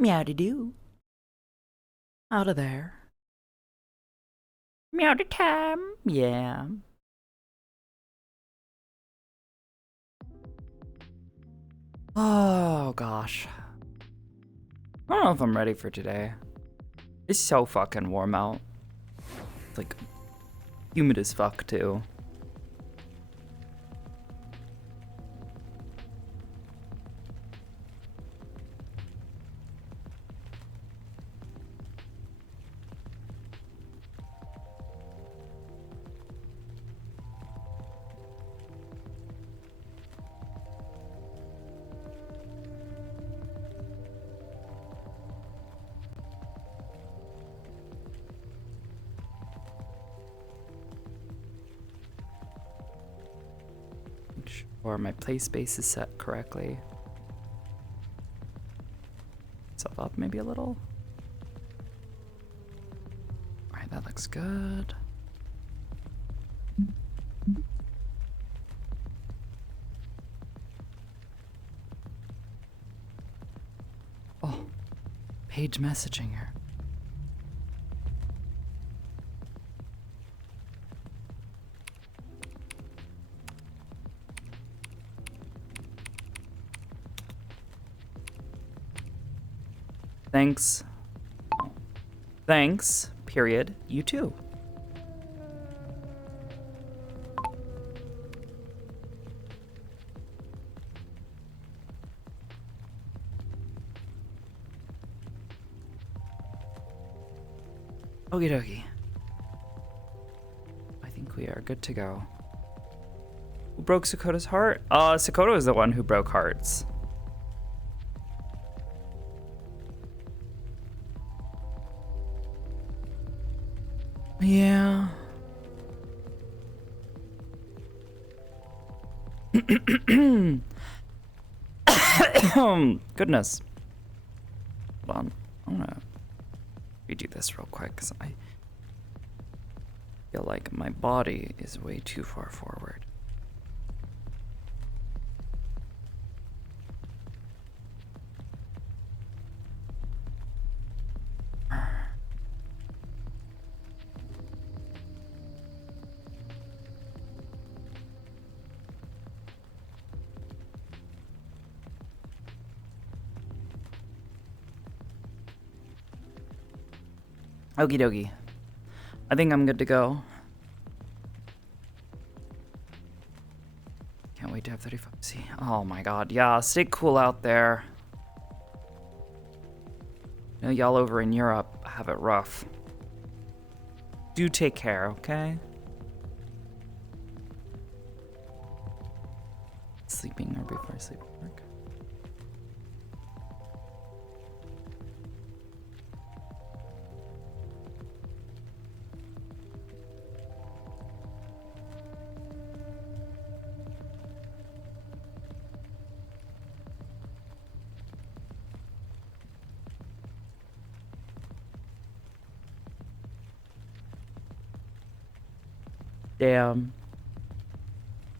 Meow-de-doo. Out of there. Meow-de-time. Yeah. Oh, gosh. I don't know if I'm ready for today. It's so fucking warm out. It's like humid as fuck, too. Make sure my play space is set correctly. Myself up maybe a little. Alright, that looks good. Oh, page messaging her. Thanks. Thanks, period. You too. Okie dokie. I think we are good to go. Who broke Sakoto's heart? Sakoto is the one who broke hearts. Yeah. Goodness. Hold on. I'm gonna redo this real quick because I feel like my body is way too far forward. Okie dokie. I think I'm good to go. Can't wait to have 35. See, oh my god, yeah, stay cool out there. I know y'all over in Europe have it rough. Do take care, okay? Sleeping or before sleep work. Damn.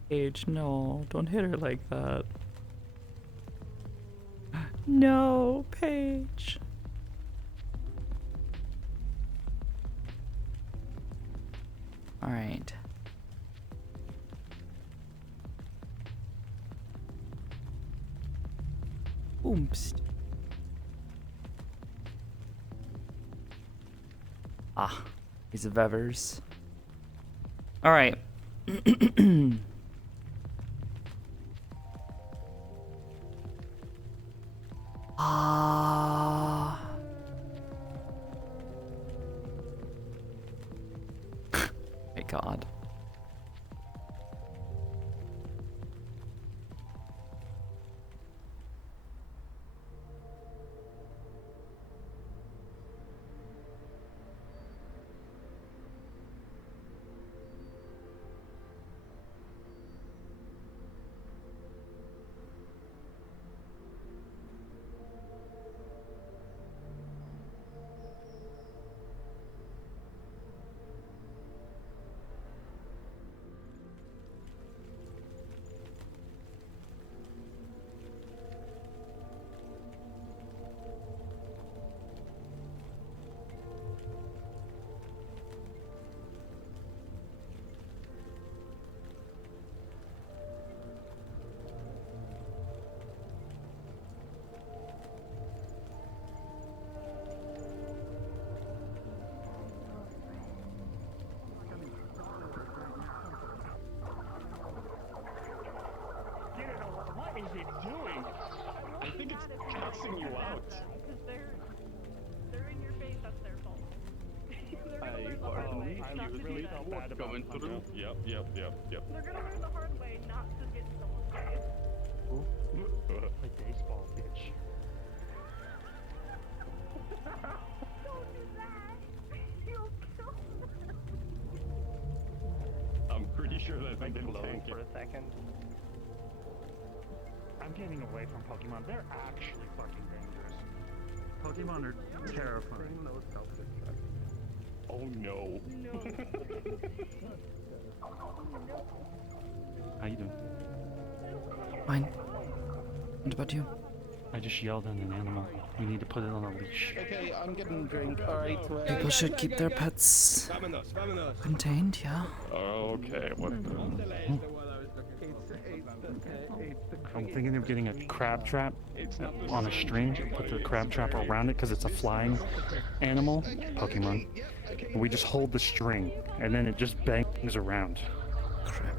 Paige, no, don't hit her like that. No, Paige. All right. Oops. Ah, he's a Vevers. All right. Ah. My God. I really felt bad about Going through. Yep. They're gonna learn the hard way not to get in someone's face. Play baseball, bitch. Don't do that! You'll kill them! I'm pretty sure that I thing didn't glowing. tank for a second. I'm getting away from Pokemon. They're actually fucking dangerous. Pokemon are terrifying. Oh no. No. How you doing? Fine. What about you? I just yelled at an animal. We need to put it on a leash. Okay, I'm getting a drink. Alright, People should keep their pets contained, yeah? Okay, what the? I'm thinking of getting a crab trap on a string. Put the crab trap around it because it's a flying animal, Pokemon. And we just hold the string, and then it just bangs around. Crap.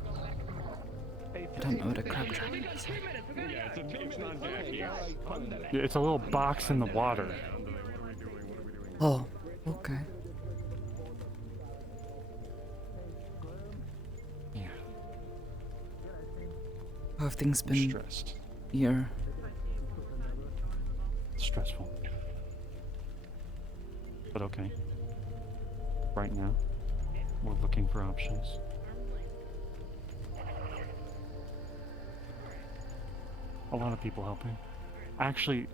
I don't know what a crab trap is. Yeah, it's not Jackie. It's a little box in the water. Oh, okay. Yeah, How have things been stressed. here? Stressful. But okay. Right now, we're looking for options. A lot of people helping. Actually,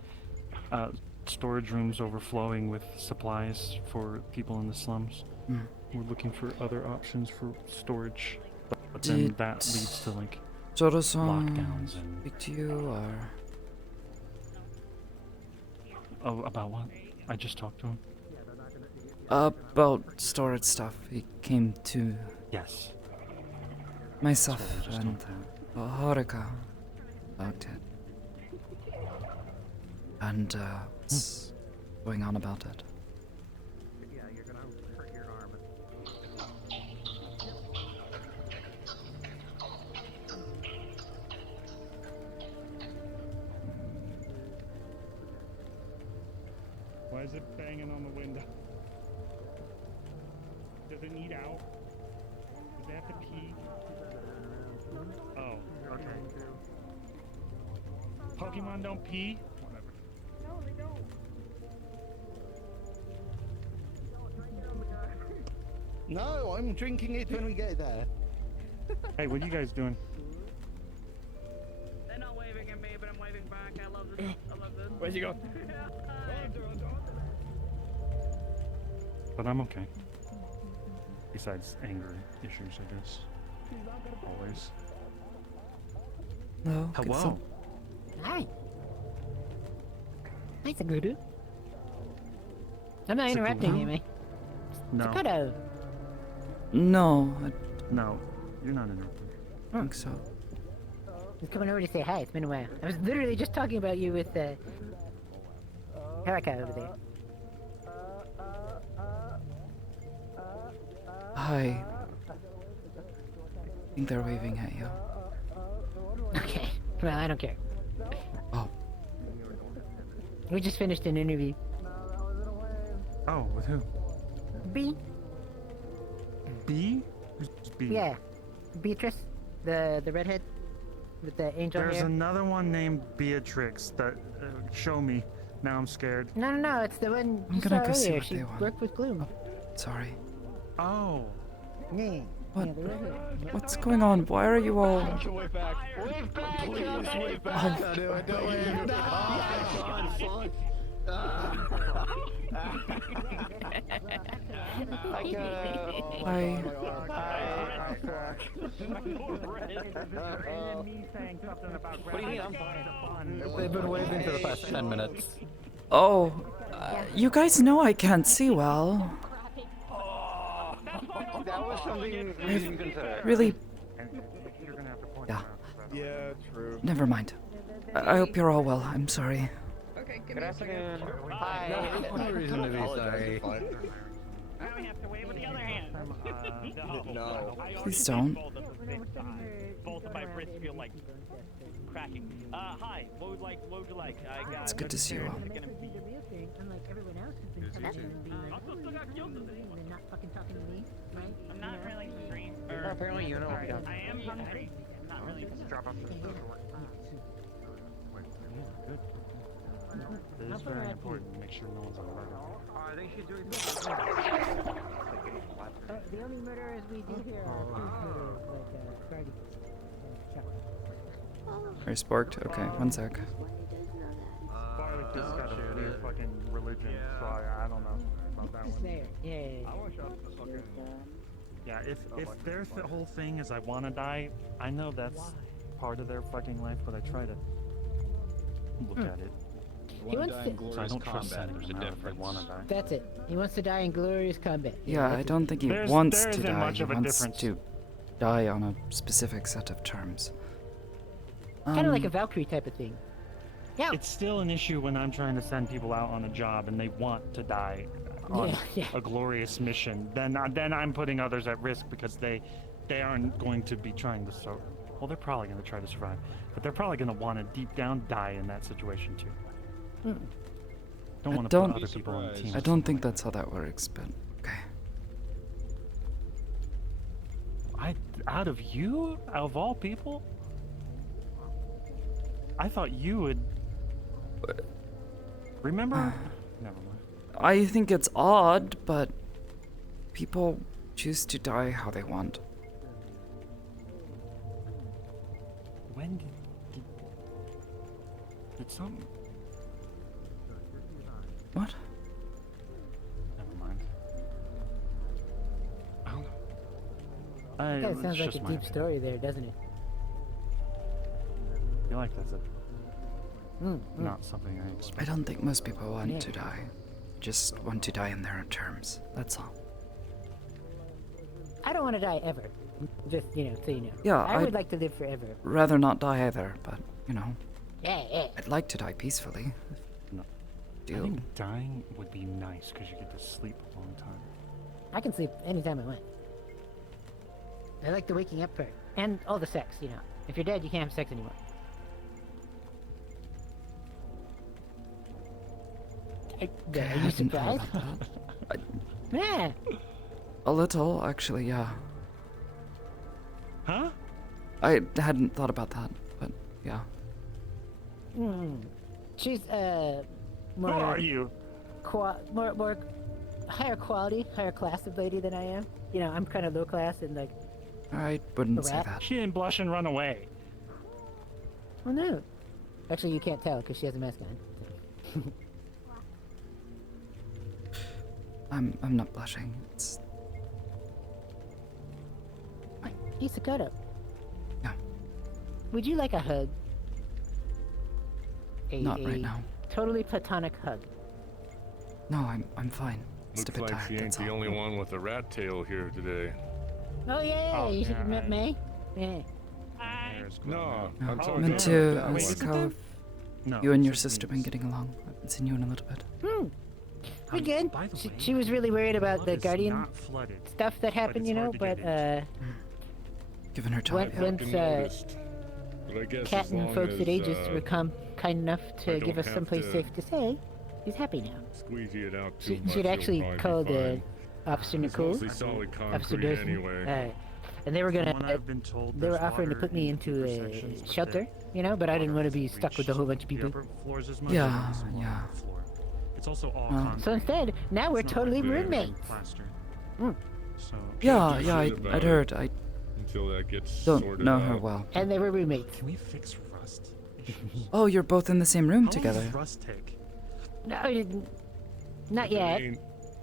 storage rooms overflowing with supplies for people in the slums. Mm. We're looking for other options for storage, but then Did that leads to like Joro-san lockdowns and speak to you, or oh, about what? I just talked to him. about storage stuff? He came to Yes. myself That's what we just and Horuka about it. And what's going on about it? Yeah, you're gonna hurt your arm. Why is it banging on the window? Does it need out? Does it have to pee? Oh, okay. Pokemon don't pee? Whatever. No, they don't. No, I'm drinking it when we get there. Hey, what are you guys doing? They're not waving at me, but I'm waving back. I love this. I love this. Where'd you go? But I'm okay. Besides anger issues, I guess. Always. Hello. Hello. Hi. Hi, Sakoto. I'm not interrupting you, man. No. Sakoto. No, I No, you're not interrupting. don't think so. Just coming over to say hi. It's been a while. I was literally just talking about you with Haruka over there. Hi. I think they're waving at you. Okay. Well, I don't care. Oh, We just finished an interview. Oh, with who? B? B? Who's B? Yeah. Beatrice? The redhead? With the angel There's hair? another one named Beatrix that show me. Now I'm scared. No, it's the one I'm you gonna saw go see earlier. what She they want. worked with Gloom. sorry. Oh. Yeah. What? Yeah, the redhead. What's going on? Why are you all? Make your way back. Wave back. Please wave back. Oh, Don't wave. Hi. What do you mean? They've been waving for the past 10 minutes. Oh, you guys know I can't see well. That was something we I've didn't consider. really. And you're gonna have to point Yeah. them out. Yeah, true. Never mind. I hope you're all well. I'm sorry. Okay, give Good me a second. afternoon. Hi. No reason to be sorry. Now we have to wave with the other hand. No. Please don't. Both of my wrists feel like cracking. Hi. What would you like? I got. It's good to see you all. Unlike everyone else who's been Also still got Kyoto today. fucking talking to me, right? I'm not really hungry. Oh, apparently you know. Sorry, I am hungry. I'm not really. Drop off the Good. It is very important to make sure no one's alerted. I think she's doing The only murderers we do here are police murderers, like Guardians. Chuck. Are you sparked? Okay, one sec. Barley just got a weird fucking religion, so I don't know about that It's one. there. Yeah. I want y'all to fucking. Yeah, if their whole thing is I want to die, I know that's part of their fucking life, but I try to look at it. He wants to. So I don't trust sending them out if they want to die. That's it. He wants to die in glorious combat. Yeah, I don't think he There wants to isn't die. much He of a wants difference. to die on a specific set of terms. Kind of like a Valkyrie type of thing. Yeah. It's still an issue when I'm trying to send people out on a job and they want to die on Yeah. a glorious mission. Then I'm putting others at risk because they aren't going to be trying to well, they're probably going to try to survive, but they're probably going to want to deep down die in that situation too. Don't I want to don't- put other people on the team. I don't think that's how that works, but okay. Out of all people, I thought you would. Remember? Never mind. I think it's odd, but people choose to die how they want. When did something? What? Never mind. I don't know. That It's sounds like just a my deep story there, doesn't it? I feel like that's Mm. not something I I expect. don't think most people want Yeah. to die. Just want to die in their own terms. That's all. I don't want to die ever. Just, so you know. Yeah, I would I'd- like to live forever. Rather not die either, but, Yeah. I'd like to die peacefully. No. I Deal. think dying would be nice because you get to sleep a long time. I can sleep anytime I want. I like the waking up part. And all the sex, If you're dead, you can't have sex anymore. Are you hadn't thought surprised? about Yeah. A little, actually, yeah. Huh? I hadn't thought about that, but yeah. She's Who more are you? more higher quality, higher class of lady than I am. I'm kind of low class and like. I wouldn't say rat? that. She didn't blush and run away. Oh no. Actually, you can't tell because she has a mask on. I'm not blushing. It's Hey, Sakoto. Yeah. Would you like a hug? not right now. Totally platonic hug. No, I'm fine. Just a Looks bit like tired, she ain't that's the all. only one with a rat tail here today. Oh yeah, Oh, you should yeah, have met I- May. Yeah. No, No, I'm Oh, talking meant about to that ask one. how have No. you and your just sister been means- getting along. I haven't seen you in a little bit. We're good. By the way, She was really worried about blood the is Guardian not flooded. stuff that happened, it's hard to but get Given her time. When- yeah. when- Fucking uh, noticed. But I guess Cat as and long folks as, at Aegis were kind enough I to don't give us have someplace to- safe to stay. He's happy now. squeegee it out too She, much, she'd you'll actually probably be called fine. Officer It's Nicole, mostly solid Officer concrete Durson, anyway. and they were From gonna. what I've been told, They were there's offering to water put me in into deeper a sections, but shelter, the but I didn't want to be water stuck with a whole bunch of the people. upper floors as much Yeah, as the water yeah. on the floor. It's also all Well. concrete. So instead, now we're It's not totally like roommates. plastered. Mm. So Yeah, do yeah, shit about I'd it. heard. I Until that gets don't sorted know out. her well. And they were roommates. can we fix rust issues? Oh, you're both in the same room How long together. does rust take? No, I didn't. Not If it yet. ain't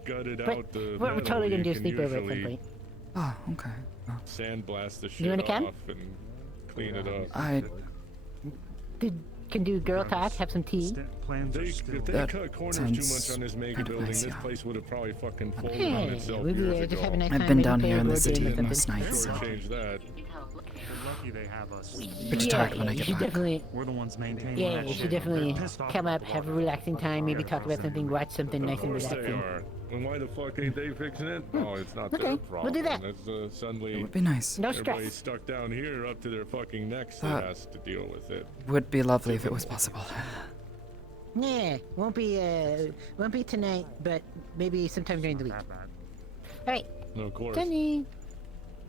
gutted But out the we're metal, totally gonna you do a can sleepover at some usually point. Oh, okay. Oh, Sandblast the You shit wanna come? off and clean it up. I Can do girl talk, have some tea. Plans are still. If they That cut corners too sounds much on this mega kind of building, nice, this yeah. place would have probably fucking folded on Hey, itself we'll years just have a ago. nice I've time. been maybe down play here a in the board game city or most something. nights, so Shortchange that. They're lucky they have us. Pretty tired when I you get should back. definitely. We're the ones maintaining Yeah, that you shit. should definitely They're pissed off come about up, the have a water. relaxing time, maybe talk about something, watch something nice Of and course they relaxing. are. And why the fuck ain't they fixing it? Oh, it's not Okay, their we'll problem. do that. That's suddenly it would be nice. No everybody stress. stuck down here up to their fucking necks that That- has to deal with it. Would be lovely if it was possible. Yeah, won't be tonight, but maybe sometime during the week. That bad. Alright, No, of course. Johnny.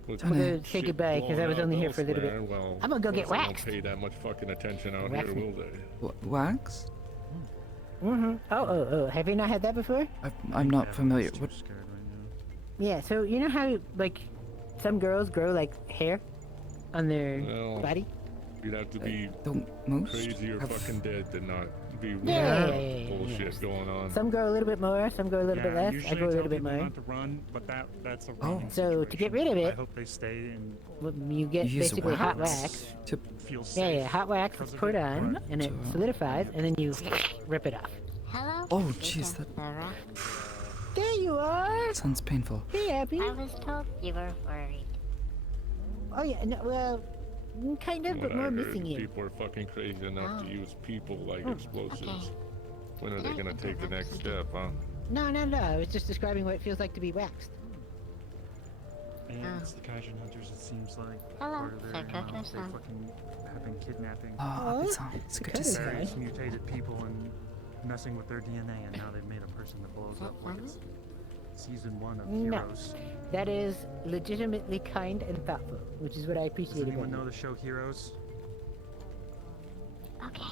With I'm gonna shit say goodbye, 'cause I was blowing only up here for a little bit. elsewhere, well, I'm gonna go of get course they waxed. Don't pay that much fucking attention out Wax here, me. will they? Wax? Oh. Have you not had that before? I'm not familiar. What? Scared right Yeah, so you know how, like, some girls grow, like, hair on their Well, body? You'd have to be Don't most? crazy or fucking dead to not be with Yeah. that bullshit going on. Some grow a little bit more, some grow a little bit less. I usually grow a tell little bit people more. not to run, but that's a Oh. running So, to get rid of situation. it- I hope they stay and Well, you get You use basically hot wax wax. to feel safe. Yeah, hot wax is because of poured it, on, but- and it So- solidifies, and then you rip it off. Hello? Oh, jeez, that There you are! sounds painful. Hey, Abby. I was told you were worried. Oh, yeah, no, well, kind of, What but I more heard, missing you. people are fucking crazy enough to use people like explosives. When are they gonna take the next step, huh? No, I was just describing what it feels like to be waxed. And it's the Kaijin hunters, it seems like. Hello, Part of their, Sakoto-san. they fucking have been kidnapping Oh, it's good to see. Sakoto-san. various mutated people and messing with their DNA, and now they've made a person that blows up like it's season 1 of No. Heroes. That is legitimately kind and thoughtful, which is what I Does appreciate anyone about know you. the show Heroes? Okay.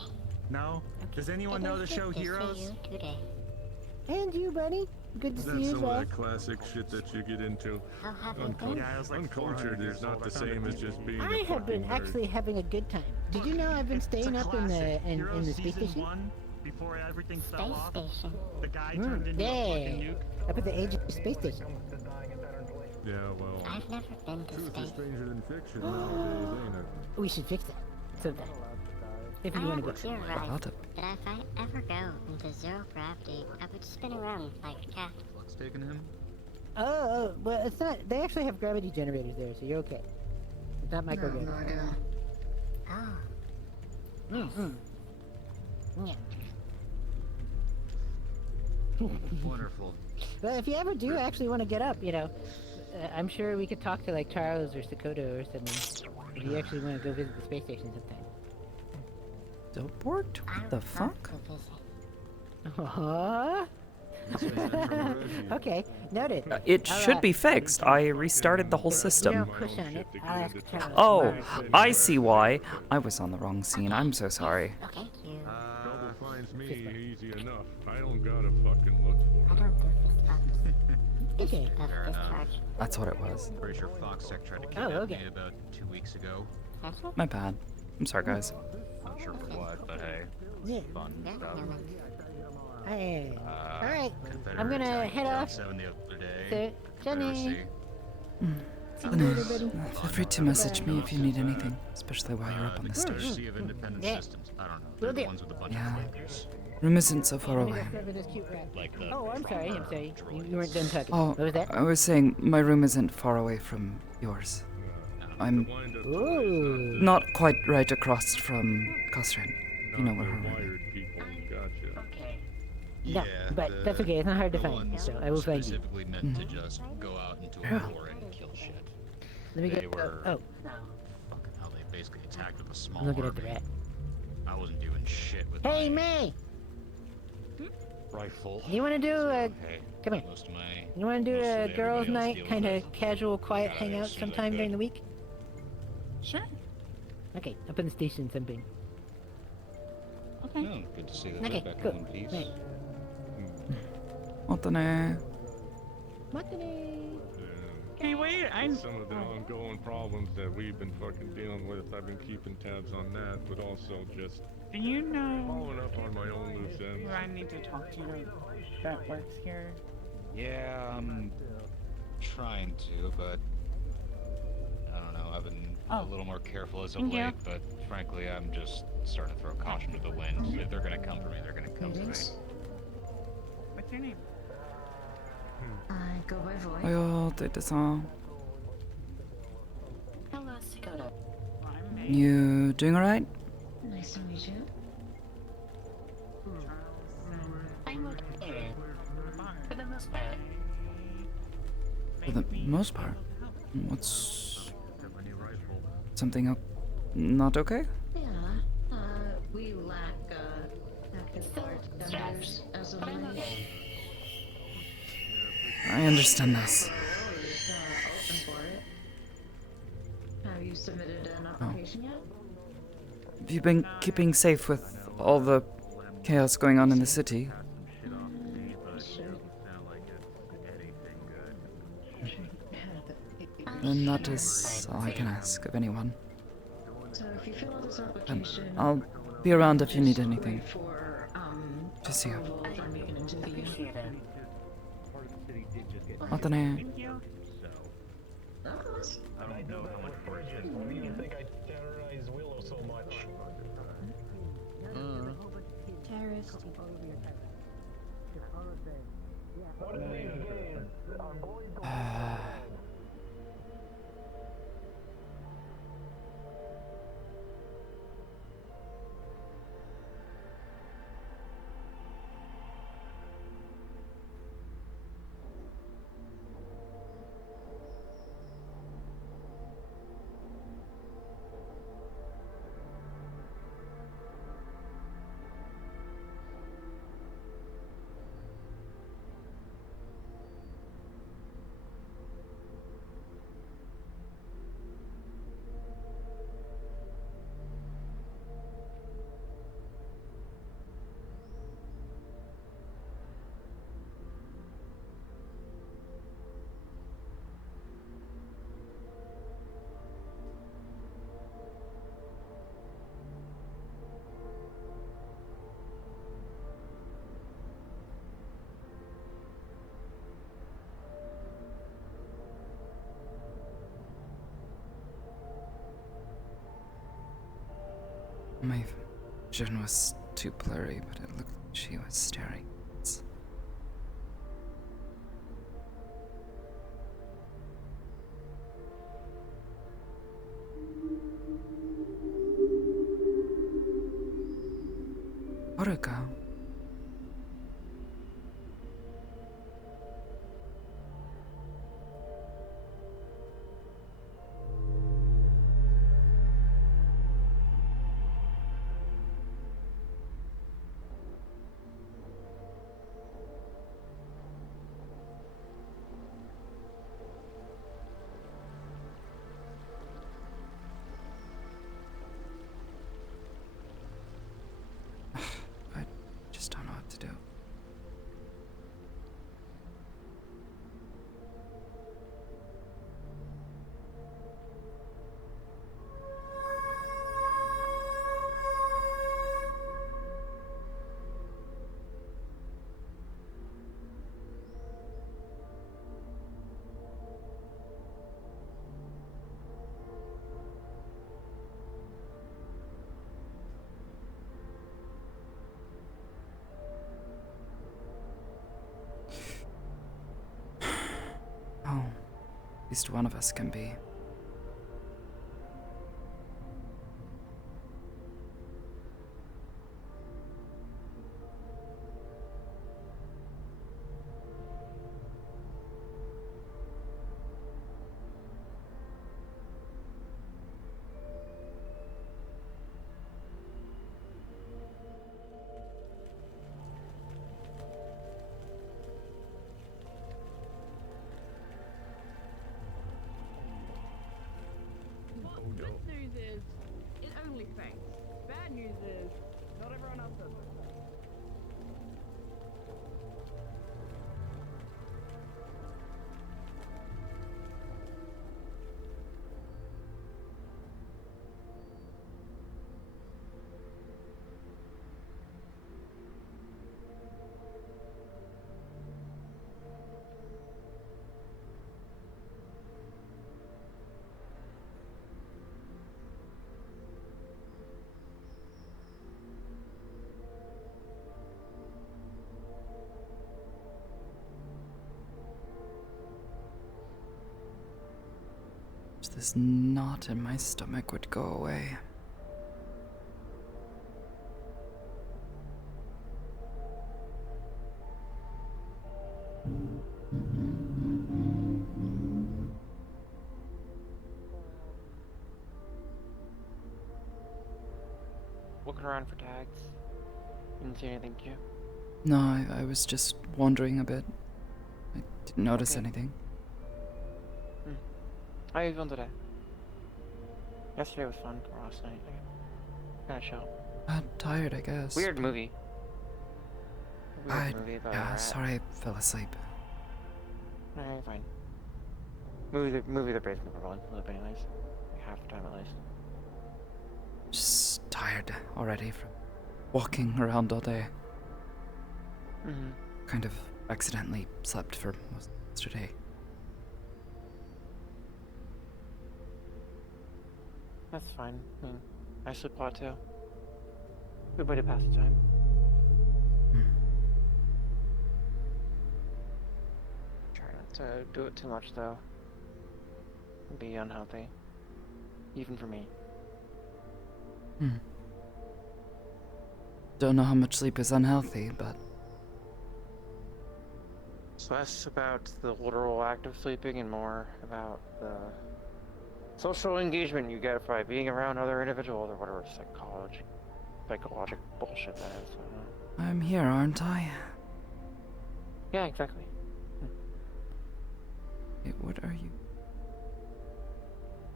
No? Does anyone It know the is show good to see Heroes? you today. And you, buddy. Good to see That's you as some of well. that classic shit that you get into. How have you Uncultured, been? Yeah, I was like uncultured 400 is years not old. the I found same it as just being I a have been fucking nerd. actually having a good time. Did you know I've been It's a staying up in classic. the Heroes the space season station? 1, before everything fell Space off, station. the guy turned into a Yeah, fucking nuke. up at the edge of the space station. Yeah, well, I've never been to truth is space. stranger than fiction nowadays, ain't it? We should fix it sometime. If you I want am to go. theorized About it. that if I ever go into zero gravity, I would spin around like a cat. What's taking him? Oh, well, it's not. They actually have gravity generators there, so you're okay. It's not microgravity. Oh. Yeah. Wonderful. Well, if you ever do actually want to get up, I'm sure we could talk to like Charles or Sakoto or something. If you actually want to go visit the space station sometime. Billboard? I What the would fuck? love to visit. Aww. Okay, noted. It I'll, should be fixed. I restarted the whole You system. don't push on it. I'll ask Charles. Oh, I see why. I was on the wrong scene. I'm so sorry. Okay, you. Trouble finds me fist bump. easy enough. I don't gotta fucking look I for it. don't do fist bumps. Okay. Of Fair enough. discharge. That's what it was. Pretty sure Foxtech tried to Oh, kidnap okay. me about 2 weeks ago. That's it? My bad. I'm sorry, guys. Not sure for what, but hey, Yeah. fun Yeah, stuff. no, no. Hey. All right. Confederate I'm gonna attack head Block off. 7 the other day. So, Jenny. Confederacy. See you later, buddy. Feel free to message me if you need anything, especially while you're up on The the station. Confederacy of Independent Yeah. Systems. I don't know. Will They're the do. ones with a bunch Yeah. of flankers. Room isn't so far I'm gonna away. discover this cute rat. Like the Oh, I'm sorry. proper You weren't done talking. Oh, What was that? I was saying my room isn't far away from yours. I'm Wind up Ooh. not quite right across from Costrin. You know not where the her room is. wired people. Gotcha. Okay. No, Yeah, but that's okay. It's not hard to the find, ones so I will find you. specifically meant to just go out into a war and kill shit. Let me They get. were Oh, fucking hell. They basically attacked with a small I'm looking at the army. rat. I wasn't doing shit with Hey, my May. rifle. You want to do a? Hey, Come here. most of my You want to do Mostly a everybody girls' else night, deals kind of with it. casual, quiet Got it hangout as soon as I sometime could. during the week? Sure. Okay, up in the station something. Okay. Oh, good to see that Okay, we're back cool. in one piece. Right. またね。 Matane. Hey, wait, With some of the ongoing problems that we've been fucking dealing with, I've been keeping tabs on that, but also just do you know following up on my own loose ends. who I need to talk to that works here? Yeah, I'm trying to, but I don't know. I've been a Oh. little more careful as of Thank you. late, but frankly, I'm just starting to throw caution to the wind. If they're gonna come for me, they're gonna come for me. What's your name? I go by voice. およー、と言ってさ。 Hello, Sakoto. I'm May. You doing alright? Nice to meet you. I'm okay. For the most part. For the most part. What's something not okay? Yeah. We lack support as of late. I understand this. you submitted an Oh. application yet? Have you been keeping safe with all the chaos going on in the city? Then that is all I can ask of anyone. So if you fill out this And application, I'll be around if you need just anything. wait for Just you. approval from you and to the Matane. Thank you. Of course. I do that with bridges. Why do you think I terrorize Willow so much? Terrorist. One of these days, I'm going to... My vision was too blurry, but it looked like she was staring. Haruka. I just don't know what to do. Oh, at least one of us can be. Good news is, it only faints. Bad news is, not everyone else does it. This knot in my stomach would go away. Looking around for tags. Didn't see anything, did you? No, I was just wandering a bit. I didn't notice Okay. anything. How are you feeling today? Yesterday was fun. Or last night. Kind of chill. Tired, I guess. Weird movie. Weird movie about a Yeah, rat. sorry I fell asleep. No, you're fine. Movie the basement we're going to live anyways. Like half the time at least. Just tired already from walking around all day. Mm-hmm. Kind of accidentally slept for most of yesterday. That's fine. I mean, I sleep a lot too. Good way to pass the time. Try not to do it too much though. It'd be unhealthy. Even for me. Don't know how much sleep is unhealthy, but It's less about the literal act of sleeping and more about the social engagement you get by being around other individuals or whatever psychological bullshit that is. I don't know. I'm here, aren't I? Yeah, exactly. Wait, what are you?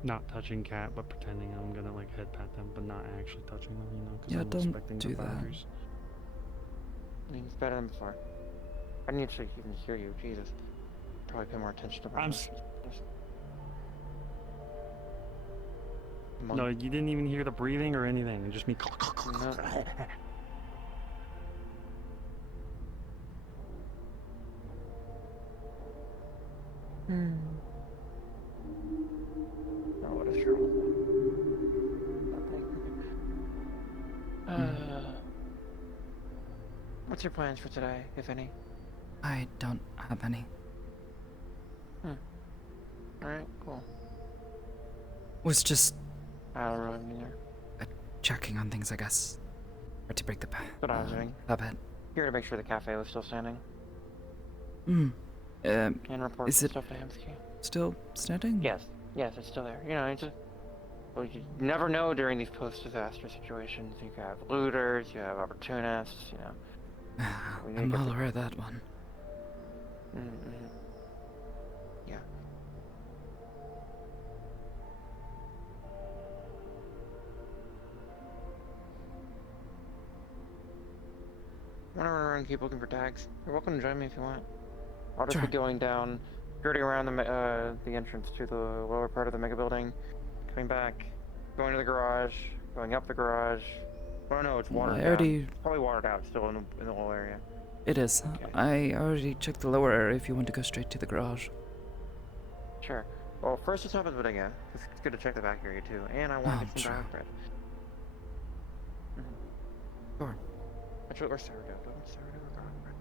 Not touching cat, but pretending I'm gonna like head pat them, but not actually touching them, you know, because Yeah, I'm don't respecting do the that. boundaries. I mean, it's better than before. I didn't actually even hear you. Jesus. Probably pay more attention to my I'm emotions. No, you didn't even hear the breathing or anything. It's just me. No. Oh, what a trouble. What's your plans for today, if any? I don't have any. Alright, cool. Was just I don't really either. checking on things, I guess. Or to break the What I was doing. habit. Here to make sure the cafe was still standing. And report is it stuff to Hemsky. still standing? Yes, it's still there. You know, it's just... Well, you never know during these post-disaster situations. You have looters, you have opportunists, you know. We need to I'm get all the- aware of that one. Yeah. When I run around and keep looking for tags, you're welcome to join me if you want. I'll just be going down, skirting around the entrance to the lower part of the mega building, coming back, going to the garage, going up the garage. Oh no, it's watered I down. already- It's probably watered out still in the whole area. It is. I already checked the lower area if you want to go straight to the garage. Sure. Well, first let's stop at the bodega. It's good to check the back area too, and I want to get some garlic bread. Sure. Actually, or sourdough. Do I want sourdough or garlic bread?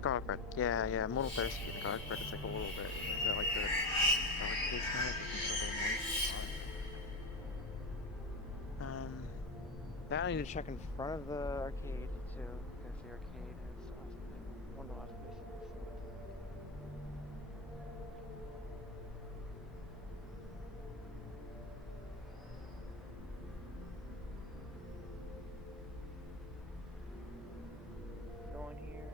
Garlic bread. Yeah, I'm a little thirsty. The garlic bread is like a little bit. Is that like the garlic taste on it? It's a little moist. Now I need to check in front of the arcade too, because the arcade is one of the last places. Go in here.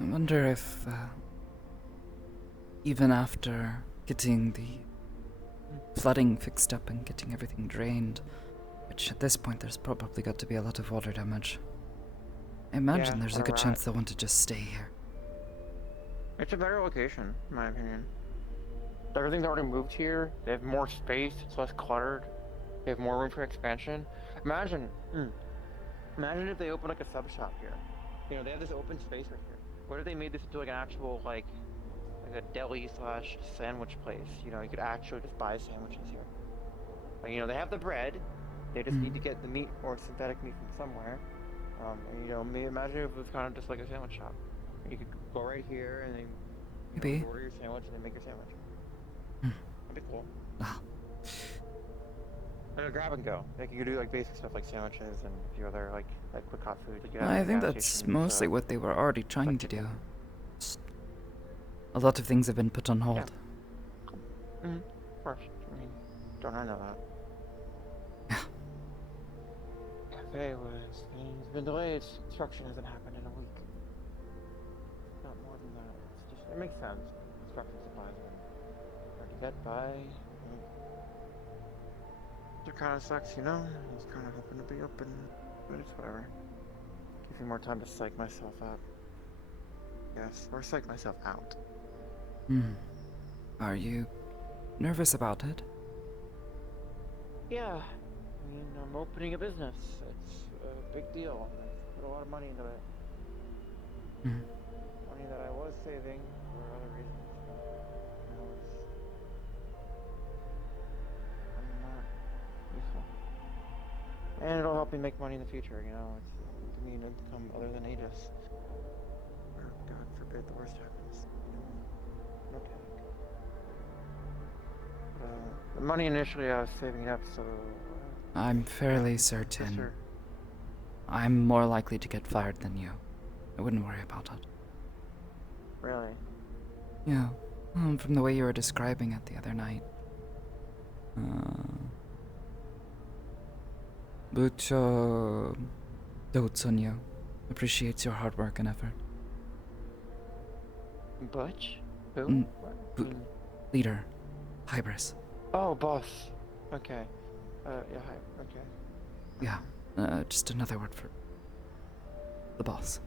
I wonder if, even after getting the flooding fixed up and getting everything drained, which at this point there's probably got to be a lot of water damage, I imagine Yeah, there's a or good rot. chance they'll want to just stay here. It's a better location, in my opinion. Everything's already moved here. They have more space. It's less cluttered. They have more room for expansion. Imagine if they opened like a sub shop here. You know, they have this open space right here. What if they made this into like an actual like a deli slash sandwich place? You know, you could actually just buy sandwiches here. Like, you know, they have the bread. They just need to get the meat or synthetic meat from somewhere. And, you know, imagine if it was kind of just like a sandwich shop. You could go right here and then Maybe. order your sandwich and then make your sandwich. That'd be cool. Ah. And a grab and go. Like you could do like basic stuff like sandwiches and a few other like quick hot food. Like you have I at think gas that's stations, mostly what they were already trying to do. A lot of things have been put on hold. Of course. I mean, don't I know that? Cafe was. It's been delayed. Construction hasn't happened in a week. Not more than that. It's just. It makes sense. Construction supplies are hard to get by. It kind of sucks, you know? I was kind of hoping to be open, but it's whatever. Gives me more time to psych myself up. Yes, or psych myself out. Are you nervous about it? Yeah. I mean, I'm opening a business. It's a big deal. I put a lot of money into it. Money that I was saving for other reasons. Now I'm not useful. And it'll help me make money in the future, you know? It's give me an income other than Aegis. Or, God forbid, the worst happens. You know, no panic. The money initially I was saving up, so... I'm fairly certain I'm more likely to get fired than you. I wouldn't worry about it. Really? Yeah. From the way you were describing it the other night. But, dotes on you. Appreciates your hard work and effort. Butch? Who? Leader. Hybris. Oh, boss. Okay. Yeah, hi. Okay. Yeah. Just another word for the boss.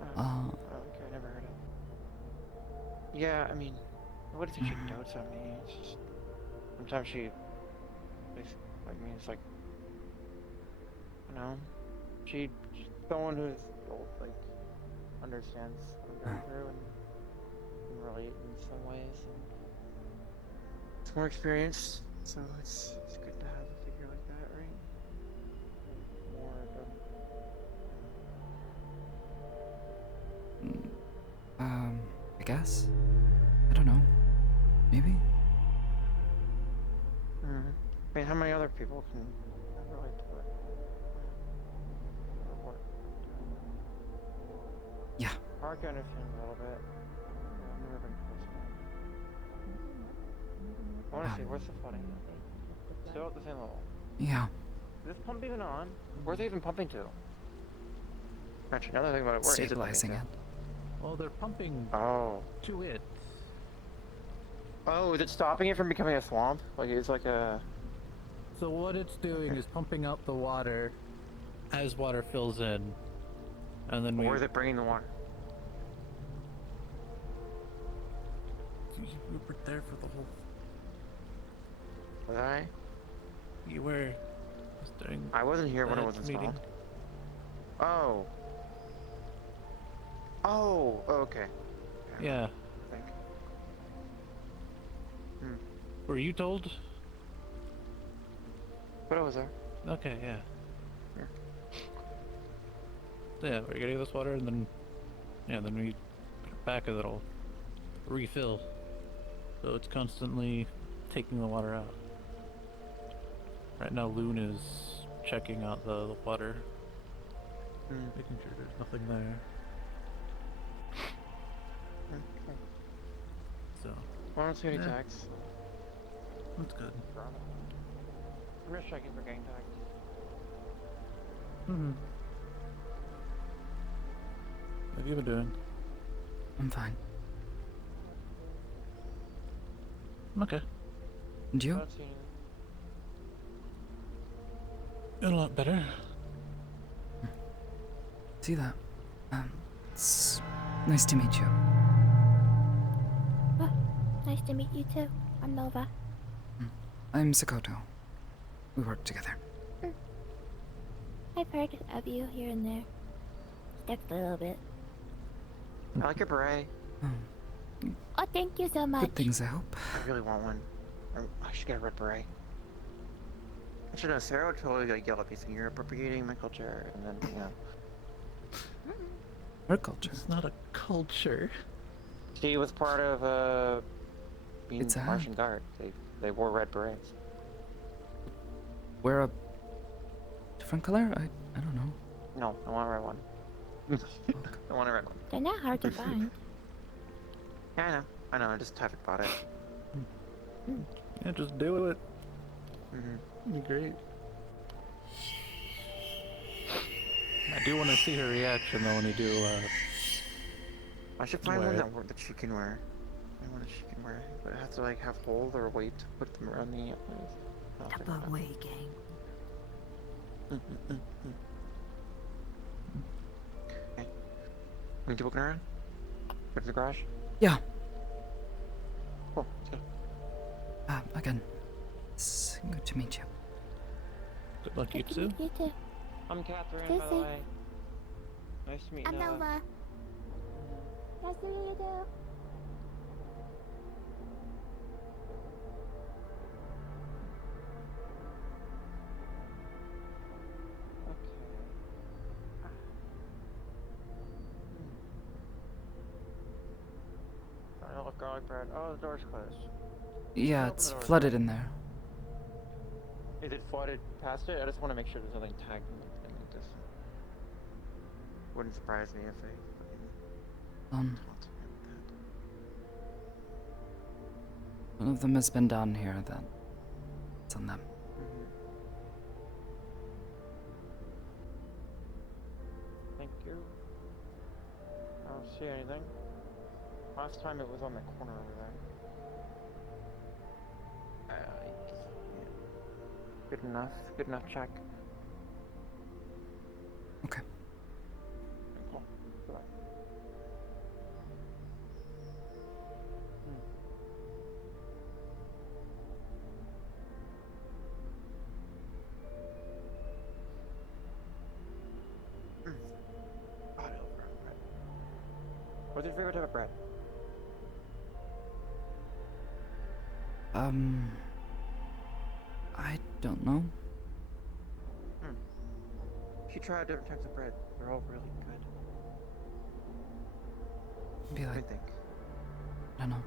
Okay, I never heard it. Yeah, I mean, what is it she dotes on me? It's just, sometimes she, it's like, you know, she's someone who's, like, understands what I'm going through and can relate in some ways. And it's more experienced, so it's good to have a figure like that, right? More I guess? I don't know. Maybe? I mean, how many other people can relate to it? Yeah. Mark understands a little bit. I've never been close enough. I want to see, where's the flooding? Still at the same level. Yeah. Is this pump even on? Where's it even pumping to? Actually, another thing about it, where is it Stabilizing pumping it. Well, they're pumping to it. Oh, is it stopping it from becoming a swamp? Like, it's like a... So what it's doing is pumping out the water as water fills in. And then Where is it bringing the water? You were there for the whole... Was I? You were. During I wasn't here when it was installed. meeting. Oh. Oh, okay. Yeah. I think. Were you told? But I was there. Okay, yeah. Here. Yeah, we're getting this water and then... Yeah, then we put it back and it'll refill. So it's constantly taking the water out. Right now Loon is checking out the water. Making sure there's nothing there. Okay. So... I don't see any tags. That's good. I'm just checking for gang tags. What have you been doing? I'm fine. Okay. And you? I don't see anything. Doing a lot better. See that? It's nice to meet you. Oh, nice to meet you too. I'm Nova. I'm Sakoto. We work together. I've heard of you here and there. Just a little bit. I like your beret. Oh, thank you so much. Good things, I hope. I really want one. I should get a red beret. Actually, no, Sarah would totally like yell at me saying you're appropriating my culture, and then, you know. Her culture. It's not a culture. She was part of, being It's a Martian Guard. They wore red berets. Wear a different color? I don't know. No, I want a red one. I want a red one. They're not hard to find. Yeah, I know, I just haven't bought it. Yeah, just do it. Mm-hmm. It'd be great. I do want to see her reaction though when you do. I should find wear one it. that she can wear. I want that she can wear, but it has to like have holes or weight to put them around the outfit. Above way, gang. Okay. We keep looking around. Go to the garage. Yeah. Cool. Let's go. Again, it's good to meet you. Good luck, you too. You too. I'm Catherine, Stay by the safe. way. Nice to meet I'm Noah. Nova. Nice to meet you too. I don't look garlic bread. Oh, the door's closed. Yeah, Open it's the door. flooded in there. Is it flooded past it? I just want to make sure there's nothing tagged in it. I mean, this wouldn't surprise me if they fucking taunted me with that. One of them has been down here, then. It's on them. Thank you. I don't see anything. Last time it was on the corner over there. Good enough. Good enough check. Okay. Cool. Goodbye. What's your favorite type of bread? I don't know. You should try different types of bread. They're all really good. Be What do like, you think? I don't know.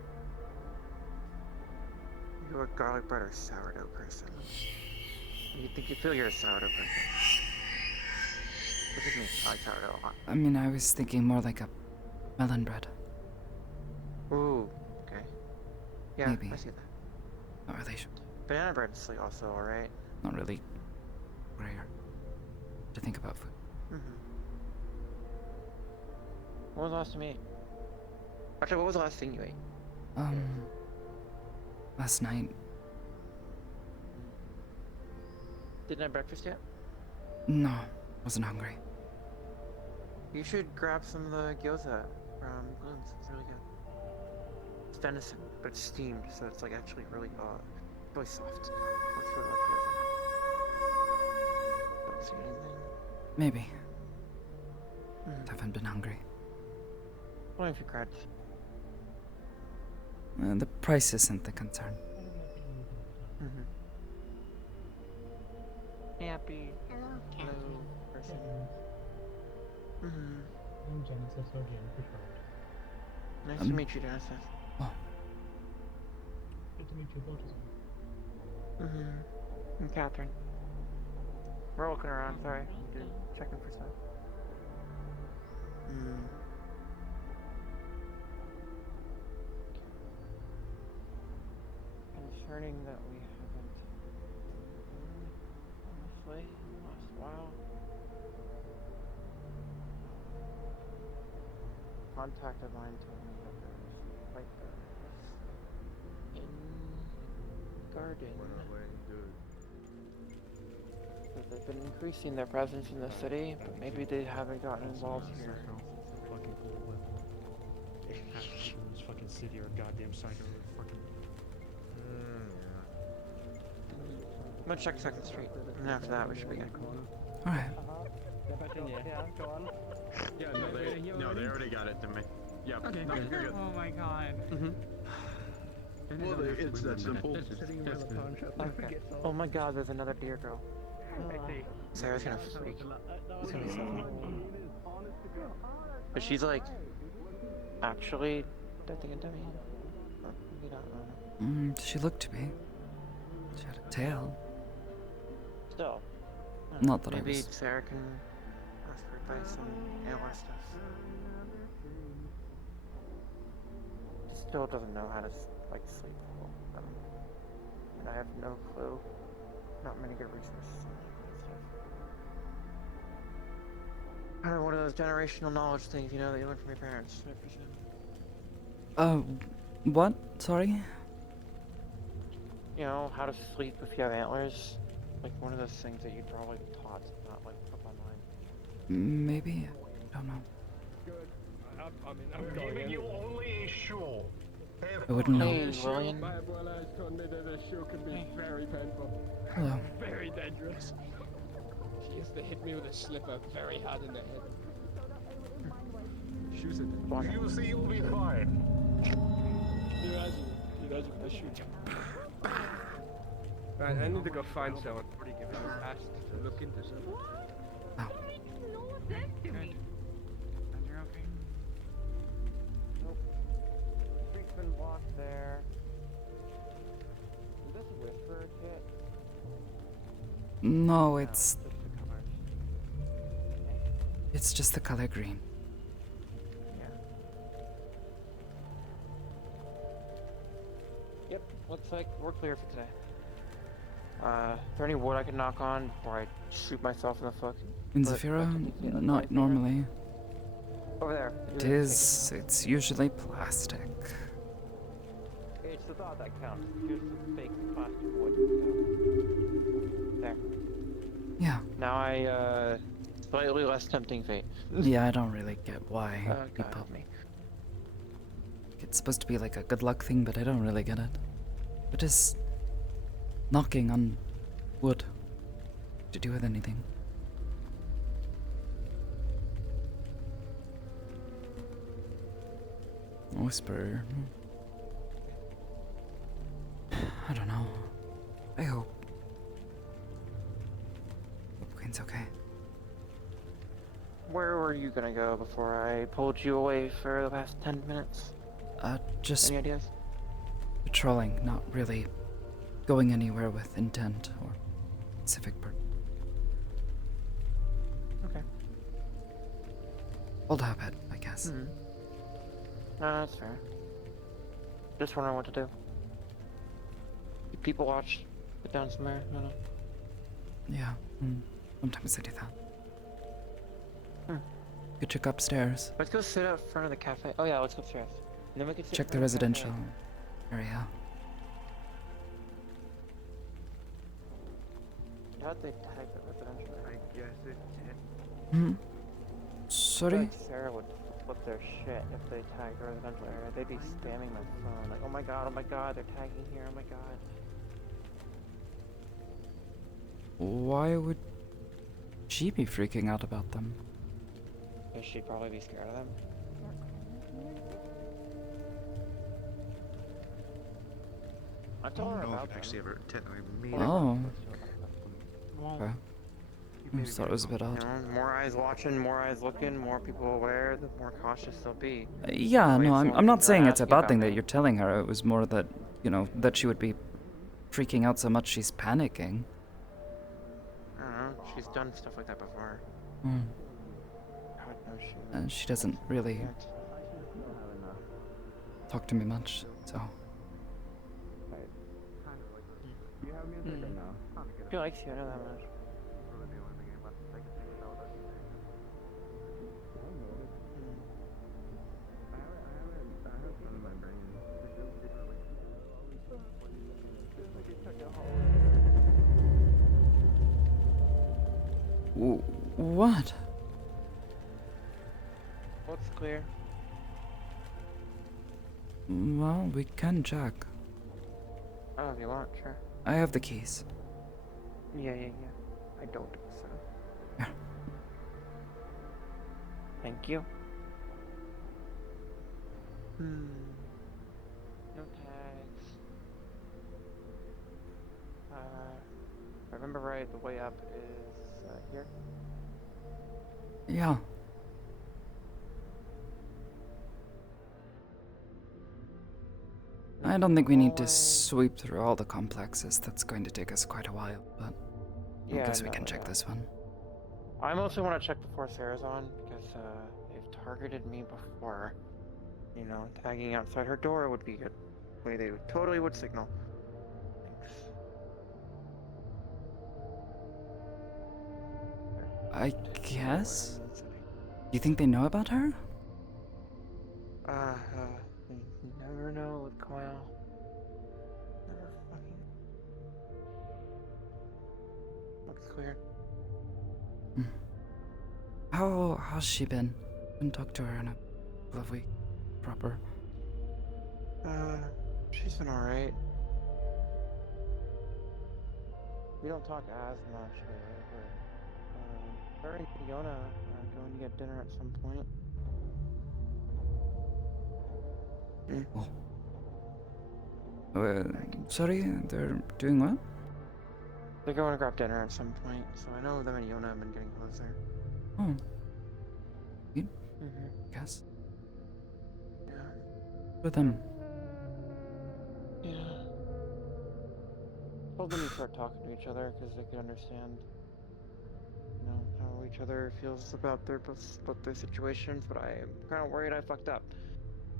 You're a garlic bread or sourdough person? You feel you're a sourdough person? What do you mean? I like sourdough a lot. I mean, I was thinking more like a melon bread. Ooh, okay. Yeah, Maybe. I see that. Not really sure. Banana bread is like also alright. Not really rare to think about food. When was the last time you ate? Actually, what was the last thing you ate? Last night. Didn't have breakfast yet? No, wasn't hungry. You should grab some of the gyoza from Bloom's. It's really good. It's venison, but it's steamed, so it's like actually really soft. Looks really like gyoza. Don't see anything. Maybe. Haven't been hungry. Only if you grabbed. The price isn't the concern. Happy. Hello, Catherine. Person. I'm Genesis or Jennifer. Nice to meet you, Genesis. Oh. Good to meet you both as well. I'm Catherine. We're looking around, sorry. Just checking for stuff. Concerning that we haven't, honestly, last while. Contact of mine told me that there's vipers in garden. That they've been increasing their presence in the city, but maybe they haven't gotten involved here. Fucking cool with half the people in this fucking city are goddamn psycho or fucking. I'm gonna check 2nd Street, and after that we should be good. Alright. Yeah, go on. Yeah, no, they already got it to me. Yeah, okay, no, you're good. Oh my god. Well, it's that simple. Okay. Oh my god, there's another deer girl. Sarah's gonna freak. It's gonna be so funny. But she's like, actually, don't think into me. Maybe not, I don't know. She looked to be. She had a tail. Still. Not that maybe I was. Sarah can ask for advice on ALS stuff. Just still doesn't know how to like sleep well. And I have no clue. Not many good resources. Kind of one of those generational knowledge things, you know, that you learn from your parents. I presume. What? Sorry? You know, how to sleep if you have antlers. Like one of those things that you'd probably be taught, not like up online. Maybe. I don't know. Good. I'm giving you only a shoe. I wouldn't know. Hey, William. My abuela has told me that a shoe can be very painful. Hello. Very dangerous. She used to hit me with a slipper very hard in the head. Shoes are You see, you'll be fine. Imagine the shoe. Right, I need to go find someone. Pretty given asked to look into something. Oh. Good. And you're okay? Nope. Street's been blocked there. Is this Whisper kit? No, it's Just the colors. it's just the color green. Yeah. Yep, looks like we're clear for today. Is there any wood I can knock on before I shoot myself in the foot? In Zafira, not normally. Over there. It is. It's usually plastic. It's the thought that counts. Here's some fake plastic wood. So. There. Yeah. Now slightly less tempting fate. Yeah, I don't really get why God people. help me. It's supposed to be like a good luck thing, but I don't really get it. What is knocking on wood to do with anything? Whisper. I don't know. I hope Queen's okay. Where were you gonna go before I pulled you away for the past 10 minutes? Just Any ideas? patrolling, not really going anywhere with intent or specific purpose. Okay. Old habit, I guess. Hmm. No, that's fair. Just wondering what to do. People watch, sit down somewhere, I don't know. Yeah, sometimes I do that. Hmm. Could check upstairs. Let's go sit out front of the cafe. Oh yeah, let's go upstairs. And then we can sit Check in the front of cafe. residential area. How'd they tag the residential area? I guess it Hmm? I feel Sorry? like Sarah would flip their shit if they tagged the residential area. They'd be spamming my phone. Like, oh my god, they're tagging here, oh my god. Why would she be freaking out about them? Because she'd probably be scared of them. I told her I don't know about if it actually them. ever technically made Oh. Well, Okay. I just thought it was a bit you odd. know, more eyes watching, more eyes looking, more people aware, the more cautious they'll be. Yeah, Wait, no, someone I'm not comes saying around it's a asking bad about thing me. that you're telling her. It was more that, you know, that she would be freaking out so much she's panicking. I don't know, she's done stuff like that before. Hmm. God knows she And she doesn't really can't. talk to me much, so. She likes you, I know that much. What? Looks clear. Well, we can check. Oh, if you want, sure. I have the keys. Yeah. I don't, so. Yeah. Thank you. No tags. If I remember right, the way up is here. Yeah. I don't think we need to sweep through all the complexes. That's going to take us quite a while, but I Yeah, guess we no, can check yeah. this one. I mostly want to check before Sarah's on because they've targeted me before. you know, tagging outside her door would be a way they totally would signal. I guess? You think they know about her? You never know with Kyle. Never fucking looks clear. How's she been? Haven't talked to her in a couple of weeks. Proper. She's been alright. We don't talk as much lately, but her and Fiona are going to get dinner at some point. Sorry, they're doing what? They're going to grab dinner at some point, so I know them and Yona have been getting closer. Oh. You? Mm-hmm. Guess. Yeah. With them. Yeah. Told them to start talking to each other because they could understand, you know, how each other feels about both their situations, but I'm kind of worried I fucked up.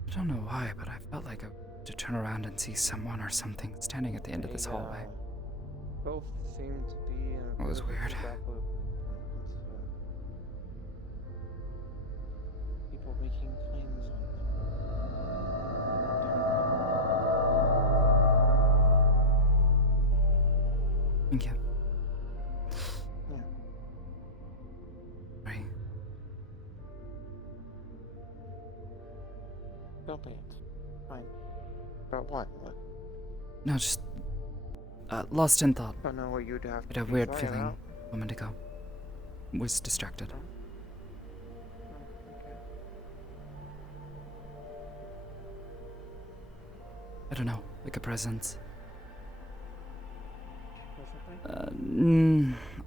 I don't know why, but I felt like I to turn around and see someone or something standing at the end of this hallway. Both seem to be in a It was bit of a weird. feedback loop. People making claims on Thank you. Yeah. Right. Don't be it. Fine. About what? What? No, just lost in thought. Don't know what you'd have I to had a be weird sorry feeling about. a moment ago. Was distracted. I don't know, like a presence.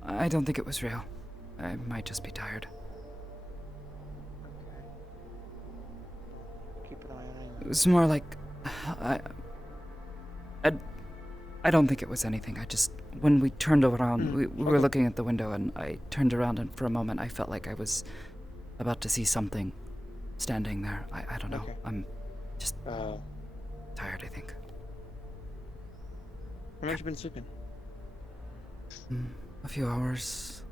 I don't think it was real. I might just be tired. Keep an eye on It was more like I don't think it was anything. I just when we turned around, we were looking at the window, and I turned around, and for a moment I felt like I was about to see something standing there. I don't know. Okay. I'm just tired, I think. How much you been sleeping? A few hours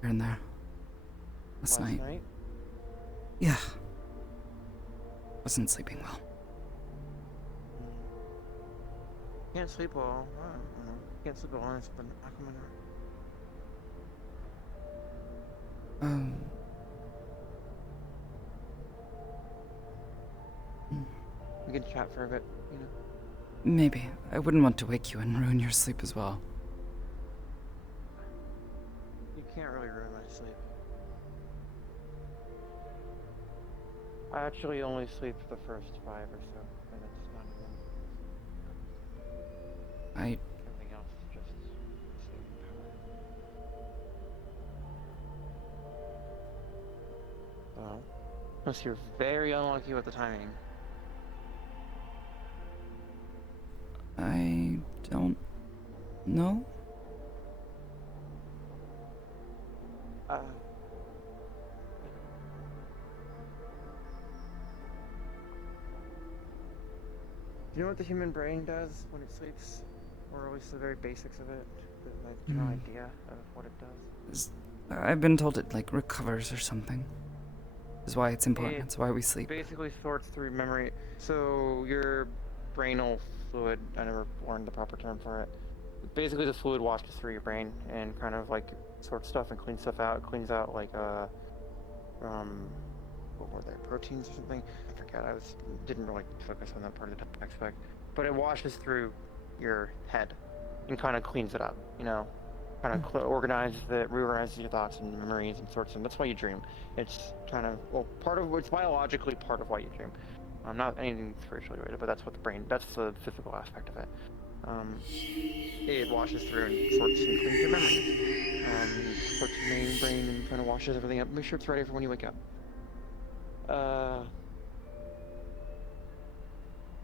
here and there. Last night? Yeah. Wasn't sleeping well. Can't sleep well. I don't know. Can't sleep well on this, but how come we can chat for a bit, you know. Maybe. I wouldn't want to wake you and ruin your sleep as well. You can't really ruin my sleep. I actually only sleep for the first 5 or so, and it's not even. Everything else is just sleeping power. Well, unless you're very unlucky with the timing. I don't know. Do you know what the human brain does when it sleeps? Or at least the very basics of it? The general idea of what it does? I've been told it like recovers or something. That's why it's important. That's why we sleep. Basically sorts through memory. So your brainal fluid, I never learned the proper term for it. Basically the fluid washes through your brain and kind of like sorts stuff and cleans stuff out. It cleans out like what were they, proteins or something? I forget. Didn't really focus on that part of the aspect. But it washes through your head and kind of cleans it up, you know? Kind of organizes it, reorganizes your thoughts and memories and sorts them. That's why you dream. It's kind of, well, it's biologically part of why you dream. Not anything spiritually related, but that's what that's the physical aspect of it. It washes through and sorts and cleans your memories. Sorts your main brain and kind of washes everything up. Make sure it's ready for when you wake up.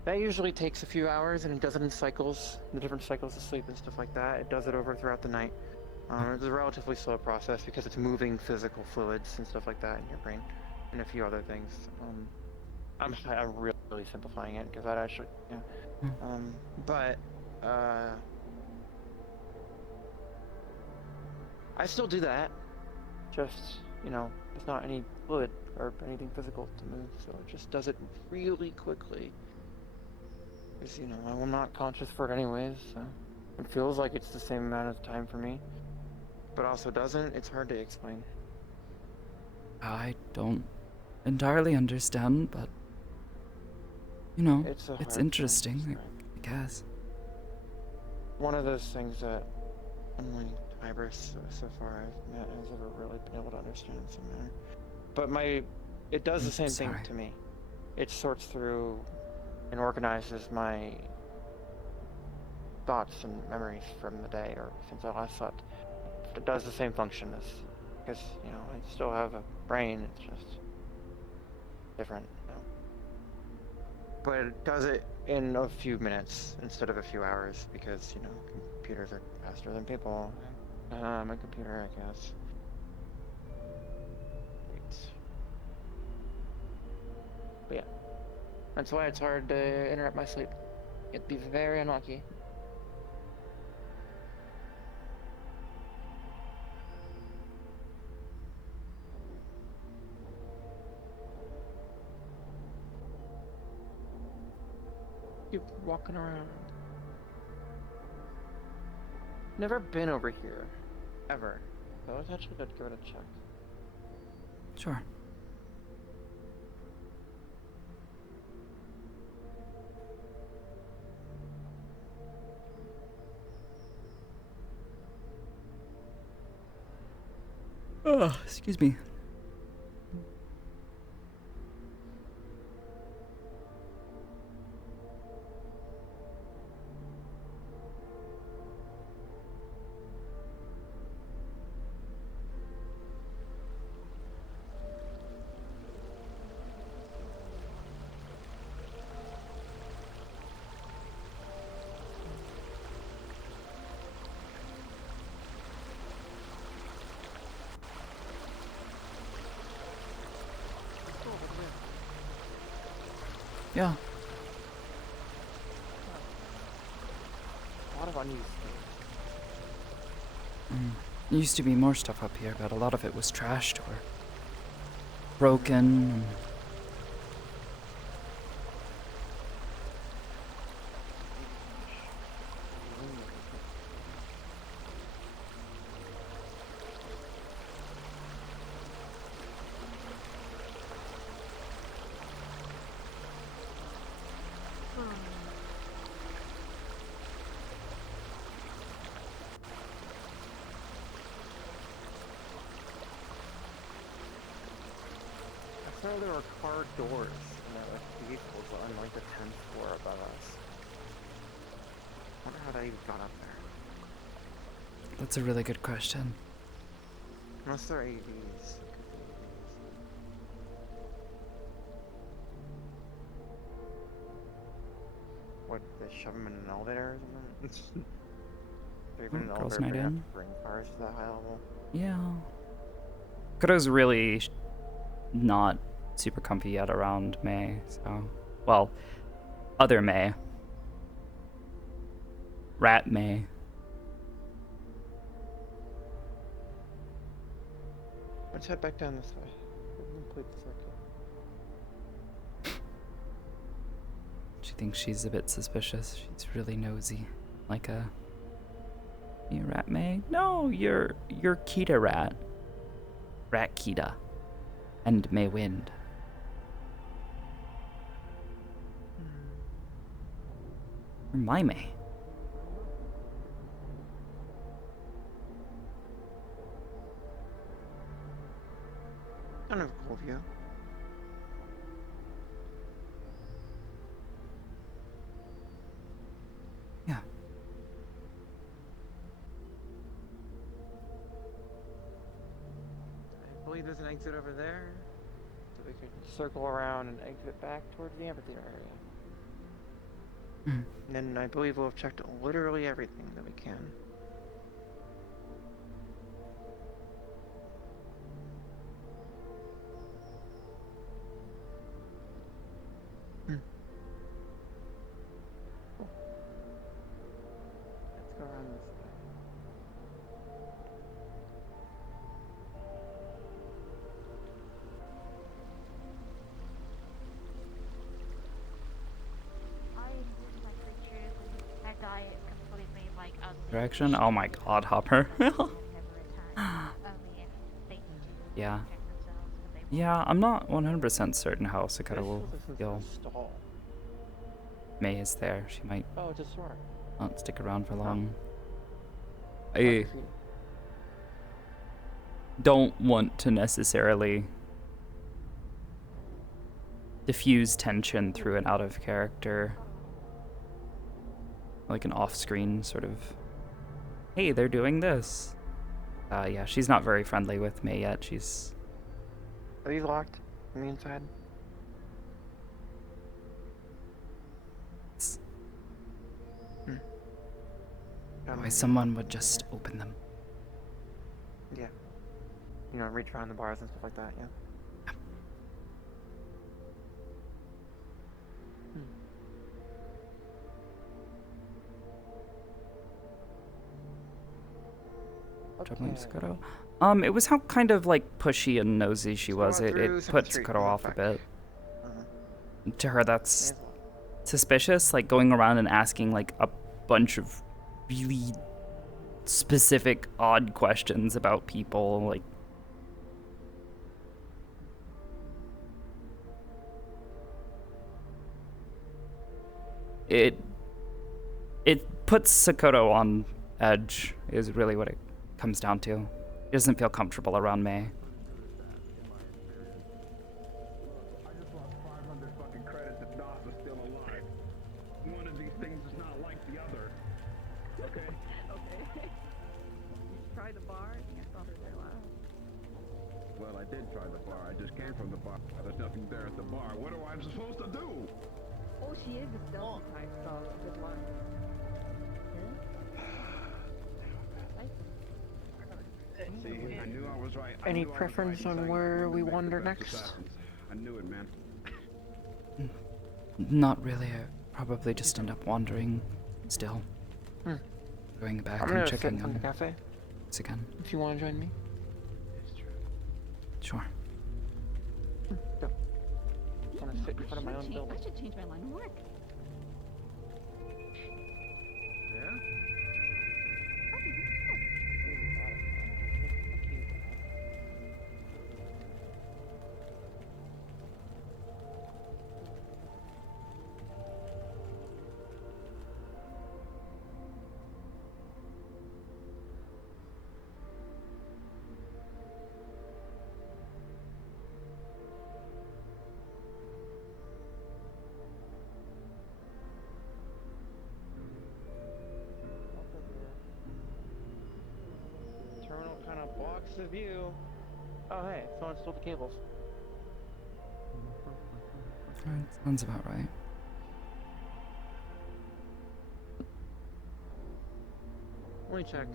That usually takes a few hours, and it does it in cycles, the different cycles of sleep and stuff like that. It does it over throughout the night. It's a relatively slow process because it's moving physical fluids and stuff like that in your brain, and a few other things. I'm really simplifying it because that actually, yeah. But I still do that. Just, you know, it's not any fluid or anything physical to move, so it just does it really quickly. Because, you know, I'm not conscious for it anyways, so it feels like it's the same amount of time for me, but also doesn't. It's hard to explain. I don't entirely understand, but you know, It's a hard it's thing to interesting, describe. I guess. One of those things that only Tybers so far I've met has ever really been able to understand in some manner. But it does the same thing Sorry. to me. It sorts through and organizes my thoughts and memories from the day or since I last slept. It does the same function as, because, you know, I still have a brain, it's just different. You know? But it does it in a few minutes instead of a few hours because, you know, computers are faster than people. My computer, I guess. But yeah, that's why it's hard to interrupt my sleep. You'd be very unlucky. Keep walking around. Never been over here, ever. So let's actually go give it a check. Sure. Oh, excuse me. Yeah. A lot of unused There used to be more stuff up here, but a lot of it was trashed or broken. I saw there were car doors and there were vehicles on like the 10th floor above us. I wonder how that even got up there. That's a really good question. Unless they're AVs. What, they shove them in an elevator or something? Or even an Girls' elevator night big enough in? to bring cars to that high level? Yeah. Koto's really not super comfy yet around May, so. Well, other May. Rat May. Let's head back down this way. We'll complete the circle. She thinks she's a bit suspicious. She's really nosy. Like a... You rat May? No, you're Kita rat. Rat Kita. And May Wind. Or my May. Kind of a cool view. Yeah. I believe there's an exit over there. So we could circle around and exit back towards the amphitheater area. And then I believe we'll have checked literally everything that we can. direction. Oh my god, Hopper. Yeah. Yeah, I'm not 100% certain how Sakoto will feel. May is there. She might Oh, just sort. not stick around for Oh. long. I don't want to necessarily diffuse tension through an out of character, like an off-screen sort of, hey, they're doing this. Yeah, she's not very friendly with May yet. She's... Are these locked on the inside? Why someone would just open them. Yeah. You know, reach around the bars and stuff like that, yeah. Troubling Sakoto. It was how kind of like pushy and nosy she was. It put Sakoto off a bit. To her, that's suspicious. Like going around and asking like a bunch of really specific, odd questions about people. Like, it puts Sakoto on edge. Is really what it comes down to. He doesn't feel comfortable around May. I just lost 500 fucking credits if Dot was still alive. One of these things is not like the other. Okay? Okay. You tried the bar? I think I saw her there last. Well, I did try the bar. I just came from the bar. There's nothing there at the bar. What am I supposed to do? Oh, she is a stealthy type, so good luck. See, I knew I was right. Any preference on where we wander next? I knew it, man. Not really. I probably just end up wandering still. Going back and checking on the cafe. It's again. If you want to join me. Sure. Go. I want to sit in front of my own building. I should change my line of work. Yeah? Terminal kind of blocks the view. Oh, hey, someone stole the cables. Sounds about right. Let me check.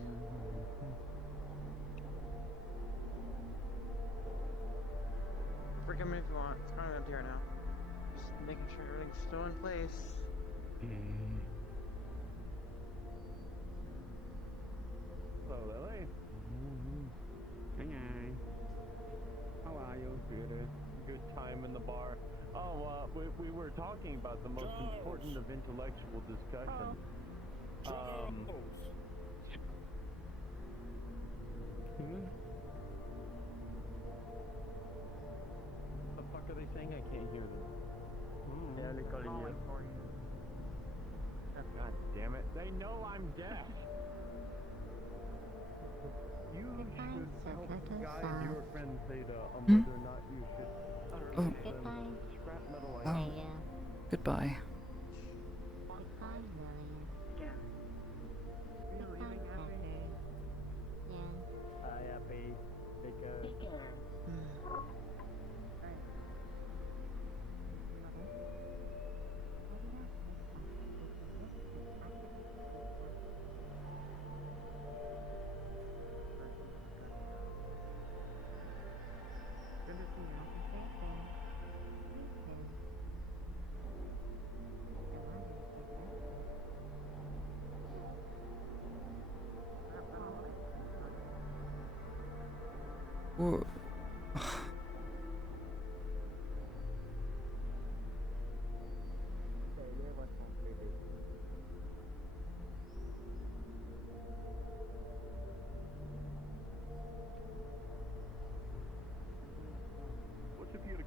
Forgive me if you want. It's kind of empty right now. Just making sure everything's still in place. Hello, Lily. Hi. How are you? Good time in the bar. Oh, we were talking about the most important of intellectual discussion. What the fuck are they saying? I can't hear them. Yeah, they're calling you. God damn it. They know I'm deaf. You should help guide your friends, Theta, on whether or not you should scrap metal items. Goodbye. Whoa.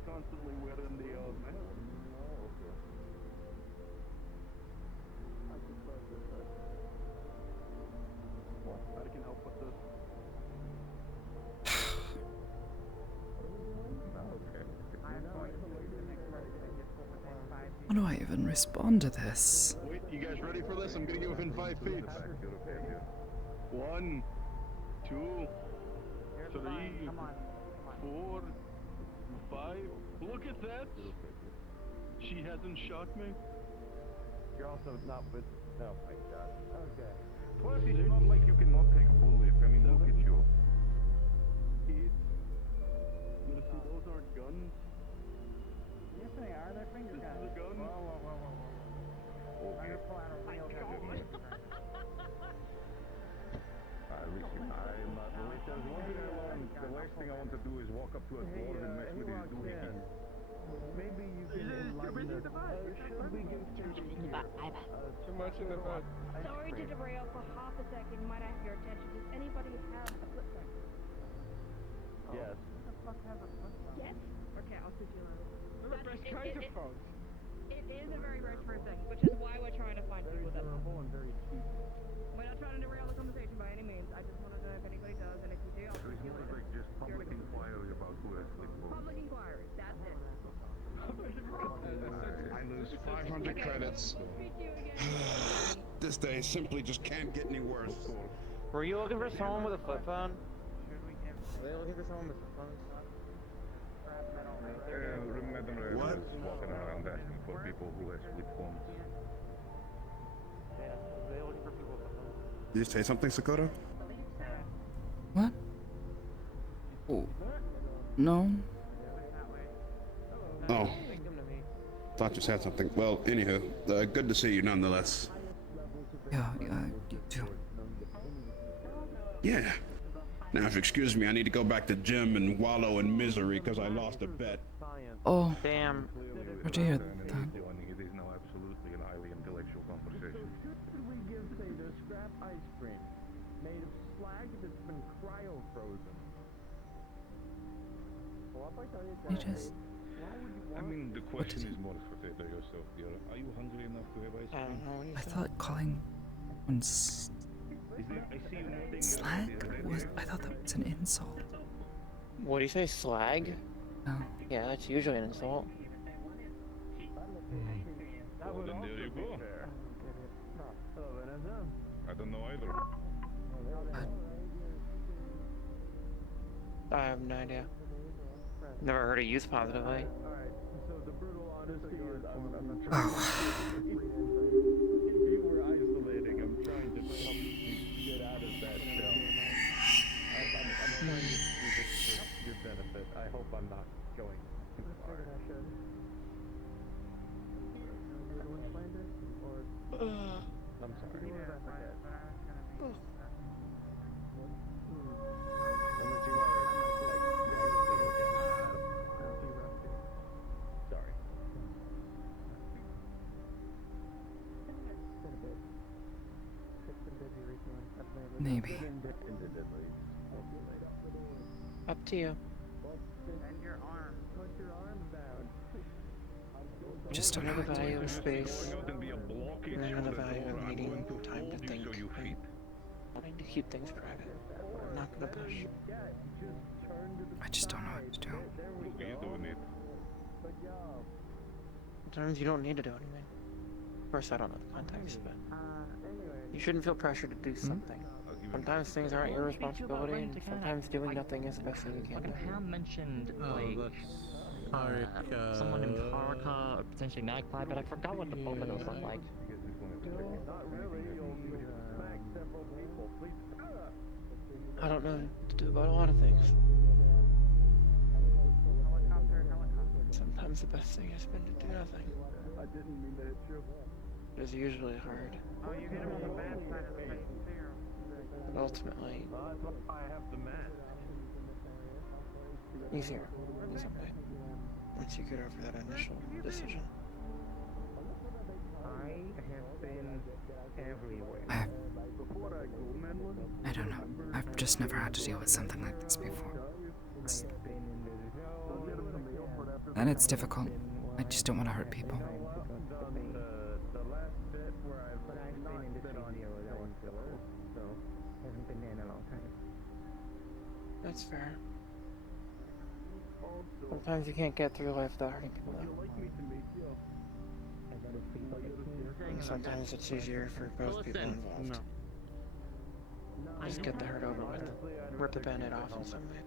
constantly wearing the mask. Oh, okay. I can process that. What? I can help with this. How do I even respond to this? Wait, you guys ready for this? I'm gonna get within 5 feet. 1, 2, 3, 4, 5. Look at that! She hasn't shot me. You're also not with. Oh my god. Okay. Plus, it's not like you cannot take a bullet. I mean, look at you. 8. You see, those aren't guns. Yes, they are. They're finger This guns. is a gun. Okay. I'm gonna pull out a real gun. Listen, I'm not. There's one thing I learned. The last thing I want to do is walk up to a door and mess with his doohickey. Maybe you can enlighten us. Should we get Too much in the butt. Sorry to derail for half a second. Might I have your attention? Does anybody have a flip phone? Yes. Who the fuck has a flip phone? Yes? Okay, I'll switch you around. They're the best kinds of phones. It is a very retro thing, which is why we're trying to find people that durable and very cheap. We're not trying to derail the conversation by any means. I just want to know if anybody does, and if you do, I'll So switch it's you more later. like just public inquiry about who has flip phones. Public inquiry, that's it. I lose 500 credits. We'll speak to you again. This day simply just can't get any worse. Were you looking for someone with a flip phone? Were they looking for someone with flip phones? What? Walking around asking for people who have flip phones. Yeah, were they looking for people with flip phones? Did you say something, Sakoto? What? Oh. No. Oh. Thought you said something. Well, anywho, good to see you nonetheless. Yeah, you too. Yeah. Now, if you excuse me, I need to go back to gym and wallow in misery because I lost a bet. Oh. Damn. Oh dear. It is now absolutely an highly intellectual conversation. Should we give, say, the scrap ice cream made of slag that's been cryo-frozen? Well, if I tell you You guys, just. why would you I want mean, the question is more for yourself, dear. Are you hungry enough to have ice I cream? don't know what you I said. thought calling one I see you nodding slag your head was. there. I thought that was an insult. What do you say, slag? No. Yeah, that's usually an insult. Well, then there you go. I don't know either. I have no idea. Never heard it used positively. Alright, so the brutal honesty is I'm trying Oh. if you were isolating, I'm trying to help you get out of that shell. I'm trying to do this for your benefit. I hope I'm not going too far. I'm sorry. Unless you are sorry. Maybe. Up to you. Bend your arm. Put your arms down. Just don't know Know the what to value do. of space. Going out and be a blockage And I know on the the value door. of I'm needing going to time to hold you think. so you fit. Wanting to keep things private. I'm not gonna push. I just don't know what to do. Look, you're doing it. Sometimes you don't need to do anything. Of course, I don't know the context, but you shouldn't feel pressured to do something. Sometimes things aren't your responsibility, and sometimes doing nothing is the best thing you can do. Pam mentioned Someone in Haruka or potentially Magpie, but I forgot what the both of those look like. Not really. You'll smack several people. Please. I don't know what to do about a lot of things. Helicopter. Sometimes the best thing has been to do nothing. I didn't mean to hit you. It is usually hard, Oh, you hit him on the bad side of the face too. but ultimately That's why I have the mask. easier someday. Once you get over that initial decision. I have been everywhere. I don't know. I've just never had to deal with something like this before. It's and it's difficult. I just don't want to hurt people. The last bit where I've not been on going killer, so Hasn't been there in a long time. That's fair. Sometimes you can't get through life without hurting people, though. And sometimes it's easier for both people involved. Just get the hurt over with. Rip the band-aid off in some way.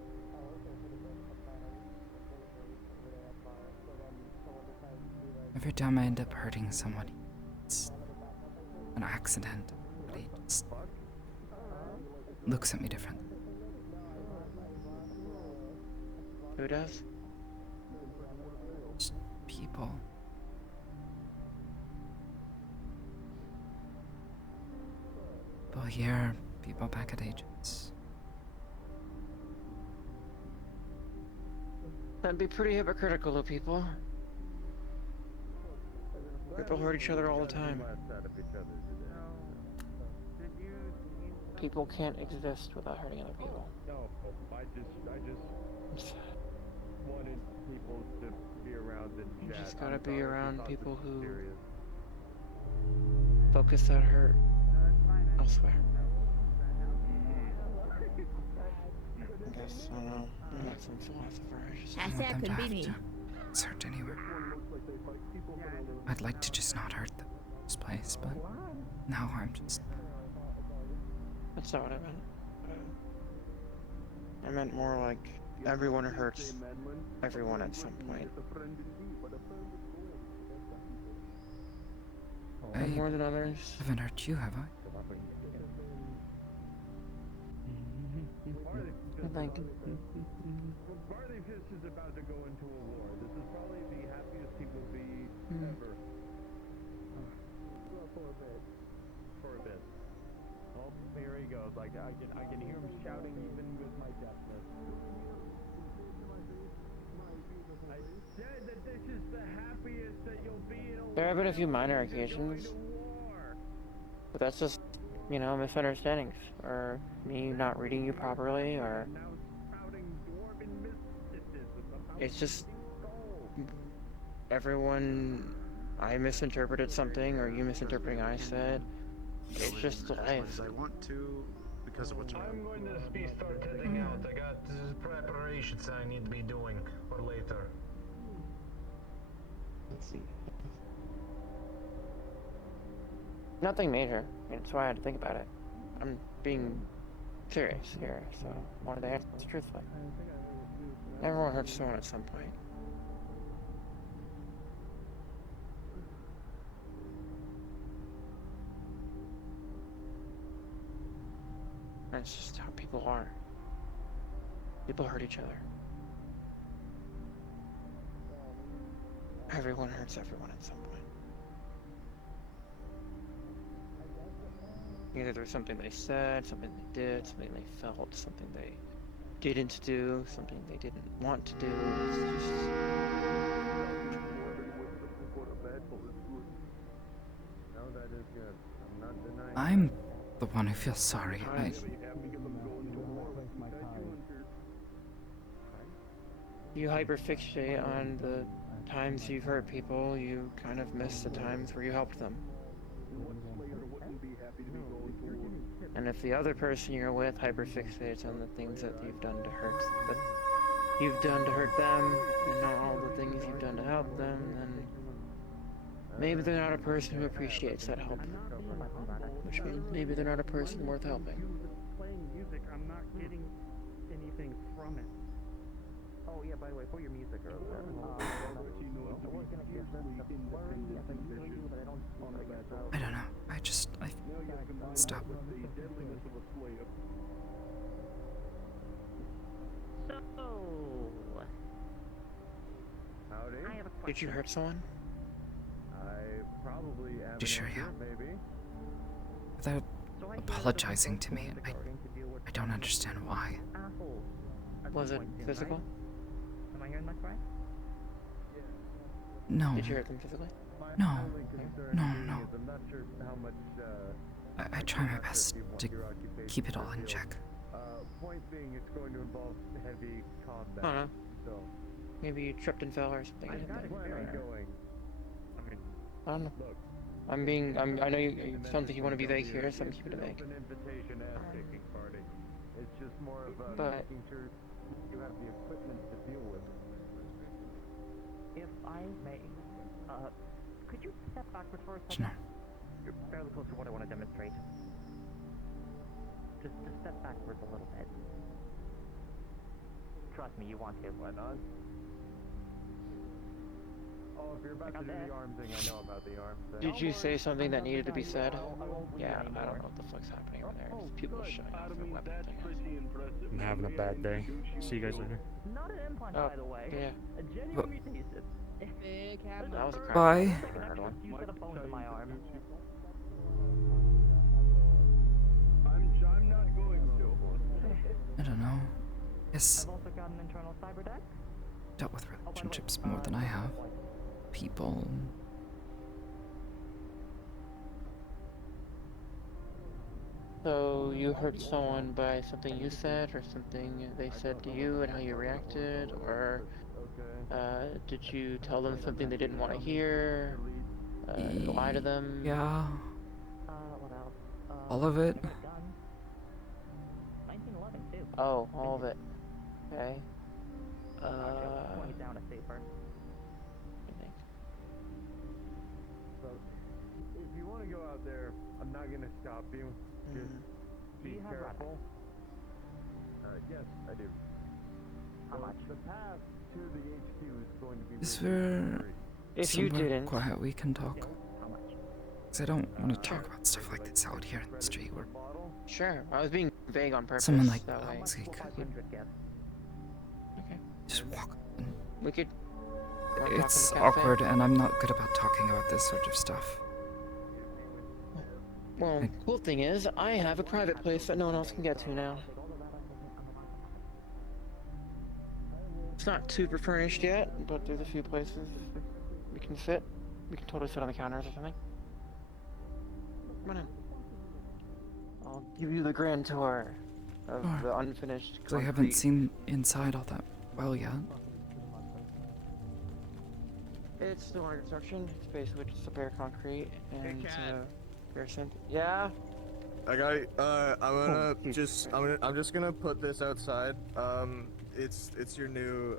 Every time I end up hurting someone, it's an accident. But he just looks at me differently. Who does? Just people. People here, people back at agents. That'd be pretty hypocritical of people. People hurt each other all the time. People can't exist without hurting other people. No, I just wanted people to be around and You chat. just gotta I'm be sorry around if people this is who serious. focus that hurt elsewhere. I guess, I don't know, I'm not some philosopher. I just I want them to have to hurt anywhere. I'd like to just not hurt this place, but now I'm just... That's not what I meant. I meant more like everyone hurts everyone at some point. Some more than others. Haven't hurt you, have I? I think. Barley Fish is about to go into a war. This is probably the happiest he will be ever. For a bit. Oh, here he goes. I can hear him shouting even with my deafness. I said that this is the happiest that you'll be in a war. There have been a few minor occasions, but that's just, you know, misunderstandings, or me not reading you properly, or it's just everyone. I misinterpreted something, or you misinterpreting I said. It's just life. I want to, because of what's wrong. I'm going to start heading out. I got preparations I need to be doing for later. Let's see. Nothing major. I mean, that's why I had to think about it. I'm being serious here, so I wanted to answer truthfully. Everyone hurts someone at some point. That's just how people are. People hurt each other. Everyone hurts everyone at some point. Either there's something they said, something they did, something they felt, something they didn't do, something they didn't want to do. It's just... No, that is good. I'm not denying. I'm the one who feels sorry. You hyperfixate on the times you've hurt people, you kind of miss the times where you helped them. And if the other person you're with hyperfixates on the things that you've done to hurt them, and not all the things you've done to help them, then maybe they're not a person who appreciates that help. Which means maybe they're not a person worth helping. Playing music, I'm not getting anything from it. Oh yeah, by the way, for your music earlier. I don't know. I stop. Howdy. Did you hurt someone? I probably am. You sure, yeah? Maybe. Without apologizing to me, I don't understand why. Was it physical? Am I hearing that right? No. Did you hurt them physically? No. I'm not sure how much. I try my best to keep it all in check. Point being, it's going to involve heavy combat. Uh-huh. So. Maybe you tripped and fell or something. I plan on going. I mean, I don't know. look. I know you sound like you want to be vague here, so I'm keeping it vague. It's an invitation ass-kicking party. It's just more of But making sure you have the equipment to deal with. If I may, could you step backwards for a second? You're fairly close to what I want to demonstrate. Just step backwards a little bit. Trust me, you want to. Why not? Oh, if you're about to do the arm thing, I know about the arm thing. did you say something that needed to be said? Yeah, I don't know what the fuck's happening over there. There's people showing off their weapons. I'm having a bad day. See you guys later. Not an implant, Oh, by the way. yeah. A genuine mutation. Big That was a crap. Bye. You set a bone to my arm. I'm not going to. I don't know. Yes, I've also got an internal cyber deck. dealt with relationships more than I have. People. So you hurt someone by something you said or something they said to you and how you reacted, or did you tell them something they didn't want to hear? Lie to them? Yeah, What else? all of it. 1911 too. Oh, all of it. Okay. Point it down a safer. I think. So, if you want to go out there, I'm not gonna stop you. Just be careful. Yes, I do. How much? The path to the HQ is going to be. Is there If you somewhere didn't, quiet we can talk? How much? Because I don't want to talk about stuff like this out here in the street where sure. I was being vague on purpose. someone like that way. Oxy could 500 guess. Okay. just walk in. We could. wanna talk in It's the cafe? awkward, and I'm not good about talking about this sort of stuff. Well, cool thing is, I have a private place that no one else can get to now. It's not super furnished yet, but there's a few places we can sit. We can totally sit on the counters or something. Come on in. I'll give you the grand tour of the unfinished 'Cause I haven't concrete. seen inside all that well yet. It's still under construction. It's basically just a bare concrete and Cat. bare synth. Yeah. I'm just gonna put this outside. It's your new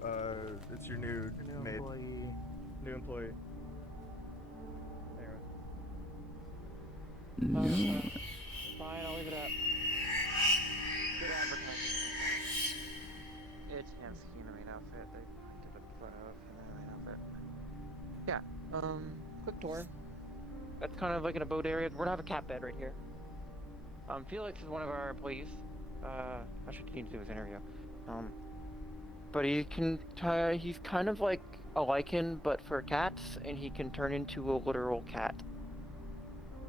maid. New employee. Anyway. Fine, I'll leave it up. Good advertising. It's him skiing a maid outfit. They took a photo of him in a maid outfit. Yeah, quick tour. That's kind of like in a boat area. We're gonna have a cat bed right here. Felix is one of our employees. I should need to do his interview. But he's kind of like a lichen, but for cats, and he can turn into a literal cat.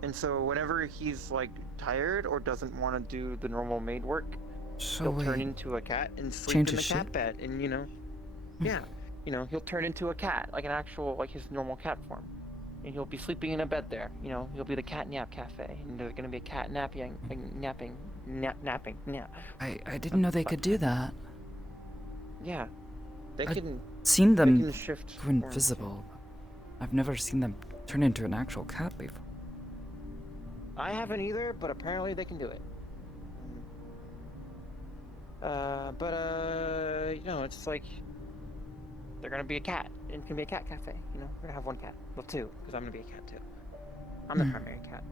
And so whenever he's like tired or doesn't want to do the normal maid work, So he'll turn wait, into a cat and sleep change in the his cat shape? bed. And yeah, he'll turn into a cat, like an actual, like his normal cat form. And he'll be sleeping in a bed there. He'll be the cat nap cafe, and there's gonna be a cat napping. I didn't know they could do that. Yeah, they I've can. Seen they them can shift go forms. invisible. I've never seen them turn into an actual cat before. I haven't either, but apparently they can do it. It's like they're gonna be a cat. It's gonna be a cat cafe. We're gonna have one cat, well, two, because I'm gonna be a cat too. I'm the primary cat.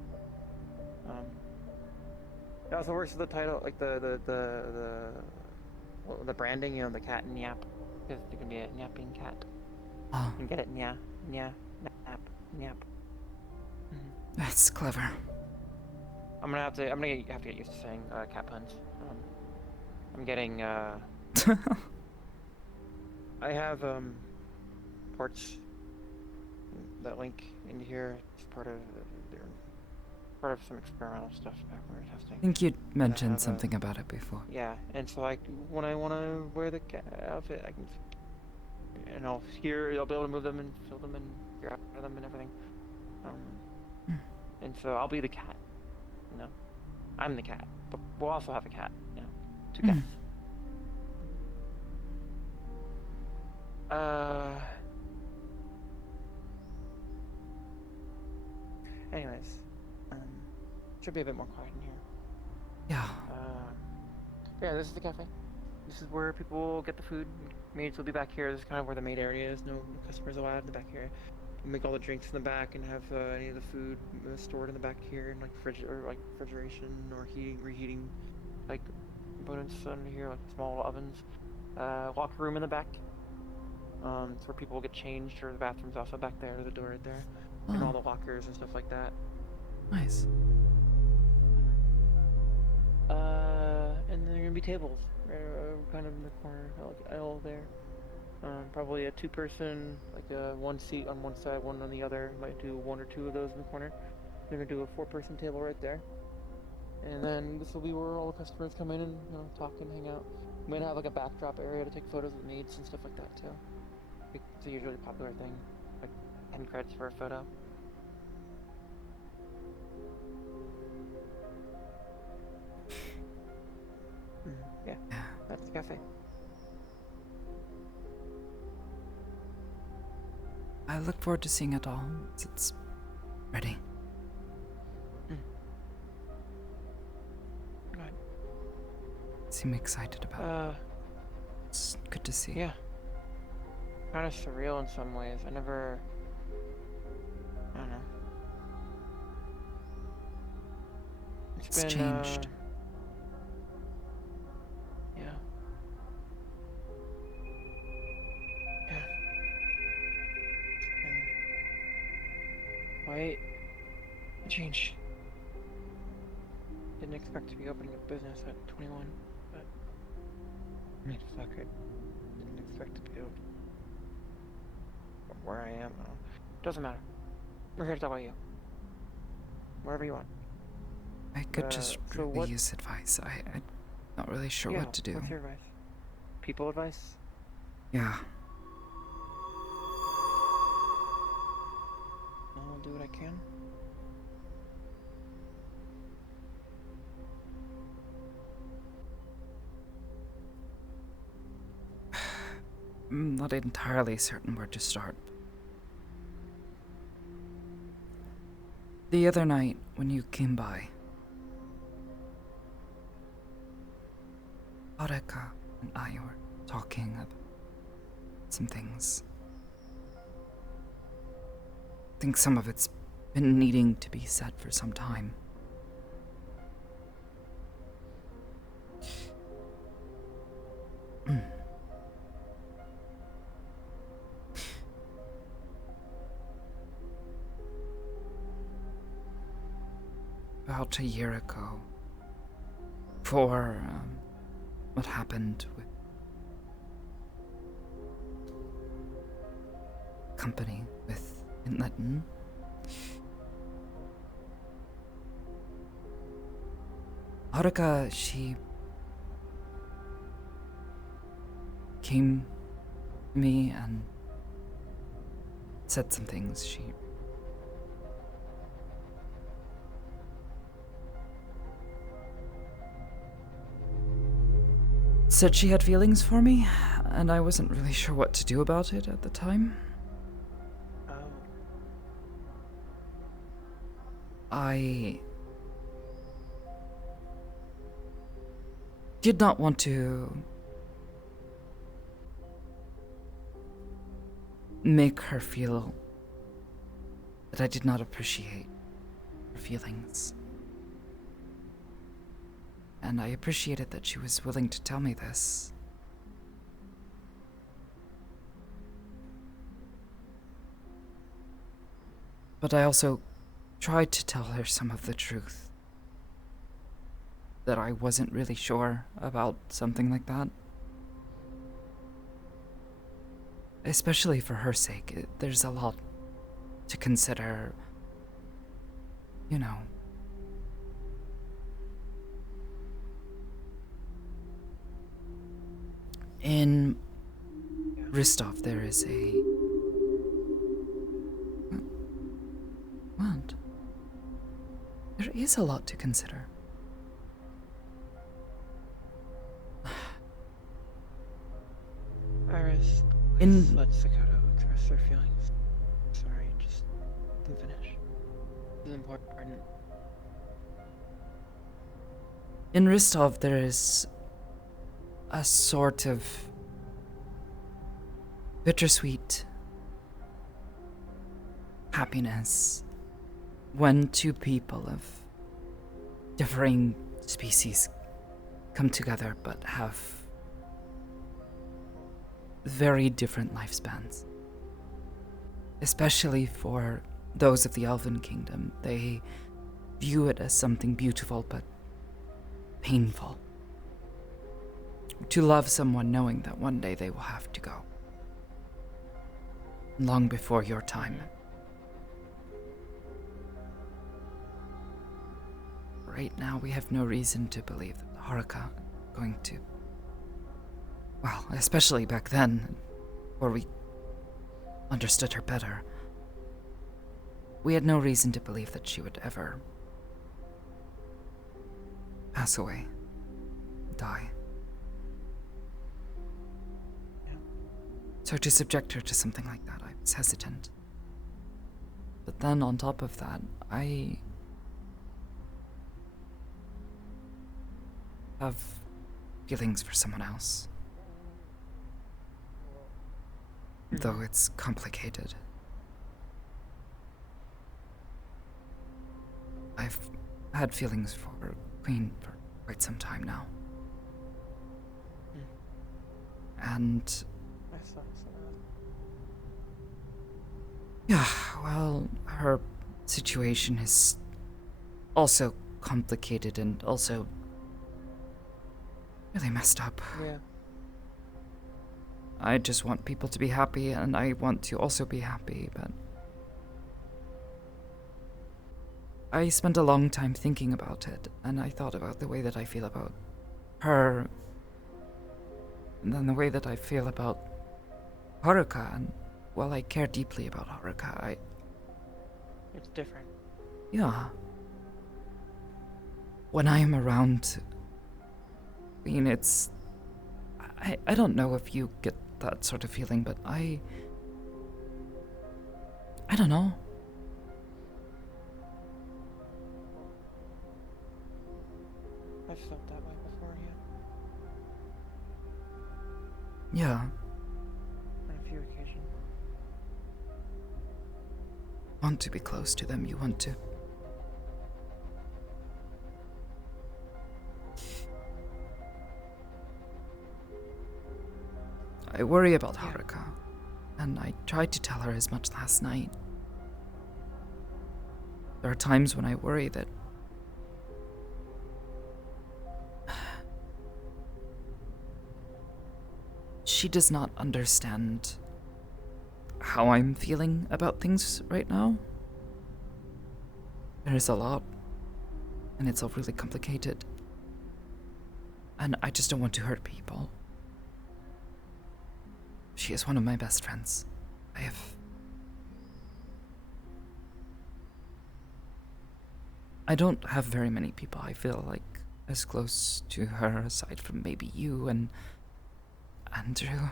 It also works with the title, like the branding. The cat and Nyap, because there can be a napping cat. Oh, You can get it, Nya, Nap, Nyap. that's clever. I'm gonna have to get used to saying cat puns. I'm getting I have ports that link into here. It's part of some experimental stuff back when we were testing. I think you'd I mentioned have, something about it before. Yeah, and so when I want to wear the outfit, I can, and I'll be able to move them and fill them and grab them and everything. And so I'll be the cat. I'm the cat, but we'll also have a cat. Two cats. Anyways, should be a bit more quiet in here. Yeah. Yeah, this is the cafe. This is where people get the food. Maids will be back here. This is kind of where the maid area is. No customers allowed in the back here. We'll make all the drinks in the back and have any of the food stored in the back here, and like refrigeration or heating, reheating, like components under here, like small ovens. Locker room in the back. It's where people get changed, or the bathroom's also back there. There's a door right there, and all the lockers and stuff like that. Nice. And then there are gonna be tables, kind of in the corner, like aisle there. Probably a two-person, like one seat on one side, one on the other. Might do one or two of those in the corner. They're gonna do a four-person table right there. And then this will be where all the customers come in and talk and hang out. We might have like a backdrop area to take photos with maids and stuff like that too. It's a usually popular thing, like 10 credits for a photo. Yeah, that's the cafe. I look forward to seeing it all once it's ready. Good. Seem excited about it. It's good to see. Yeah. Kind of surreal in some ways. I don't know. It's been, changed. Yeah. Yeah. And quite a change. Didn't expect to be opening a business at 21, but I mean, fuck it. Didn't expect to be able where I am. Doesn't matter. We're here to talk about you. Wherever you want. I could just really use advice. I'm not really sure what to do. What's your advice? People advice? Yeah. I'll do what I can. I'm not entirely certain where to start. The other night, when you came by, Areka and I were talking about some things. I think some of it's been needing to be said for some time. About a year ago, before what happened with company with Inleton, Haruka, she came to me and said some things. She said she had feelings for me, and I wasn't really sure what to do about it at the time. I did not want to make her feel that I did not appreciate her feelings. And I appreciated that she was willing to tell me this. But I also tried to tell her some of the truth. That I wasn't really sure about something like that. Especially for her sake. There's a lot to consider. You know. In Ristov, there is a... What? There is a lot to consider. Iris, In let Sakoto express their feelings. Sorry, just didn't finish. It's important. in Ristov, there is a sort of bittersweet happiness when two people of differing species come together but have very different lifespans. Especially for those of the Elven Kingdom, they view it as something beautiful but painful. To love someone knowing that one day they will have to go. Long before your time. Right now, we have no reason to believe that Haruka is going to... Well, especially back then, where we understood her better. We had no reason to believe that she would ever pass away, die. Yeah. So to subject her to something like that, I was hesitant. But then on top of that, I have feelings for someone else. Though it's complicated. I've had feelings for Queen for quite some time now. And I saw that. yeah, well, her situation is also complicated and also really messed up. Yeah. I just want people to be happy, and I want to also be happy, but I spent a long time thinking about it, and I thought about the way that I feel about her, and then the way that I feel about Haruka, and while I care deeply about Haruka, It's different. yeah. When I am around, I mean, it's... I don't know if you get that sort of feeling, but I don't know. I've felt that way before, Yeah. on a few occasions. Want to be close to them, you want to. I worry about Haruka, and I tried to tell her as much last night. There are times when I worry that she does not understand how I'm feeling about things right now. There is a lot, and it's all really complicated. And I just don't want to hurt people. She is one of my best friends. I don't have very many people I feel like as close to her aside from maybe you and Andrew.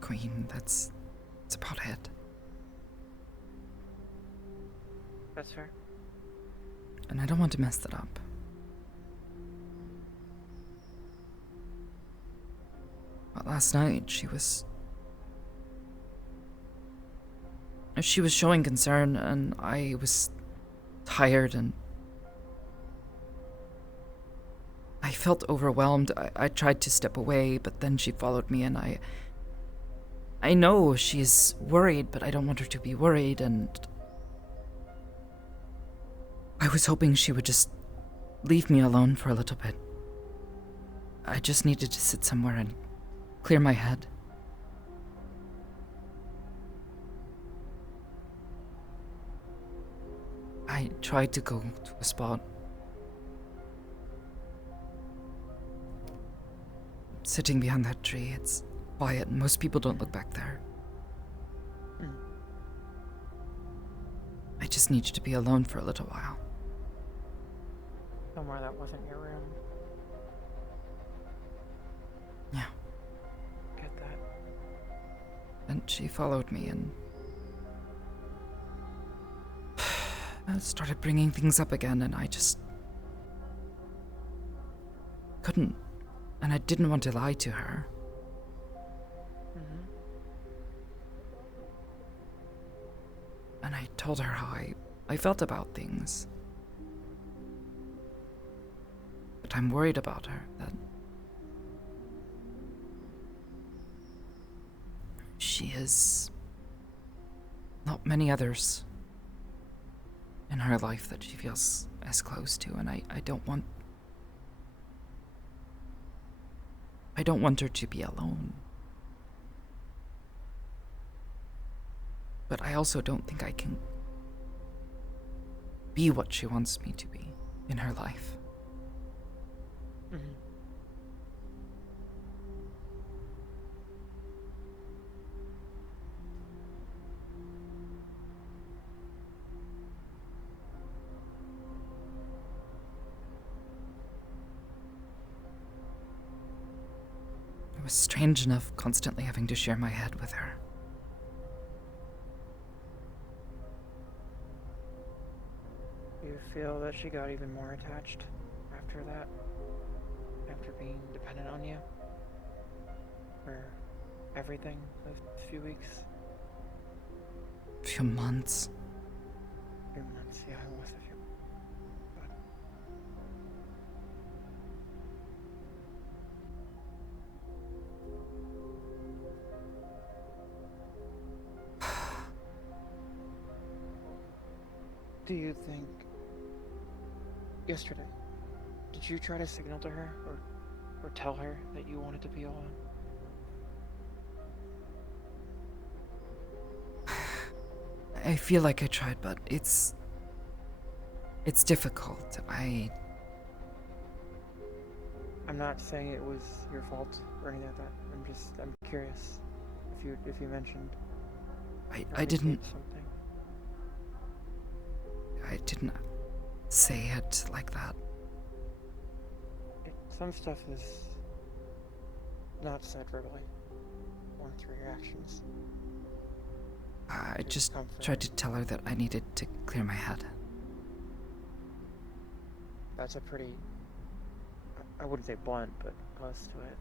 Queen, that's about it. That's fair. And I don't want to mess that up. But last night, she was showing concern, and I was tired, and I felt overwhelmed. I tried to step away, but then she followed me, and I know she's worried, but I don't want her to be worried, and I was hoping she would just leave me alone for a little bit. I just needed to sit somewhere and clear my head. I tried to go to a spot. Sitting behind that tree, it's quiet, and most people don't look back there. I just need you to be alone for a little while. Somewhere that wasn't your room. and she followed me and started bringing things up again, and I just couldn't, and I didn't want to lie to her. And I told her how I felt about things. But I'm worried about her, that she has not many others in her life that she feels as close to, and I don't want her to be alone. But I also don't think I can be what she wants me to be in her life. It was strange enough constantly having to share my head with her. You feel that she got even more attached after that? After being dependent on you? For everything those few weeks? Few months. Few months, yeah, it was a few. Do you think... Yesterday, did you try to signal to her, or tell her that you wanted to be alone? I feel like I tried, but it's difficult. I'm not saying it was your fault or anything like that. I'm curious if you mentioned. I didn't. Something. I didn't say it like that. Some stuff is not said verbally, or through your actions. I just tried to tell her that I needed to clear my head. That's a pretty, I wouldn't say blunt, but close to it.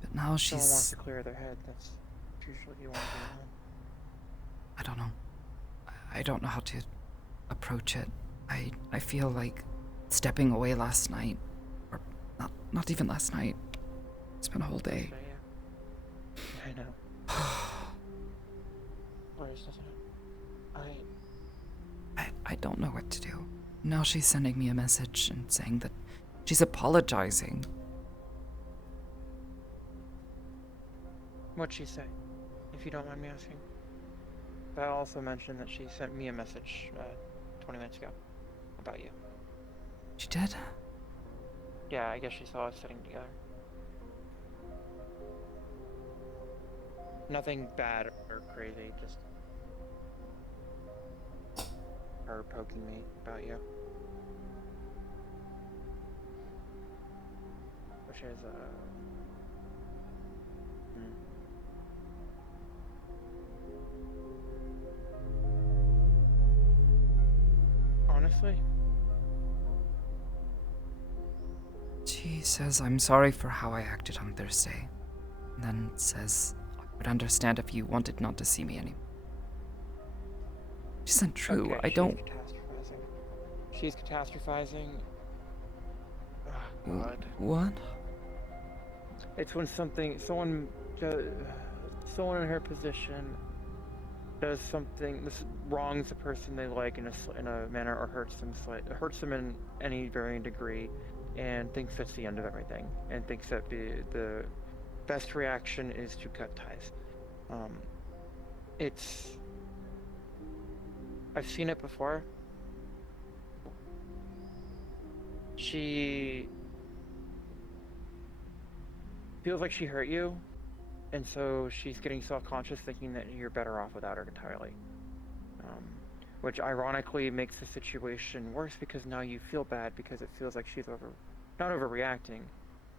But now Someone wants she's... to clear their head, that's usually you want to be alone. I don't know. I don't know how to approach it. I feel like stepping away last night, or not even last night. It's been a whole day. I know. Worse, doesn't it? I don't know what to do. Now she's sending me a message and saying that she's apologizing. What'd she say, if you don't mind me asking? I also mentioned that she sent me a message 20 minutes ago about you. She did? Yeah, I guess she saw us sitting together. Nothing bad or crazy, just her poking me about you. Which is, Honestly? She says I'm sorry for how I acted on Thursday. And then says I would understand if you wanted not to see me anymore. Which isn't true. Okay, I don't... She's catastrophizing. Oh, God. What? It's when someone in her position does something, this wrongs the person they like in a manner, or hurts them in any varying degree, and thinks that's the end of everything, and thinks that the best reaction is to cut ties. I've seen it before. She feels like she hurt you, and so she's getting self-conscious, thinking that you're better off without her entirely. Which ironically makes the situation worse, because now you feel bad because it feels like she's not overreacting,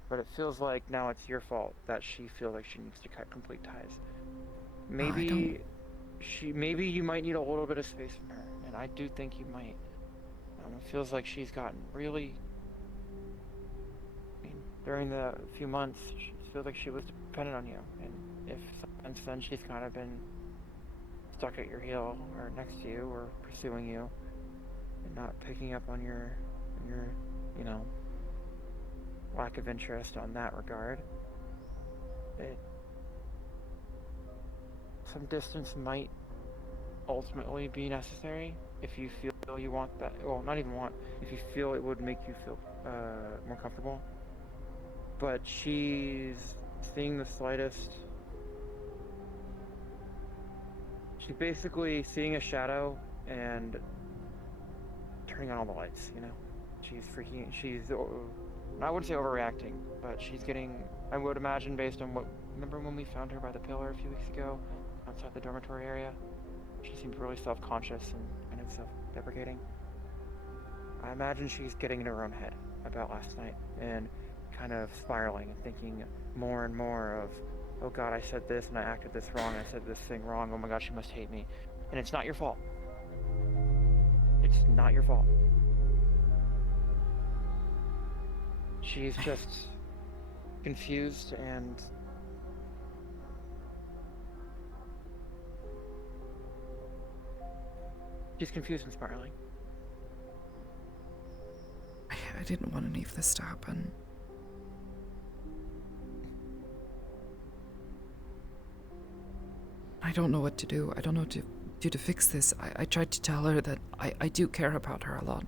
but it feels like now it's your fault that she feels like she needs to cut complete ties. Maybe maybe you might need a little bit of space from her, and I do think you might. It feels like she's gotten really. I mean, during the few months, she feels like she was dependent on you, and if since then she's kind of been stuck at your heel or next to you or pursuing you, and not picking up on your, you know, lack of interest on that regard. Some distance might ultimately be necessary if you feel you want that. Well, not even want. If you feel it would make you feel more comfortable. But she's seeing the slightest. She's basically seeing a shadow and turning on all the lights. You know, she's freaking. I wouldn't say overreacting, but she's getting. I would imagine based on what. Remember when we found her by the pillar a few weeks ago, outside the dormitory area? She seemed really self-conscious and kind of self-deprecating. I imagine she's getting in her own head about last night and kind of spiraling and thinking more and more of, oh God, I said this and I acted this wrong. I said this thing wrong. Oh my God, she must hate me. And it's not your fault. It's not your fault. She's just confused and she's confused and spiraling. I didn't want any of this to happen. I don't know what to do. I don't know what to do to fix this. I tried to tell her that I do care about her a lot.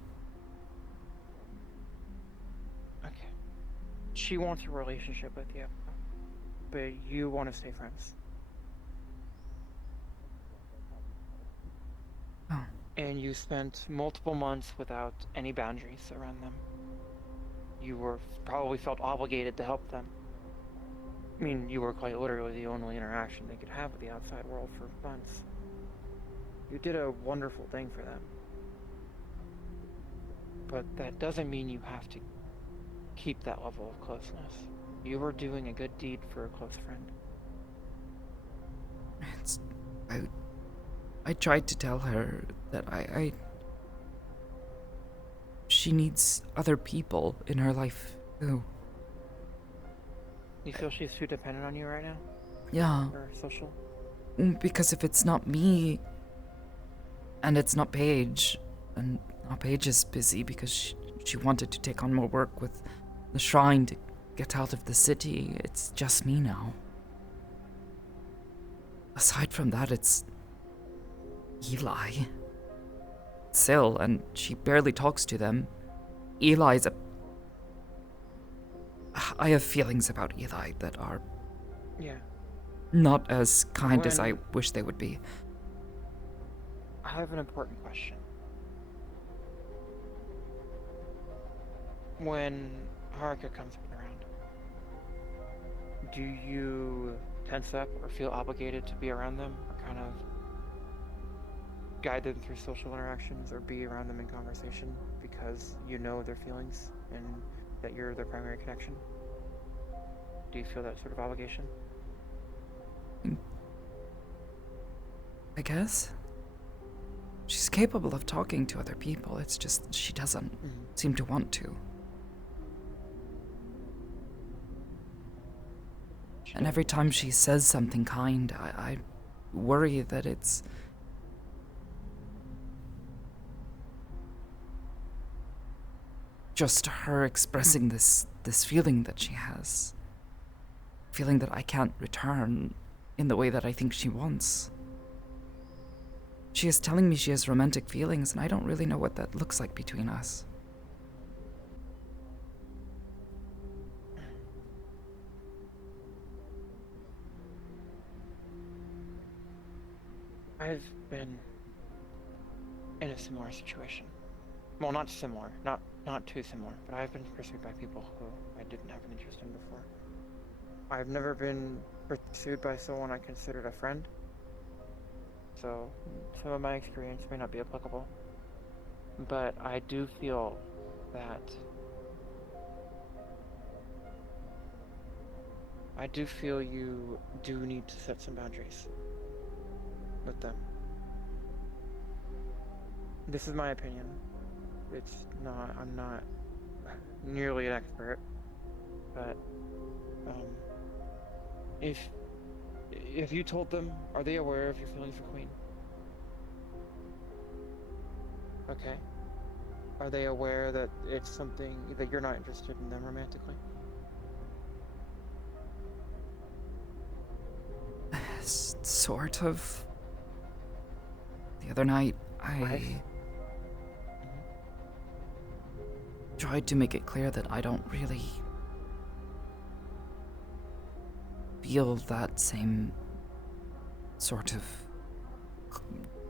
Okay. She wants a relationship with you, but you want to stay friends. Oh. And you spent multiple months without any boundaries around them. You were probably felt obligated to help them. I mean, you were quite literally the only interaction they could have with the outside world for months. You did a wonderful thing for them. But that doesn't mean you have to keep that level of closeness. You were doing a good deed for a close friend. I tried to tell her that she needs other people in her life too. You feel she's too dependent on you right now? Yeah. Or social? Because if it's not me, and it's not Paige, and now Paige is busy because she wanted to take on more work with the shrine to get out of the city, it's just me now. Aside from that, it's Eli. Syl, and she barely talks to them. Eli's I have feelings about Eli that are not as kind as I wish they would be. I have an important question. When Haruka comes around, do you tense up or feel obligated to be around them, or kind of guide them through social interactions or be around them in conversation because you know their feelings and that you're their primary connection? Do you feel that sort of obligation? I guess. She's capable of talking to other people, it's just she doesn't seem to want to. And every time she says something kind, I worry that it's just her expressing this feeling that she has. Feeling that I can't return in the way that I think she wants. She is telling me she has romantic feelings, and I don't really know what that looks like between us. I've been in a similar situation. Well, not similar, not too similar, but I've been pursued by people who I didn't have an interest in before. I've never been pursued by someone I considered a friend, so some of my experience may not be applicable. But I do feel that I do feel you do need to set some boundaries with them. This is my opinion. It's not, I'm not nearly an expert, but if you told them, are they aware of your feelings for Queen? Okay. Are they aware that it's something that you're not interested in them romantically? Sort of. The other night, I tried to make it clear that I don't really feel that same sort of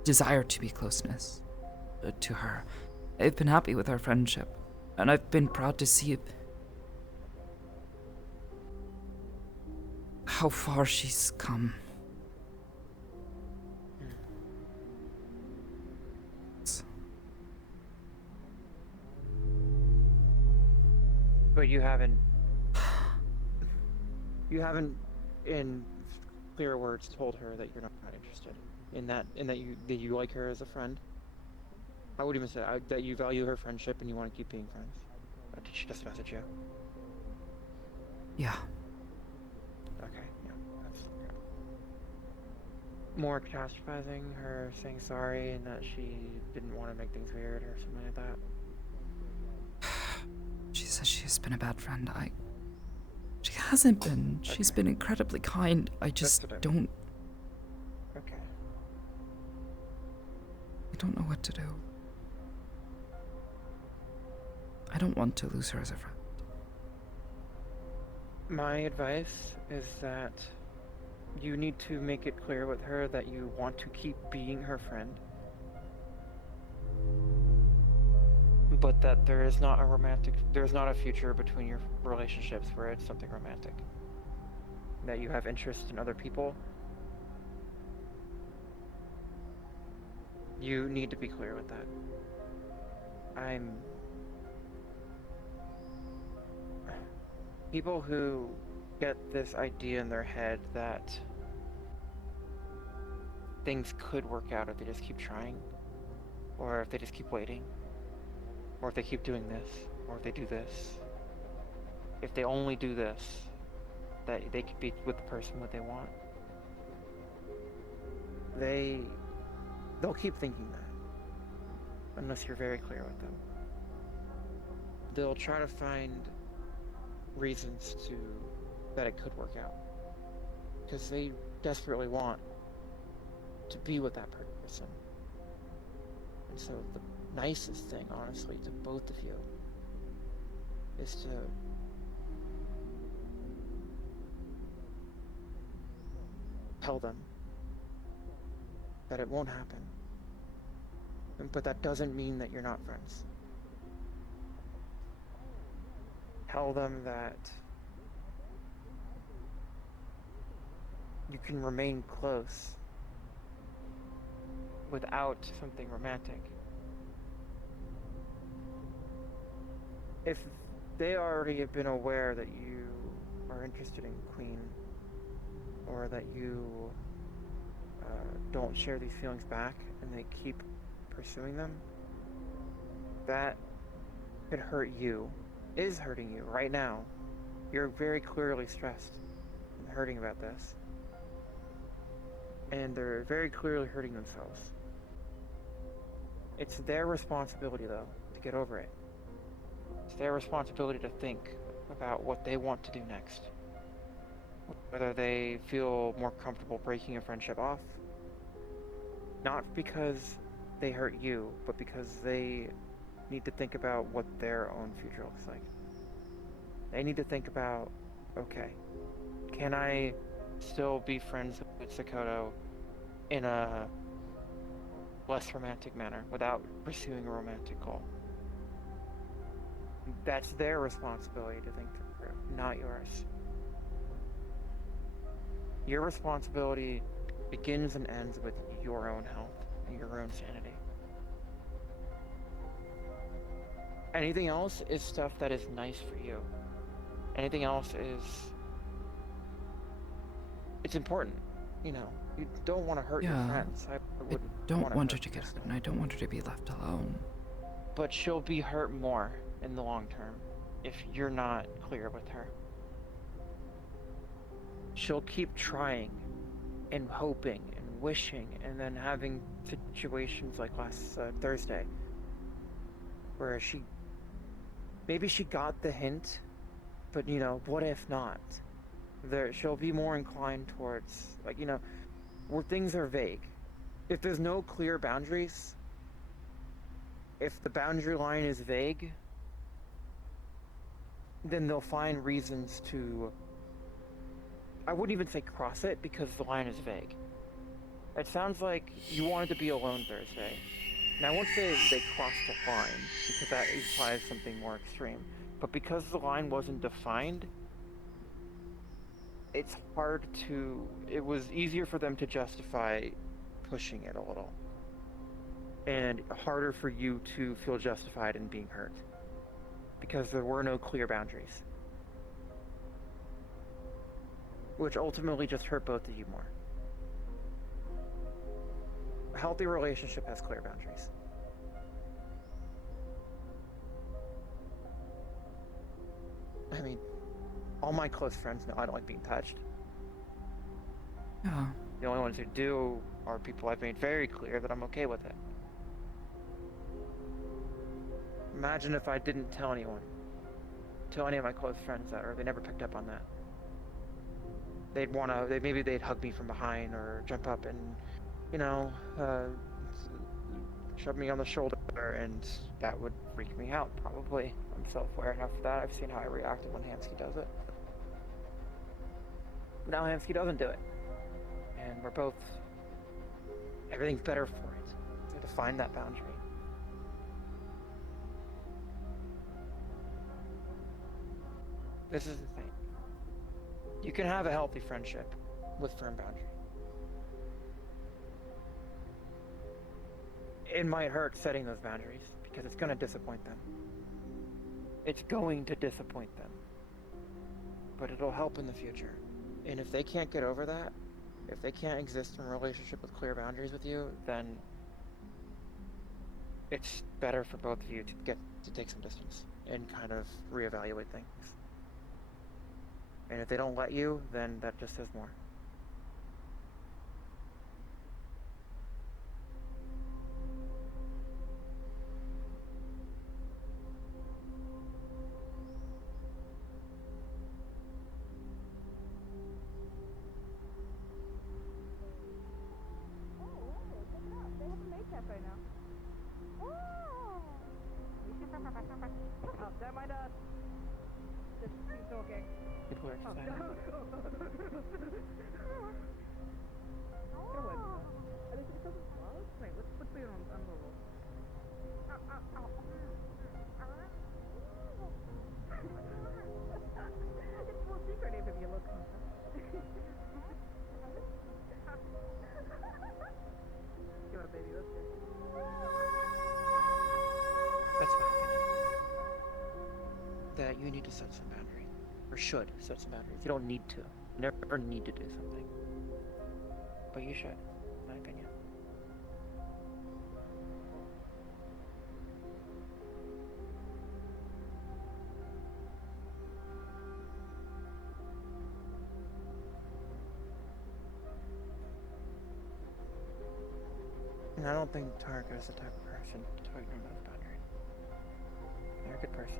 desire to be closeness to her. I've been happy with our friendship, and I've been proud to see how far she's come. But you haven't, in clear words, told her that you're not interested in that, that you like her as a friend. I would even say that you value her friendship and you want to keep being friends. Did she just message you? Yeah. Okay, yeah. That's okay. More catastrophizing, her saying sorry and that she didn't want to make things weird or something like that. She says she has been a bad friend. She hasn't been. She's been incredibly kind. I just don't. Okay. I don't know what to do. I don't want to lose her as a friend. My advice is that you need to make it clear with her that you want to keep being her friend, but that there's not a future between your relationships where it's something romantic. That you have interest in other people. You need to be clear with that. People who get this idea in their head that things could work out if they just keep trying, or if they just keep waiting, or if they keep doing this, or if they do this. If they only do this, that they could be with the person that they want. They'll keep thinking that, unless you're very clear with them. They'll try to find reasons that it could work out, because they desperately want to be with that person. And so the nicest thing, honestly, to both of you is to tell them that it won't happen. But that doesn't mean that you're not friends. Tell them that you can remain close without something romantic. If they already have been aware that you are interested in Queen, or that you don't share these feelings back, and they keep pursuing them, that could hurt you, is hurting you right now. You're very clearly stressed and hurting about this. And they're very clearly hurting themselves. It's their responsibility, though, to get over it. It's their responsibility to think about what they want to do next. Whether they feel more comfortable breaking a friendship off. Not because they hurt you, but because they need to think about what their own future looks like. They need to think about, okay, can I still be friends with Sakoto in a less romantic manner without pursuing a romantic goal? That's their responsibility to think through, not yours. Your responsibility begins and ends with your own health and your own sanity. Anything else is stuff that is nice for you. Anything else is it's important. You know, you don't want to hurt your Yeah, friends. I I wouldn't don't wanna want her hurt to get Krista. hurt, and I don't want her to be left alone. But she'll be hurt more in the long term if you're not clear with her. She'll keep trying and hoping and wishing, and then having situations like last Thursday where maybe she got the hint, but you know, what if not? She'll be more inclined towards, like, you know, where things are vague. If there's no clear boundaries, if the boundary line is vague, then they'll find reasons to, I wouldn't even say cross it, because the line is vague. It sounds like you wanted to be alone Thursday. Now, I won't say they crossed the line, because that implies something more extreme. But because the line wasn't defined, it was easier for them to justify pushing it a little. And harder for you to feel justified in being hurt. Because there were no clear boundaries. Which ultimately just hurt both of you more. A healthy relationship has clear boundaries. I mean, all my close friends know I don't like being touched. Yeah. The only ones who do are people I've made very clear that I'm okay with it. Imagine if I didn't tell anyone. Tell any of my close friends that, or they never picked up on that. Maybe they'd hug me from behind or jump up and, you know, shove me on the shoulder, and that would freak me out, probably. I'm self-aware enough for that. I've seen how I reacted when Hansky does it. Now Hansky doesn't do it. And everything's better for it. You have to find that boundary. This is the thing. You can have a healthy friendship with firm boundary. It might hurt setting those boundaries because it's going to disappoint them. It's going to disappoint them. But it'll help in the future. And if they can't get over that, if they can't exist in a relationship with clear boundaries with you, then it's better for both of you to take some distance and kind of reevaluate things. And if they don't let you, then that just says more. Oh, that might just keep talking. People are excited. Wait, what's going on Google? It's more secretive if you look. You want a baby? Let's That's my opinion. That you need to set some boundary. Or should set some boundaries. You don't need to. You never need to do something. But you should, in my opinion. And I don't think Tarka is the type of person to ignore those boundaries. They're a good person.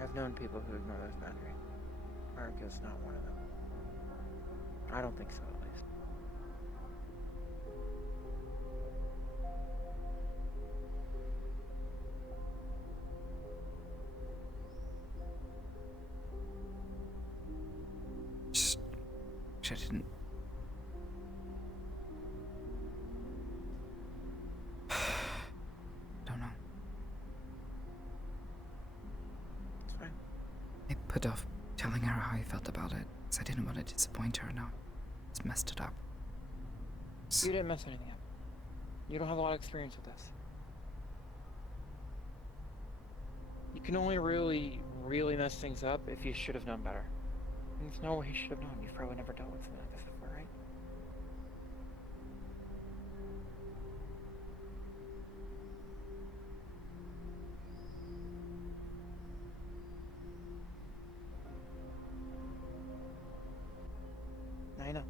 I've known people who ignore those boundaries. Tarka's not one of them. I don't think so, at least. I didn't. Don't know. It's fine. I put off telling her how I felt about it because I didn't want to disappoint her. Now it's messed it up. You didn't mess anything up. You don't have a lot of experience with this. You can only really mess things up if you should have known better. And there's no way you should have known. You've probably never dealt with something like this before, right? I know.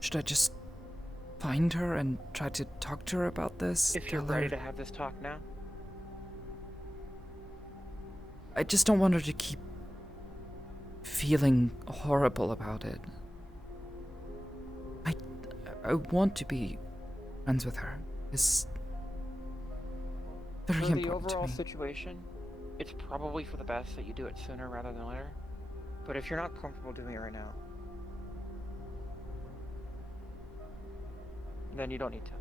Should I just find her and try to talk to her about this? If you're ready to have this talk now. I just don't want her to keep feeling horrible about it. I want to be friends with her. It's very For the important to overall me. situation, it's probably for the best that you do it sooner rather than later. But if you're not comfortable doing it right now, then you don't need to.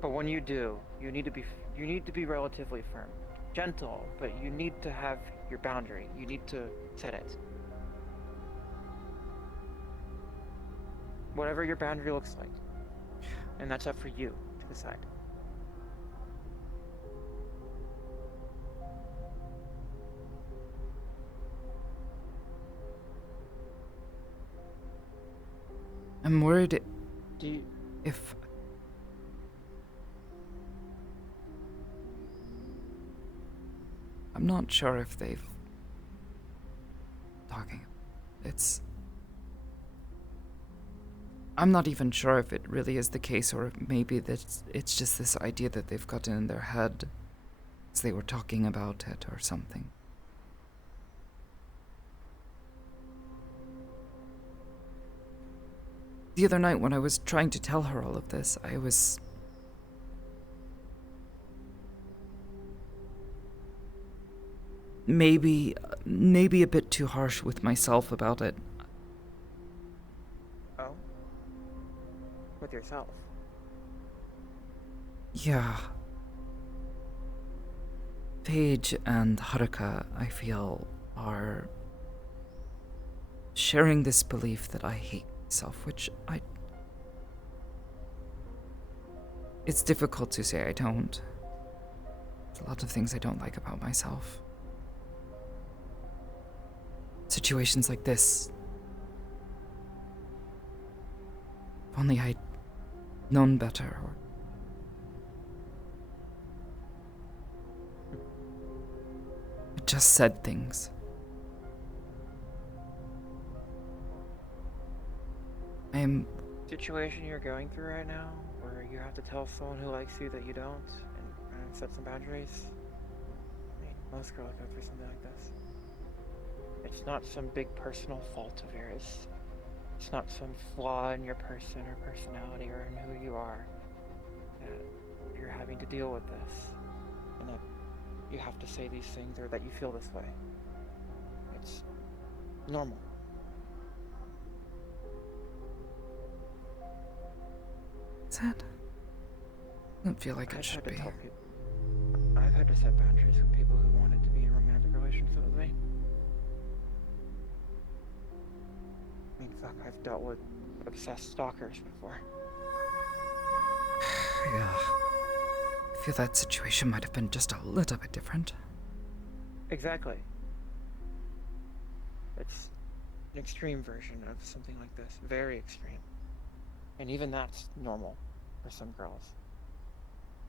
But when you do, you need to be relatively firm. Gentle, but you need to have your boundary. You need to set it. Whatever your boundary looks like. And that's up for you to decide. I'm worried Do you... if... I'm not sure if they've... talking. It's... I'm not even sure if it really is the case, or maybe that it's just this idea that they've gotten in their head as they were talking about it or something. The other night when I was trying to tell her all of this, I was... maybe a bit too harsh with myself about it. Oh? With yourself? Yeah. Paige and Haruka, I feel, are sharing this belief that I hate myself, which it's difficult to say I don't. There's a lot of things I don't like about myself. Situations like this. If only I'd known better, or... I just said things. Situation you're going through right now, where you have to tell someone who likes you that you don't, and set some boundaries. I mean, most girls go through something like this. It's not some big personal fault of yours. It's not some flaw in your person or personality or in who you are. You're having to deal with this, and that you have to say these things, or that you feel this way. It's normal. Sad. I don't feel like it should be. I've had to set boundaries with people who wanted to be in a romantic relationship with me. I mean, fuck, I've dealt with obsessed stalkers before. Yeah. I feel that situation might have been just a little bit different. Exactly. It's an extreme version of something like this. Very extreme. And even that's normal for some girls.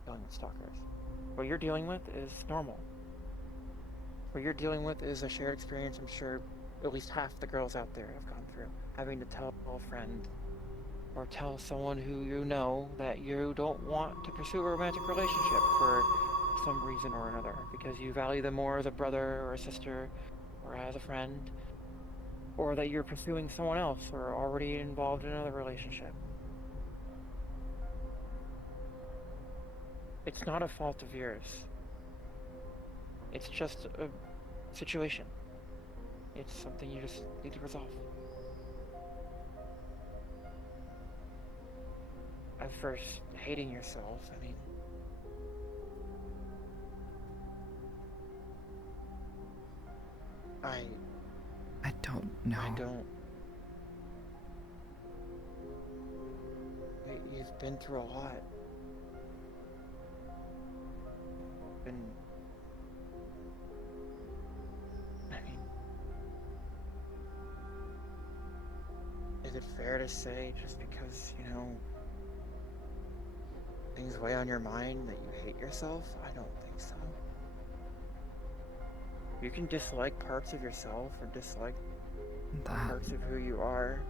Dealing with stalkers. What you're dealing with is normal. What you're dealing with is a shared experience I'm sure at least half the girls out there have gone through. Having to tell a friend or tell someone who you know that you don't want to pursue a romantic relationship for some reason or another, because you value them more as a brother or a sister or as a friend, or that you're pursuing someone else or already involved in another relationship. It's not a fault of yours. It's just a situation. It's something you just need to resolve. I've first hating yourself, I mean... I don't know. I don't... You've been through a lot. I mean... Is it fair to say just because, you know... things weigh on your mind that you hate yourself? I don't think so. You can dislike parts of yourself or dislike parts of who you are.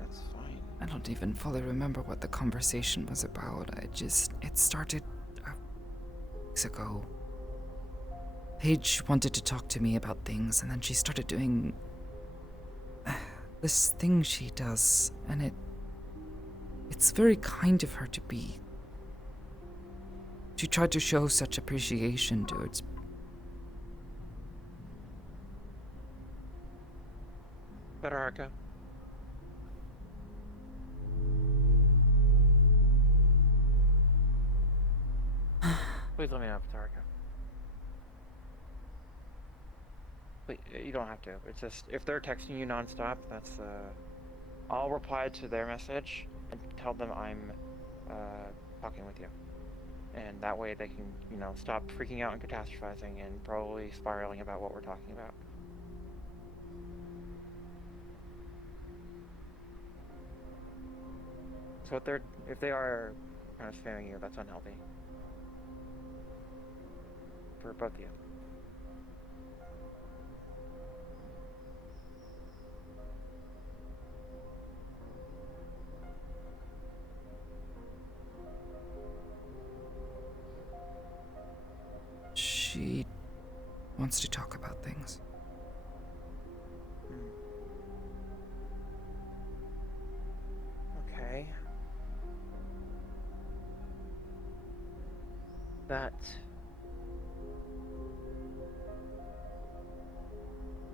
That's fine. I don't even fully remember what the conversation was about. It started weeks ago. Paige wanted to talk to me about things, and then she started doing this thing she does, and it's very kind of her to be. She tried to show such appreciation towards. Better, Arca. Please let me know if it's Arca. Please, you don't have to. It's just, if they're texting you nonstop, that's, I'll reply to their message and tell them I'm, talking with you. And that way they can, you know, stop freaking out and catastrophizing and probably spiraling about what we're talking about. So if they are kind of spamming you, that's unhealthy. For both of you. She wants to talk about things. Okay. That...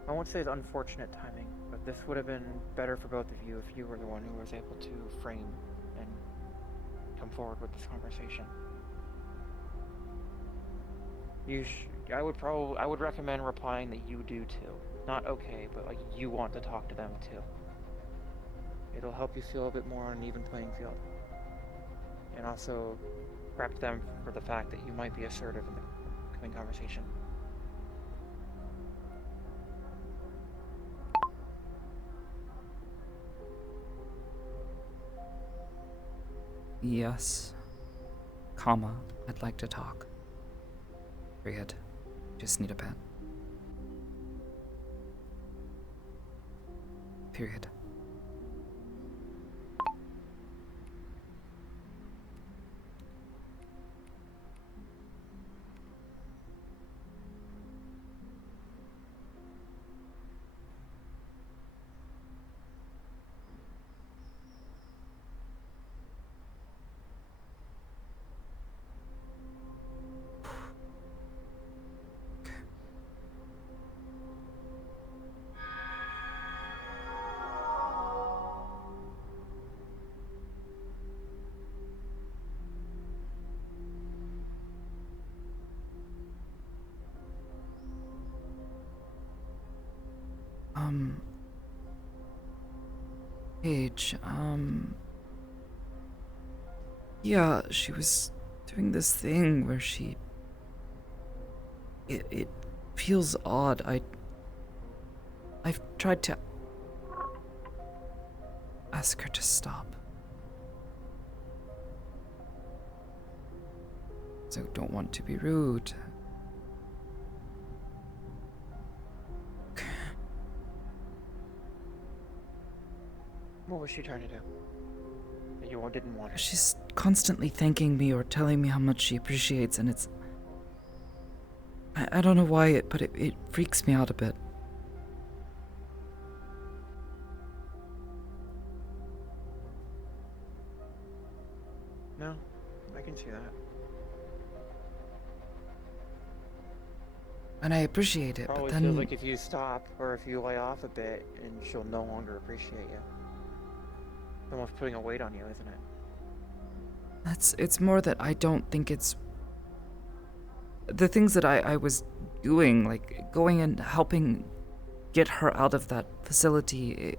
I won't say it's unfortunate timing, but this would have been better for both of you if you were the one who was able to frame and come forward with this conversation. I would recommend replying that you do too. Not okay, but like you want to talk to them too. It'll help you feel a bit more on an even playing field. And also prep them for the fact that you might be assertive in the coming conversation. Yes. Comma, I'd like to talk. Period. Just need a pen. Period. Paige, yeah, she was doing this thing where it feels odd. I've tried to ask her to stop. So don't want to be rude. What was she trying to do? That you didn't want her? She's constantly thanking me or telling me how much she appreciates, and it's... I don't know why, but it freaks me out a bit. No, I can see that. And I appreciate it, Probably but then... feels like if you stop, or if you lay off a bit, and she'll no longer appreciate you. almost putting a weight on you, isn't it? It's more that I don't think it's the things that I was doing, like going and helping get her out of that facility.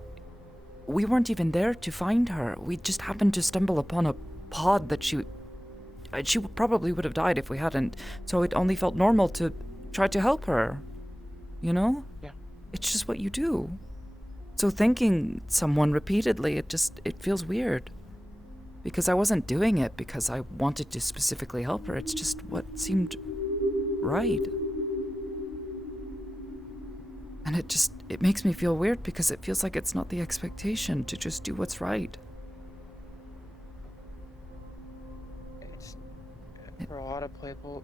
We weren't even there to find her. We just happened to stumble upon a pod that she probably would have died if we hadn't. So it only felt normal to try to help her. You know? Yeah. It's just what you do. So thanking someone repeatedly, it feels weird. Because I wasn't doing it because I wanted to specifically help her. It's just what seemed right. And it makes me feel weird because it feels like it's not the expectation to just do what's right. For a lot of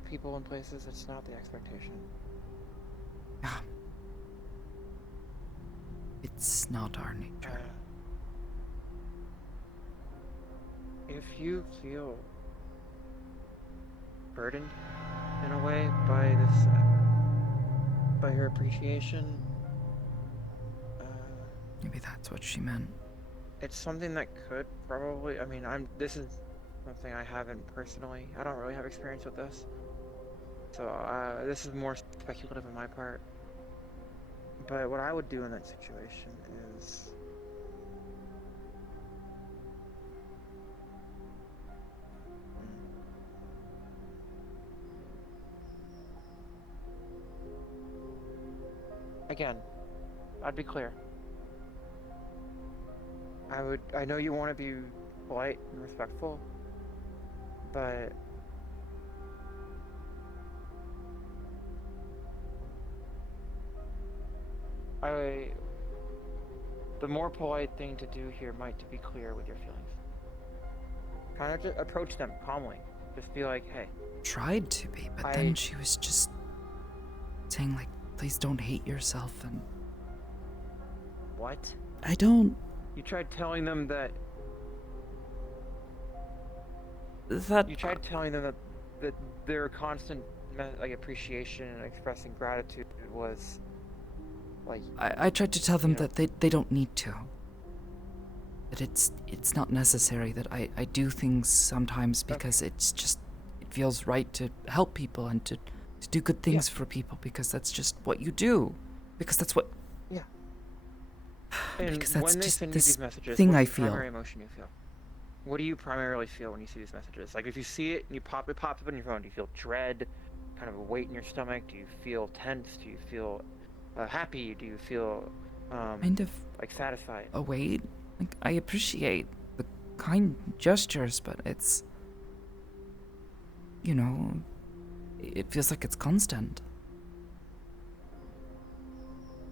people and places, it's not the expectation. Yeah. It's not our nature. If you feel burdened in a way by this, by her appreciation, maybe that's what she meant. it's something that could probably, I mean, this is something I haven't personally, I don't really have experience with this. So, this is more speculative on my part. But what I would do in that situation is... Again, I'd be clear. I know you want to be polite and respectful, but the more polite thing to do here might to be clear with your feelings. Kind of just approach them calmly. Just be like, hey. Tried to be, but then she was just saying like, please don't hate yourself and... What? I don't... You tried telling them that... You tried telling them that their constant appreciation and expressing gratitude was like... I tried to tell them that they don't need to. That it's not necessary, that I do things sometimes because it's just... It feels right to help people and to do good things for people because that's just what you do. Because that's what... Yeah. And because that's when they just send you this these messages, thing what's I the feel. primary emotion you feel? What do you primarily feel when you see these messages? Like if you see it and it pops up on your phone, do you feel dread, kind of a weight in your stomach? Do you feel tense? Do you feel happy? Do you feel kind of like satisfied? a weight. Like I appreciate the kind gestures, but it's, you know, it feels like it's constant.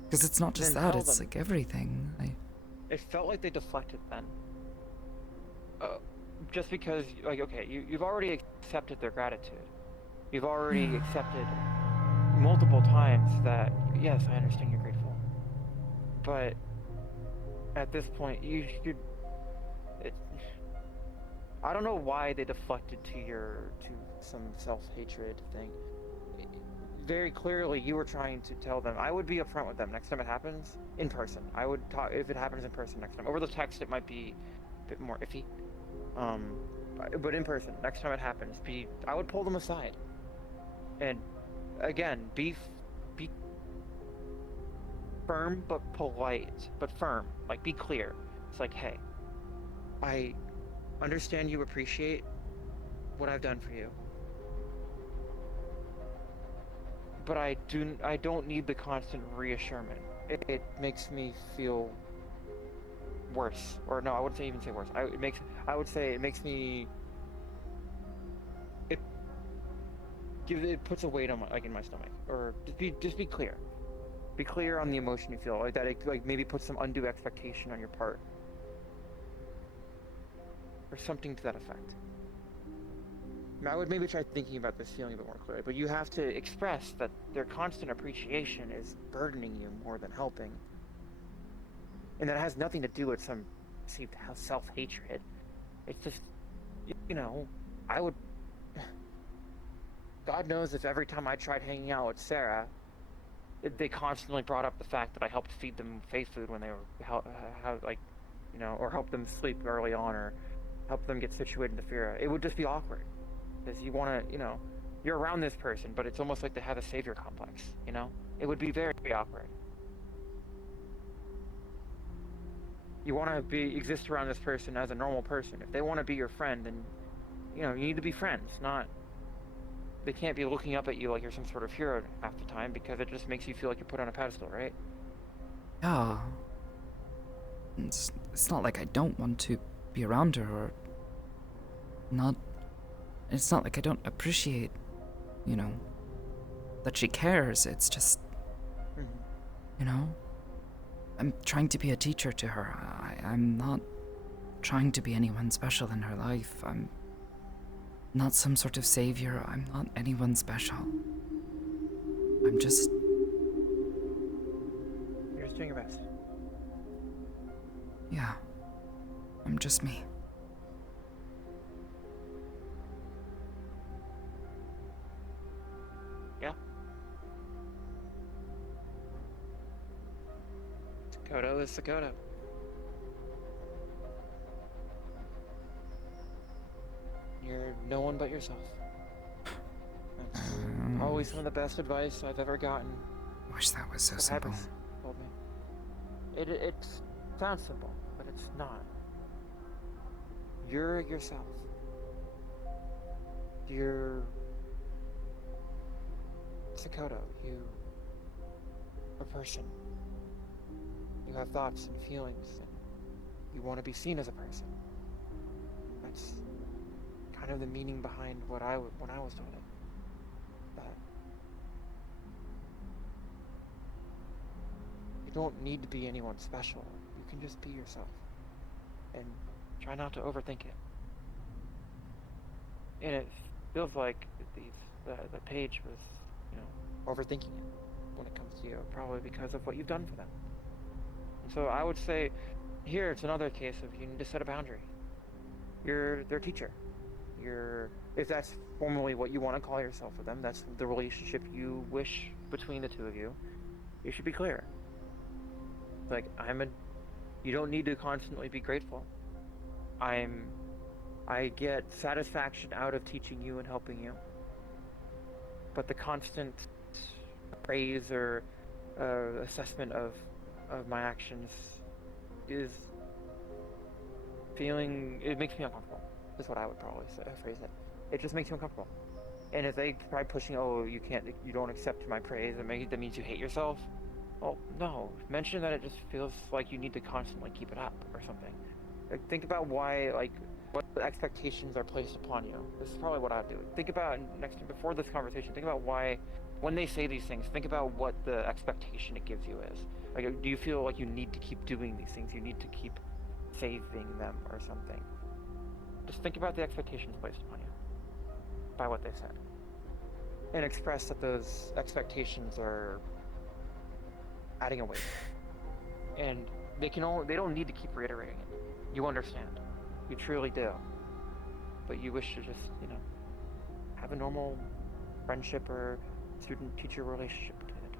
Because it's not just Then that, tell it's them. like everything. It felt like they deflected then. Just because, like, okay, you've already accepted their gratitude. You've already accepted multiple times that, yes, I understand you're grateful. But at this point, you should... I don't know why they deflected to some self-hatred thing. Very clearly, you were trying to tell them. I would be upfront with them next time it happens in person. I would talk if it happens in person next time. Over the text, it might be a bit more iffy. But in person, next time it happens, I would pull them aside. And again, be firm but polite, but firm. Like, be clear. It's like, hey, I understand you appreciate what I've done for you. But I don't need the constant reassurance. It makes me feel worse. Or no, I wouldn't even say worse. I would say it makes me... It puts a weight on in my stomach. Or just be clear. Be clear on the emotion you feel. Like that it maybe puts some undue expectation on your part. Or something to that effect. I would maybe try thinking about this feeling a bit more clearly, but you have to express that their constant appreciation is burdening you more than helping. And that has nothing to do with some perceived self-hatred. It's just, you know, I would... God knows if every time I tried hanging out with Sarah, they constantly brought up the fact that I helped feed them faith food when they were, you know, or help them sleep early on, or help them get situated in the Fira. It would just be awkward because you want to, you know, you're around this person, but it's almost like they have a savior complex, you know? It would be very, very awkward. You want to exist around this person as a normal person. If they want to be your friend, then, you know, you need to be friends, not... They can't be looking up at you like you're some sort of hero half the time, because it just makes you feel like you're put on a pedestal, right? Yeah. It's not like I don't want to be around her, or not... It's not like I don't appreciate, you know, that she cares. It's just, you know, I'm trying to be a teacher to her. I'm not trying to be anyone special in her life. I'm not some sort of savior. I'm not anyone special. I'm just... You're just doing your best. Yeah. I'm just me. Yeah. Sakoto is Sakoto. You're no one but yourself. That's probably some of the best advice I've ever gotten. I wish that was so What simple. Happens told me. It sounds simple, but it's not. You're yourself. You're Sakoto. You are a person. You have thoughts and feelings, and you want to be seen as a person. That's kind of the meaning behind when I was doing it. That you don't need to be anyone special. You can just be yourself, and try not to overthink it. And it feels like the page was, you know, overthinking it when it comes to you, probably because of what you've done for them. And so I would say, here it's another case of you need to set a boundary. You're their teacher. If that's formally what you want to call yourself with them, that's the relationship you wish between the two of you, you should be clear. Like, you don't need to constantly be grateful. I get satisfaction out of teaching you and helping you. But the constant praise or assessment of my actions it makes me uncomfortable, is what I would probably phrase it. It just makes you uncomfortable. And if they try pushing, you don't accept my praise, that means you hate yourself. Well, no. Mention that it just feels like you need to constantly keep it up or something. Like, think about what expectations are placed upon you. This is probably what I'd do. Think about before this conversation, think about why, when they say these things, think about what the expectation it gives you is. Like, do you feel like you need to keep doing these things? You need to keep saving them or something? Just think about the expectations placed upon you by what they said, and express that those expectations are adding a weight, and they don't need to keep reiterating it. You understand, you truly do, but you wish to just, you know, have a normal friendship or student-teacher relationship between the two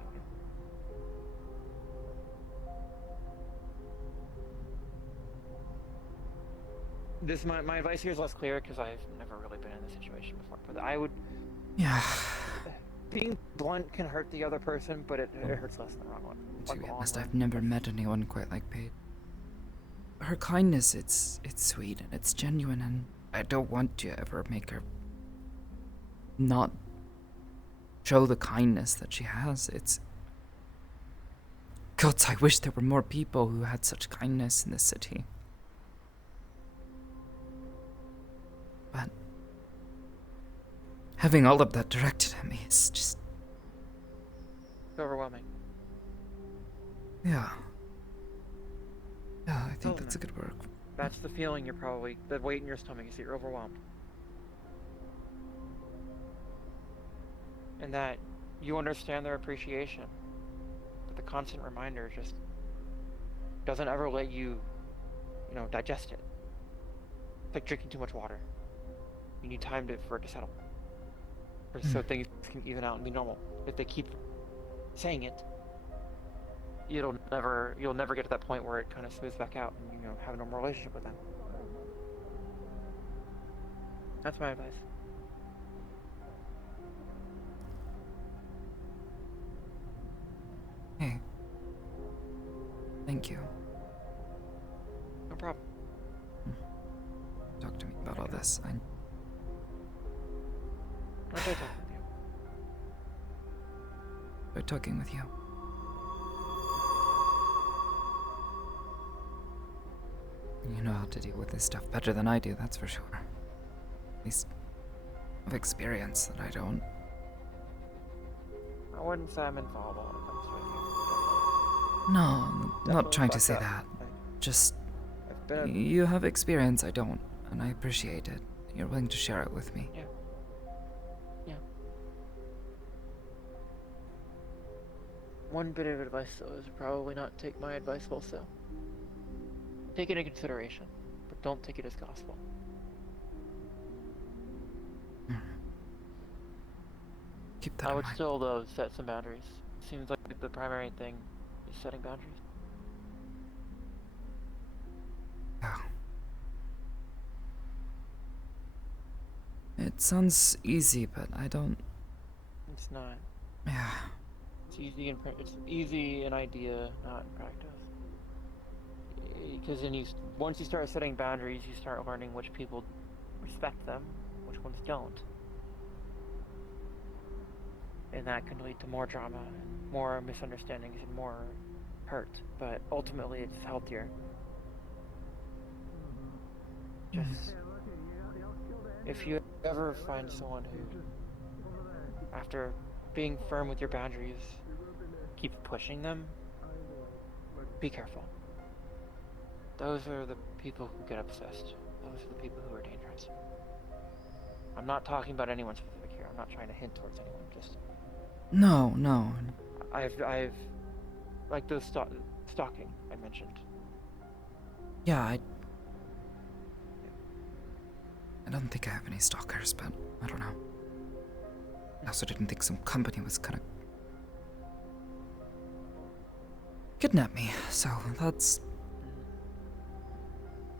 of you. My advice here is less clear because I've never really been in this situation before, but I would... Yeah. Being blunt can hurt the other person, but it hurts less than the wrong one. To be honest, I've never met anyone quite like Paige. Her kindness, it's sweet and it's genuine, and I don't want to ever make her not show the kindness that she has. Gods, I wish there were more people who had such kindness in this city. But having all of that directed at me is just... It's overwhelming. Yeah. Yeah, I think that's a good word. That's the feeling the weight in your stomach is that you're overwhelmed. And that you understand their appreciation. But the constant reminder just doesn't ever let you, digest it. It's like drinking too much water. You need time for it to settle. So things can even out and be normal. If they keep saying it, you'll never get to that point where it kind of smooths back out and have a normal relationship with them. That's my advice. Hey. Thank you. No problem. Talk to me about all this. I enjoy talking with you. We're talking with you. You know how to deal with this stuff better than I do, that's for sure. At least of experience that I don't. I wouldn't say I'm infallible when it comes to it. No, I'm not Definitely trying to fucked say up. that. Just I've been you have experience I don't, and I appreciate it. You're willing to share it with me. Yeah. One bit of advice though is probably not take my advice wholesale. Take it into consideration, but don't take it as gospel. Keep that I in would mind. still though set some boundaries. Seems like the primary thing is setting boundaries. Yeah. It sounds easy, but I don't. It's not. Yeah. It's easy in idea, not in practice. Because once you start setting boundaries, you start learning which people respect them, which ones don't. And that can lead to more drama, and more misunderstandings, and more hurt. But ultimately, it's healthier. Just if you ever find someone who, after being firm with your boundaries, keeps pushing them, be careful. Those are the people who get obsessed. Those are the people who are dangerous. I'm not talking about anyone specific here. I'm not trying to hint towards anyone. Just No. I've like those stalking I mentioned. Yeah, I don't think I have any stalkers, but I don't know. I also didn't think some company was gonna kidnap me, so that's.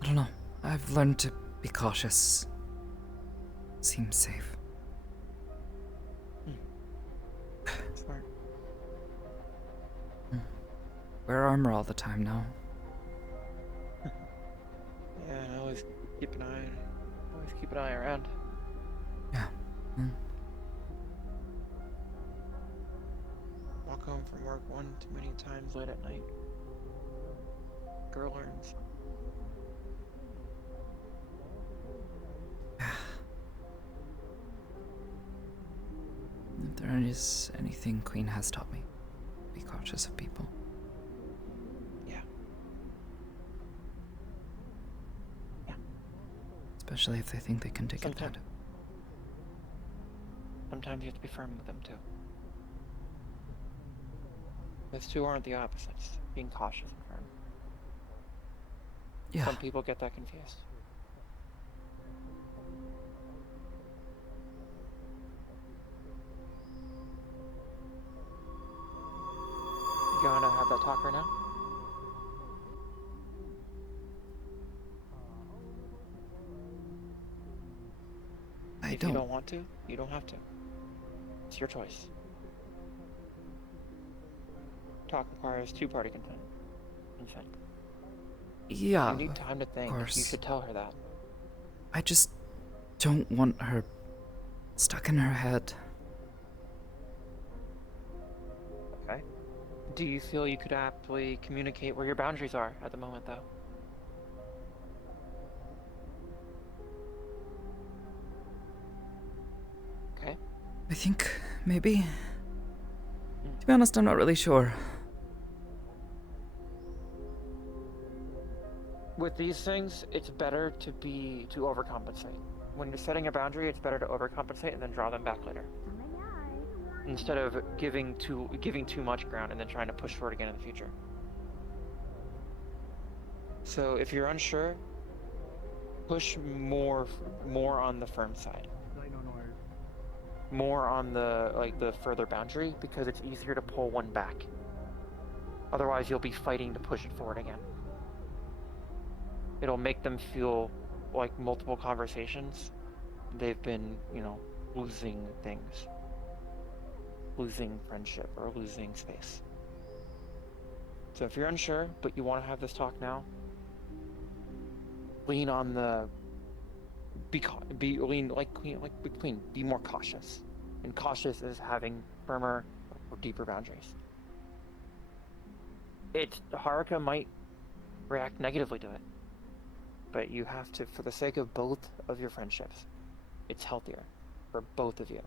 I don't know. I've learned to be cautious. Seems safe. Smart. Wear armor all the time now. Yeah, and always keep an eye around. Yeah. Walk home from work one too many times late at night. Girl learns. If there is anything Queen has taught me, be cautious of people. Yeah. Especially if they think they can take advantage. Sometimes you have to be firm with them too. Those two aren't the opposites. Being cautious and firm. Yeah. Some people get that confused. You wanna have that talk right now? If you don't want to, you don't have to. It's your choice. Talk requires two-party consent. Yeah. You need time to think. Of course. You should tell her that. I just don't want her stuck in her head. Okay. Do you feel you could aptly communicate where your boundaries are at the moment, though? Okay. I think maybe. To be honest, I'm not really sure. With these things, it's better to overcompensate. When you're setting a boundary, it's better to overcompensate and then draw them back later. Instead of giving too much ground and then trying to push for it again in the future. So if you're unsure, push more on the firm side. More on the further boundary, because it's easier to pull one back. Otherwise, you'll be fighting to push it forward again. It'll make them feel like multiple conversations. They've been, you know, losing things. Losing friendship or losing space. So if you're unsure, but you want to have this talk now, lean on the lean like queen. Be more cautious, and cautious is having firmer or deeper boundaries. Haruka might react negatively to it, but you have to, for the sake of both of your friendships, it's healthier for both of you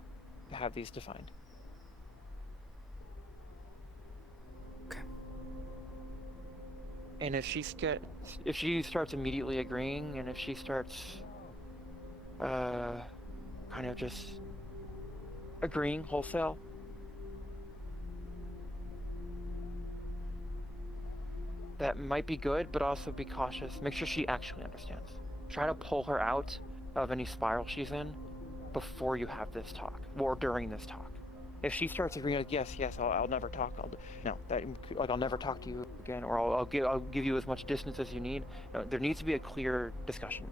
to have these defined. And if she starts immediately agreeing, and if she starts kind of just agreeing wholesale, that might be good, but also be cautious. Make sure she actually understands. Try to pull her out of any spiral she's in before you have this talk, or during this talk. If she starts agreeing, like, yes, I'll never talk. I'll never talk to you again, or I'll give you as much distance as you need. No, there needs to be a clear discussion.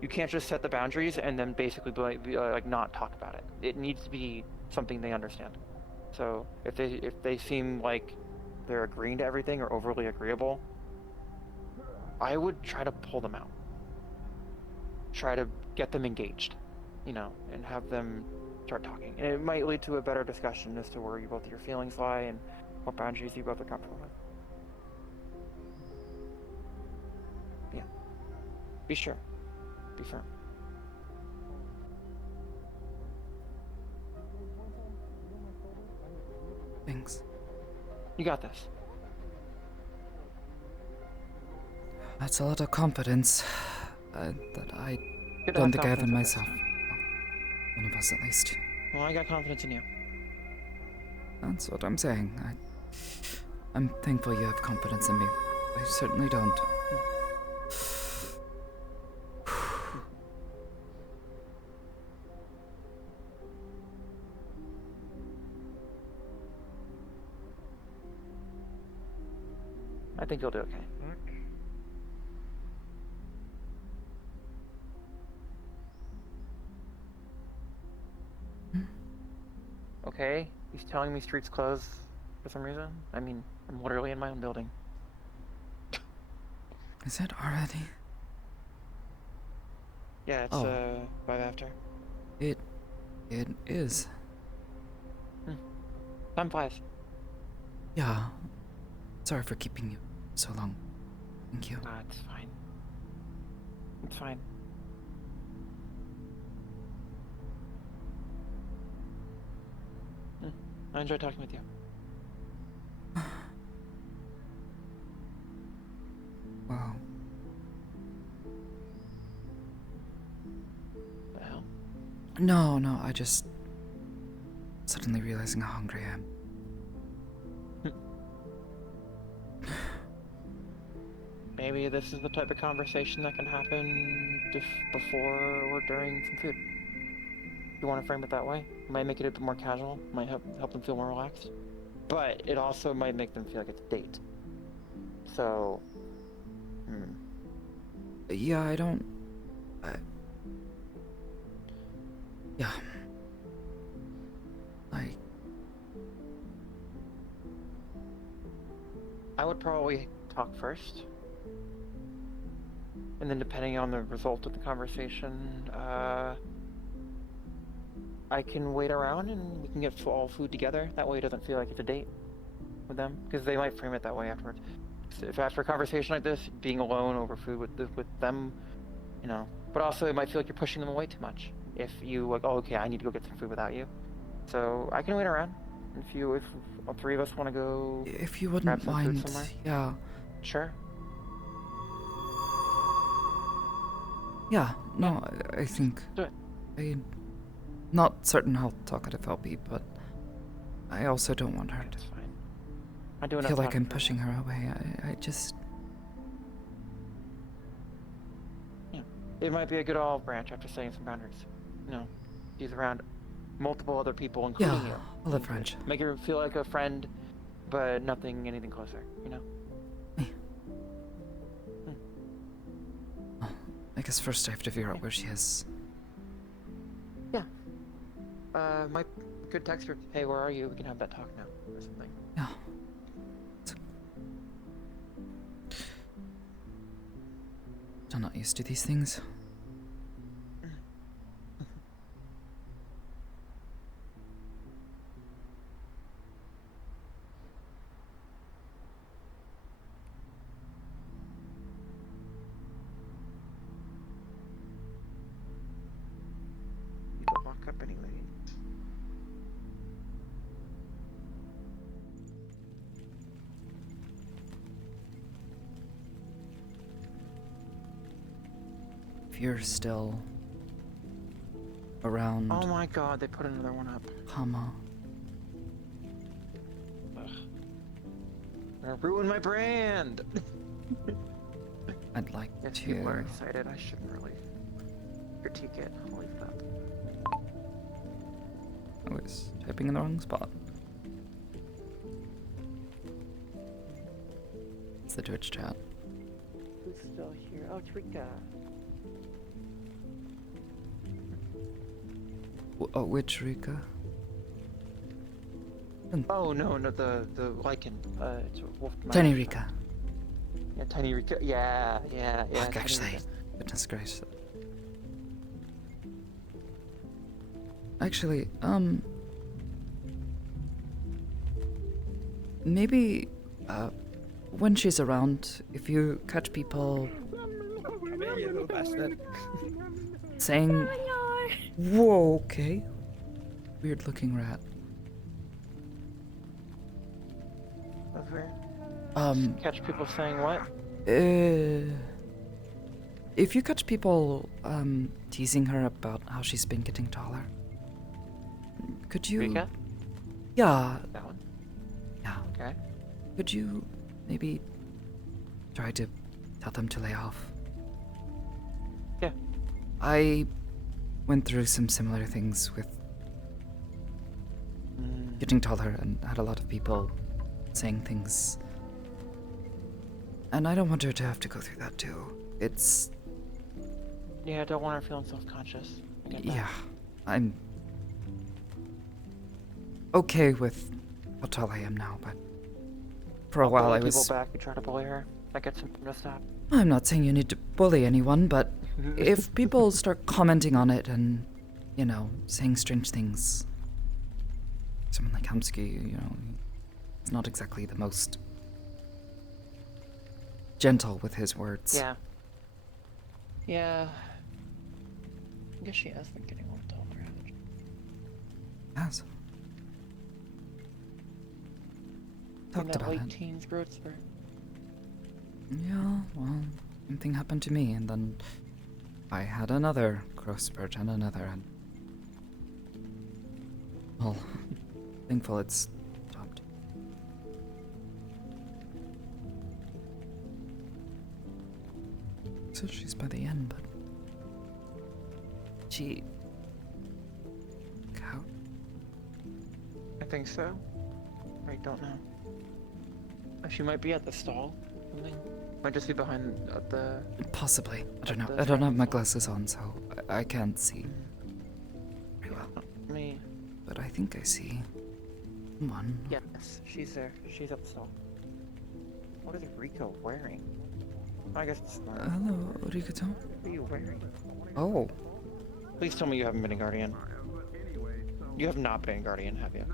You can't just set the boundaries and then basically be not talk about it. It needs to be something they understand. So if they seem like they're agreeing to everything or overly agreeable, I would try to pull them out. Try to get them engaged, you know, and have them start talking. And it might lead to a better discussion as to where both your feelings lie and what boundaries you both are comfortable with. Yeah. Be sure. Be firm. Thanks. You got this. That's a lot of confidence that I Good to don't have think I have in confidence myself. One of us, at least. Well, I got confidence in you. That's what I'm saying. I'm thankful you have confidence in me. I certainly don't. I think you'll do okay. Okay, he's telling me streets closed for some reason. I mean, I'm literally in my own building. Is it already? Yeah, it's 5 after. It is. Time flies. Yeah. Sorry for keeping you so long. Thank you. It's fine. It's fine. I enjoy talking with you. Wow. The hell? No, I just suddenly realizing how hungry I am. Maybe this is the type of conversation that can happen before or during some food. You want to frame it that way? It might make it a bit more casual, might help them feel more relaxed. But it also might make them feel like it's a date. So, Yeah, I don't... Yeah. I would probably talk first. And then depending on the result of the conversation, I can wait around and we can get all food together. That way it doesn't feel like it's a date with them, because they might frame it that way afterwards. So if after a conversation like this, being alone over food with them, you know, but also it might feel like you're pushing them away too much. If you like, oh, okay, I need to go get some food without you. So I can wait around. If all three of us want to go, if you wouldn't mind, yeah. Sure. Yeah, no, I think... Do it. I'm not certain how talkative I'll be, but I also don't want her to feel like I'm pushing her away. I just... Yeah. It might be a good olive branch after setting some boundaries. You know, she's around multiple other people, including you. Olive branch. Make her feel like a friend, but nothing, anything closer, you know? I guess first I have to figure out where she is. Yeah. My good text her, hey, where are you? We can have that talk now, or something. Yeah. I'm not used to these things. You don't lock up anyway. If you're still around. Oh my god, they put another one up. Hama. I ruined my brand! I'd like Yes, to. people are excited. I shouldn't really critique it. I'll leave that. I was typing in the wrong spot. It's the Twitch chat. Who's still here? Oh, Trika. Oh, which Rika? Oh no, the lichen. It's a wolf. Tiny Rika. Yeah, Tiny Rika. Yeah. Fuck, Tiny actually. Rika. Goodness gracious. Actually, maybe, when she's around, if you catch people saying, whoa, okay, weird looking rat. That's weird. Catch people saying what? If you catch people, teasing her about how she's been getting taller, could you... Rika? Yeah. That one? Yeah. Okay. Could you maybe try to tell them to lay off? Yeah. I went through some similar things with getting taller and had a lot of people saying things. And I don't want her to have to go through that too. It's... Yeah, I don't want her feeling self-conscious. Yeah, I'm okay with how tall I am now, but for a while I was... people back, you try to bully her. That gets them to stop. I'm not saying you need to bully anyone, but if people start commenting on it and, you know, saying strange things, someone like Hamsky, you know, it's not exactly the most gentle with his words. Yeah. Yeah. I guess she has been getting a little taller. Yes. Talked about late it. teens growth spurt. Yeah, well, same thing happened to me, and then I had another growth spurt and another, and... Well, thankful it's stopped. So she's by the end, but... She... Cow? I think so. I don't know. She might be at the stall. Something. Might just be behind the... Possibly. I don't know. I don't have my glasses on, so I can't see very well. Me. But I think I see one. Yes, she's there. She's at the stall. What is Rico wearing? I guess it's not. Hello, Rikato. What are you wearing? Oh. Please tell me you haven't been a guardian. You have not been a guardian, have you?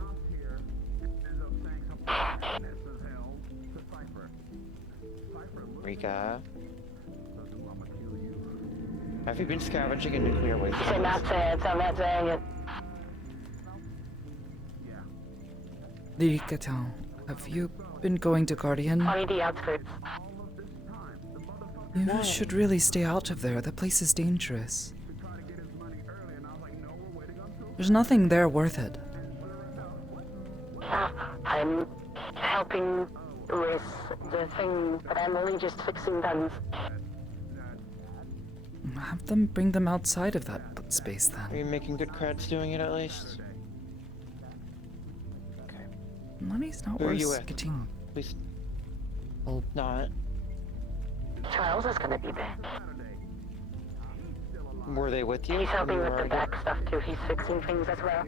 Rika. Have you been scavenging in nuclear waste? I'm not saying it. Rikato, have you been going to Guardian? Only the outskirts. You should really stay out of there. The place is dangerous. There's nothing there worth it. I'm helping with the thing, but I'm only just fixing guns. Have them bring them outside of that space then. Are you making good creds doing it at least? money's not Who are worth you with? getting. Please. Oh, Not. Charles is gonna be there. Were they with you? He's when helping you with were the arguing? back stuff too. He's fixing things as well.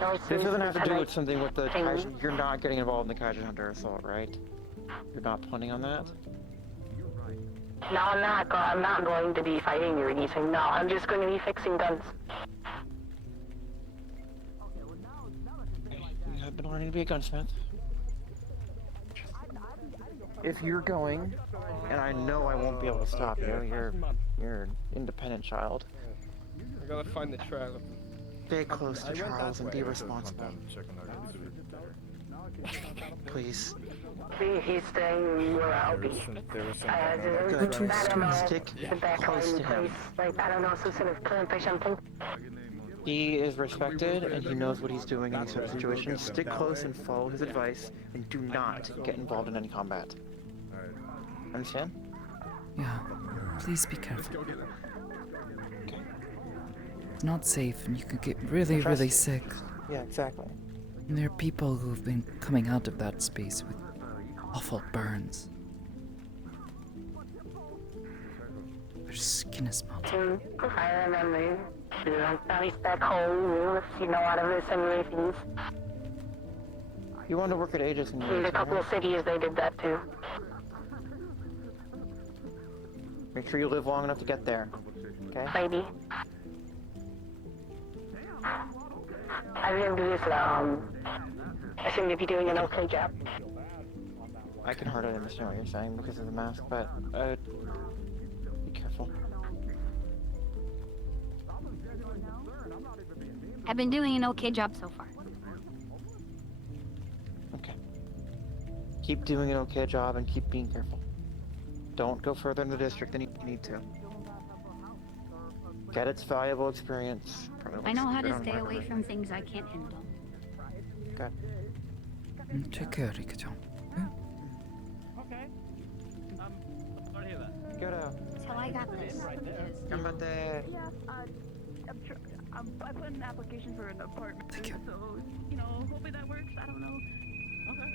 No, This doesn't have to do like, with something with the thing. Kaiju. You're not getting involved in the Kaiju Hunter assault, right? You're not planning on that? No, I'm not going to be fighting you or anything. No, I'm just going to be fixing guns. You have been learning to be a gunsmith. If you're going, and I know I won't be able to stop you, you're an independent child. I gotta find the trail. Stay close to Charles and be responsible. Please. He's staying where I'll be. Good. I don't know. Stick The back close to him. place, like, I don't know, some sort of clamp or something. He is respected and he knows what he's doing in these sort of situations. Stick close and follow his advice and do not get involved in any combat. Understand? yeah. Please be careful. It's not safe and you could get really, really sick. Yeah, exactly. And there are people who've been coming out of that space with awful burns. Their skin is melting. I remember. At least back home, you know, out of this and things. You want to work at Aegis and In a couple of cities, they did that too. make sure you live long enough to get there. Okay? Maybe. I didn't do this, I seem to be doing an okay job. I can hardly understand what you're saying because of the mask, but be careful. I've been doing an okay job so far. Okay. Keep doing an okay job and keep being careful. Don't go further in the district than you need to. Get its valuable experience. I know how to stay away from things I can't handle. Good. Take care, Rika-chan. Okay. Sorry to hear that. Good. So I got this. Ganbatte. Yeah, I put in an application for an apartment, so, you know, hopefully that works. I don't know. Okay.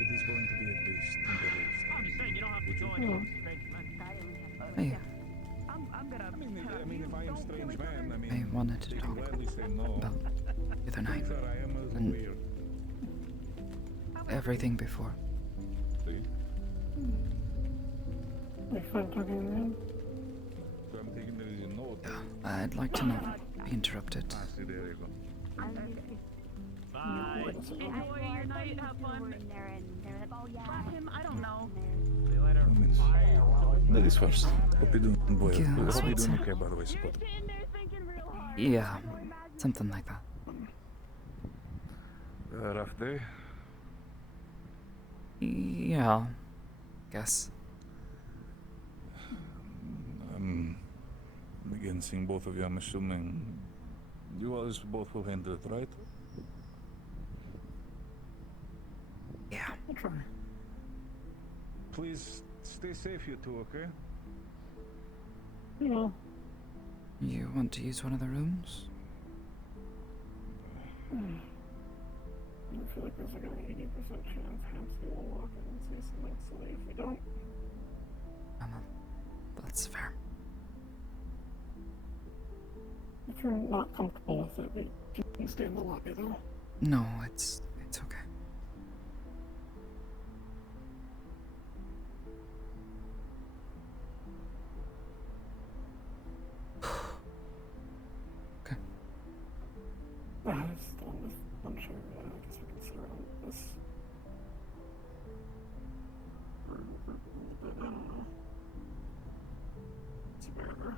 It is going to be at least in the least. I'm just saying, you don't have to go anywhere with a strange man. Hey, I'm gonna. I mean, if I am strange man, I mean, I wanted to they can talk gladly say no. about the other night. Sir, I am a And weird. everything before. See? We're fine talking around. So I'm taking it as a no. I'd like to not be interrupted. Ah, see, there you go. Bye. Enjoy your night. Have fun. Slap him. I don't know. See you later. Ladies first. Hope you're doing, boy. Yeah, Hope you're sweet. doing okay, by the way, Sakoto. Yeah, something like that. Rough day. Yeah, guess. Again, seeing both of you, I'm assuming you always both will handle it, right? Yeah. I'll try. Please stay safe, you two, okay? Yeah. You want to use one of the rooms? I feel like there's like an 80% chance Hamsky will walk in and say something silly if we don't. That's fair. If you're not comfortable with it, we can stay in the lobby though. No, it's okay. Okay. Still unsure. I guess we can sit around this. But I don't know. It's whatever.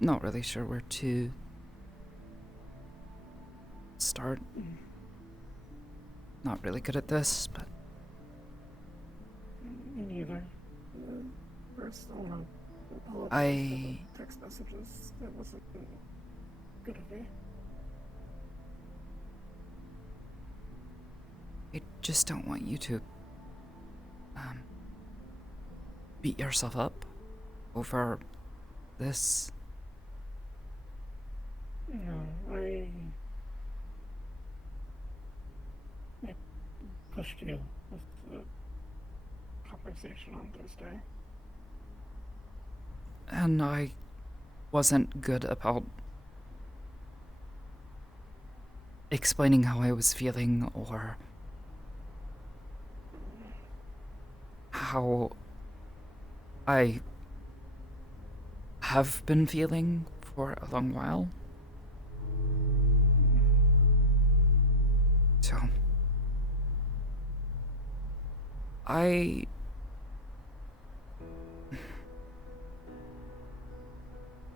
Not really sure where to start. Not really good at this, but Me neither. still want to apologize for I the text messages. That wasn't good of me. I just don't want you to beat yourself up over this. No, I pushed you with the conversation on Thursday. And I wasn't good about explaining how I was feeling or how I have been feeling for a long while. So I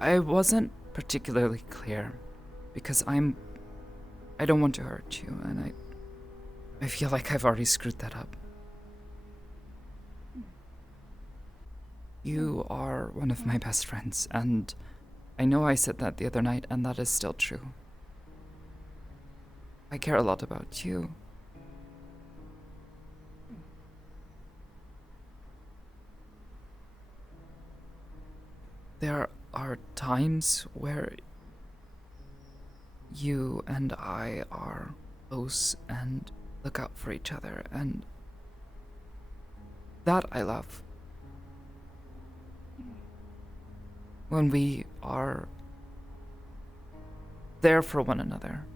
wasn't particularly clear because I don't want to hurt you, and I feel like I've already screwed that up. You are one of my best friends, and I know I said that the other night, and that is still true. I care a lot about you. There are times where you and I are close and look out for each other, and that I love. When we are there for one another.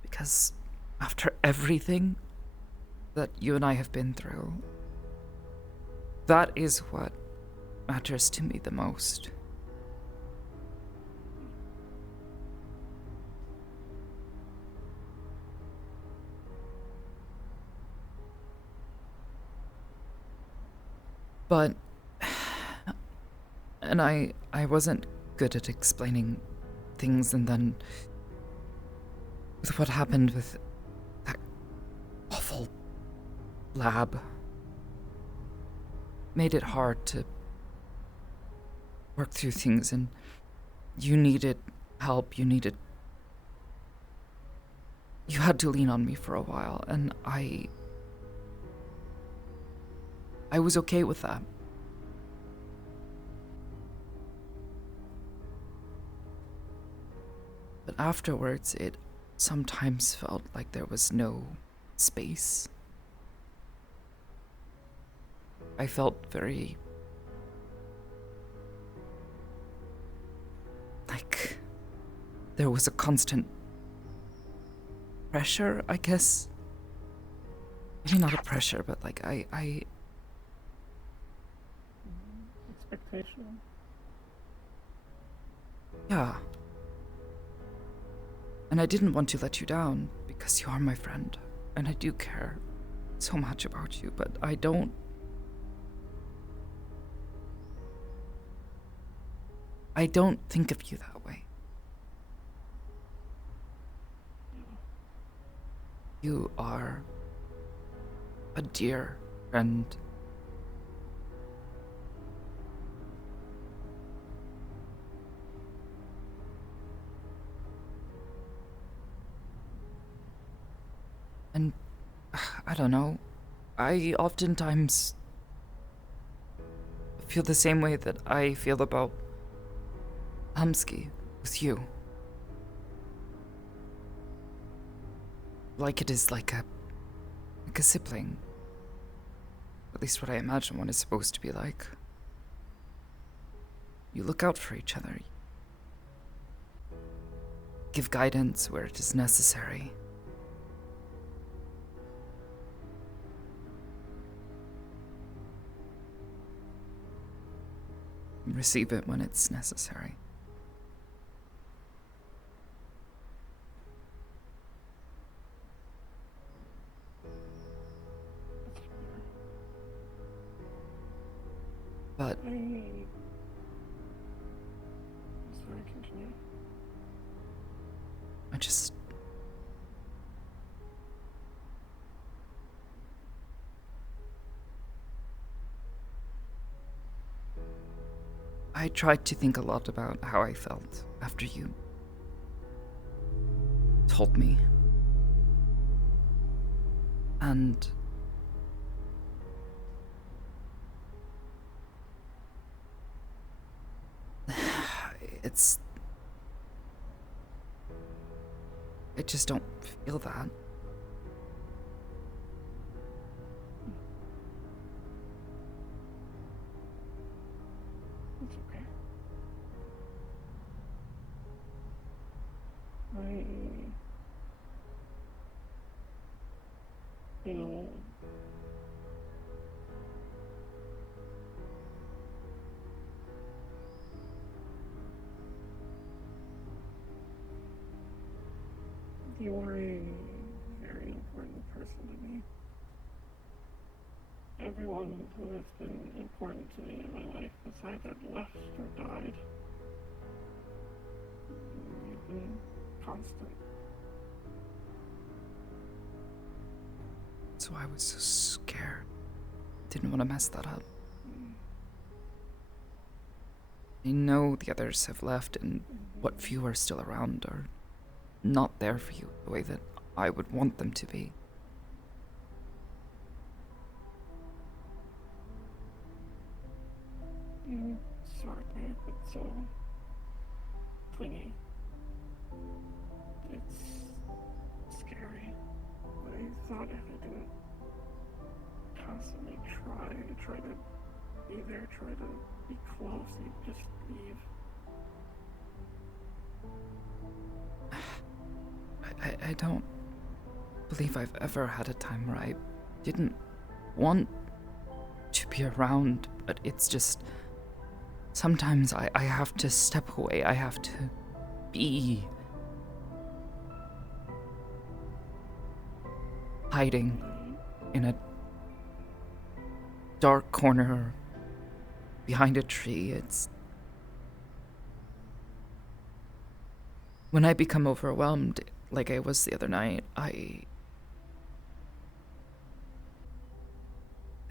Because after everything that you and I have been through, that is what matters to me the most. But, and I wasn't good at explaining things, and then with what happened with that awful lab, made it hard to work through things, and you needed help, you had to lean on me for a while, and I was okay with that. But afterwards, it sometimes felt like there was no space. I felt very like there was a constant pressure, I guess. Maybe not a pressure, but like I Expectation. yeah. And I didn't want to let you down because you are my friend and I do care so much about you, but I don't think of you that way. You are a dear friend. And I don't know, I oftentimes feel the same way that I feel about Hamsky with you. Like it is like a sibling. At least what I imagine one is supposed to be like. You look out for each other. Give guidance where it is necessary. Receive it when it's necessary. But Sorry, continue. I just I tried to think a lot about how I felt after you told me. And I just don't feel that. It's okay. You know, you are a very important person to me. Everyone who has been important to me in my life has either left or died. You've been constant. So I was so scared. Didn't want to mess that up. I know the others have left, and what few are still around are not there for you the way that I would want them to be. Sorry, but so clingy. It's scary. I thought if I didn't constantly try to be there, try to be close, you'd just leave. I don't believe I've ever had a time where I didn't want to be around, but it's just sometimes I have to step away. I have to be hiding in a dark corner behind a tree. It's when I become overwhelmed, like I was the other night, I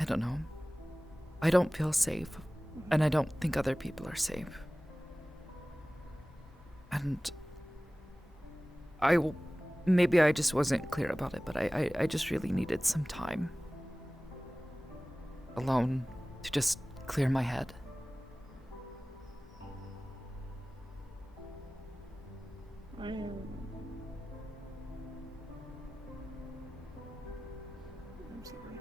don't know. I don't feel safe, and I don't think other people are safe. And maybe I just wasn't clear about it, but I just really needed some time alone to just clear my head. I'm sorry.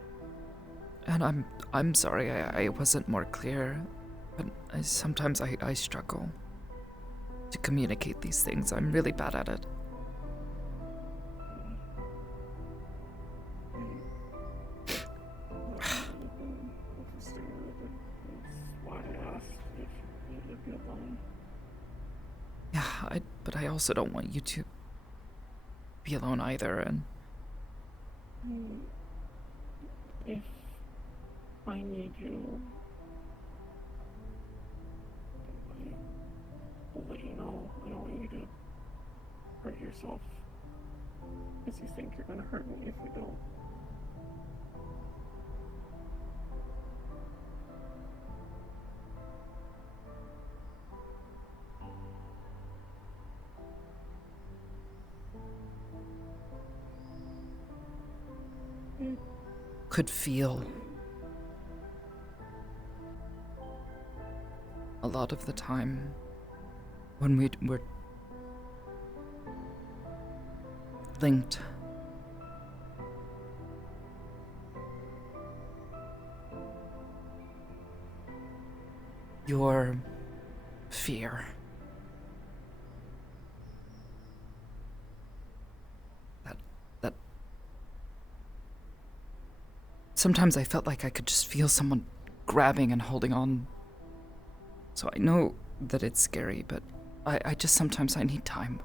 And I'm sorry I wasn't more clear, but sometimes I struggle to communicate these things. I'm really bad at it. Yeah, but I also don't want you to be alone either, and If I need you, I'll let you know. I don't want you to hurt yourself because you think you're gonna hurt me if you don't. could feel a lot of the time when we're linked. Your fear. That sometimes I felt like I could just feel someone grabbing and holding on. So I know that it's scary, but I just sometimes I need time.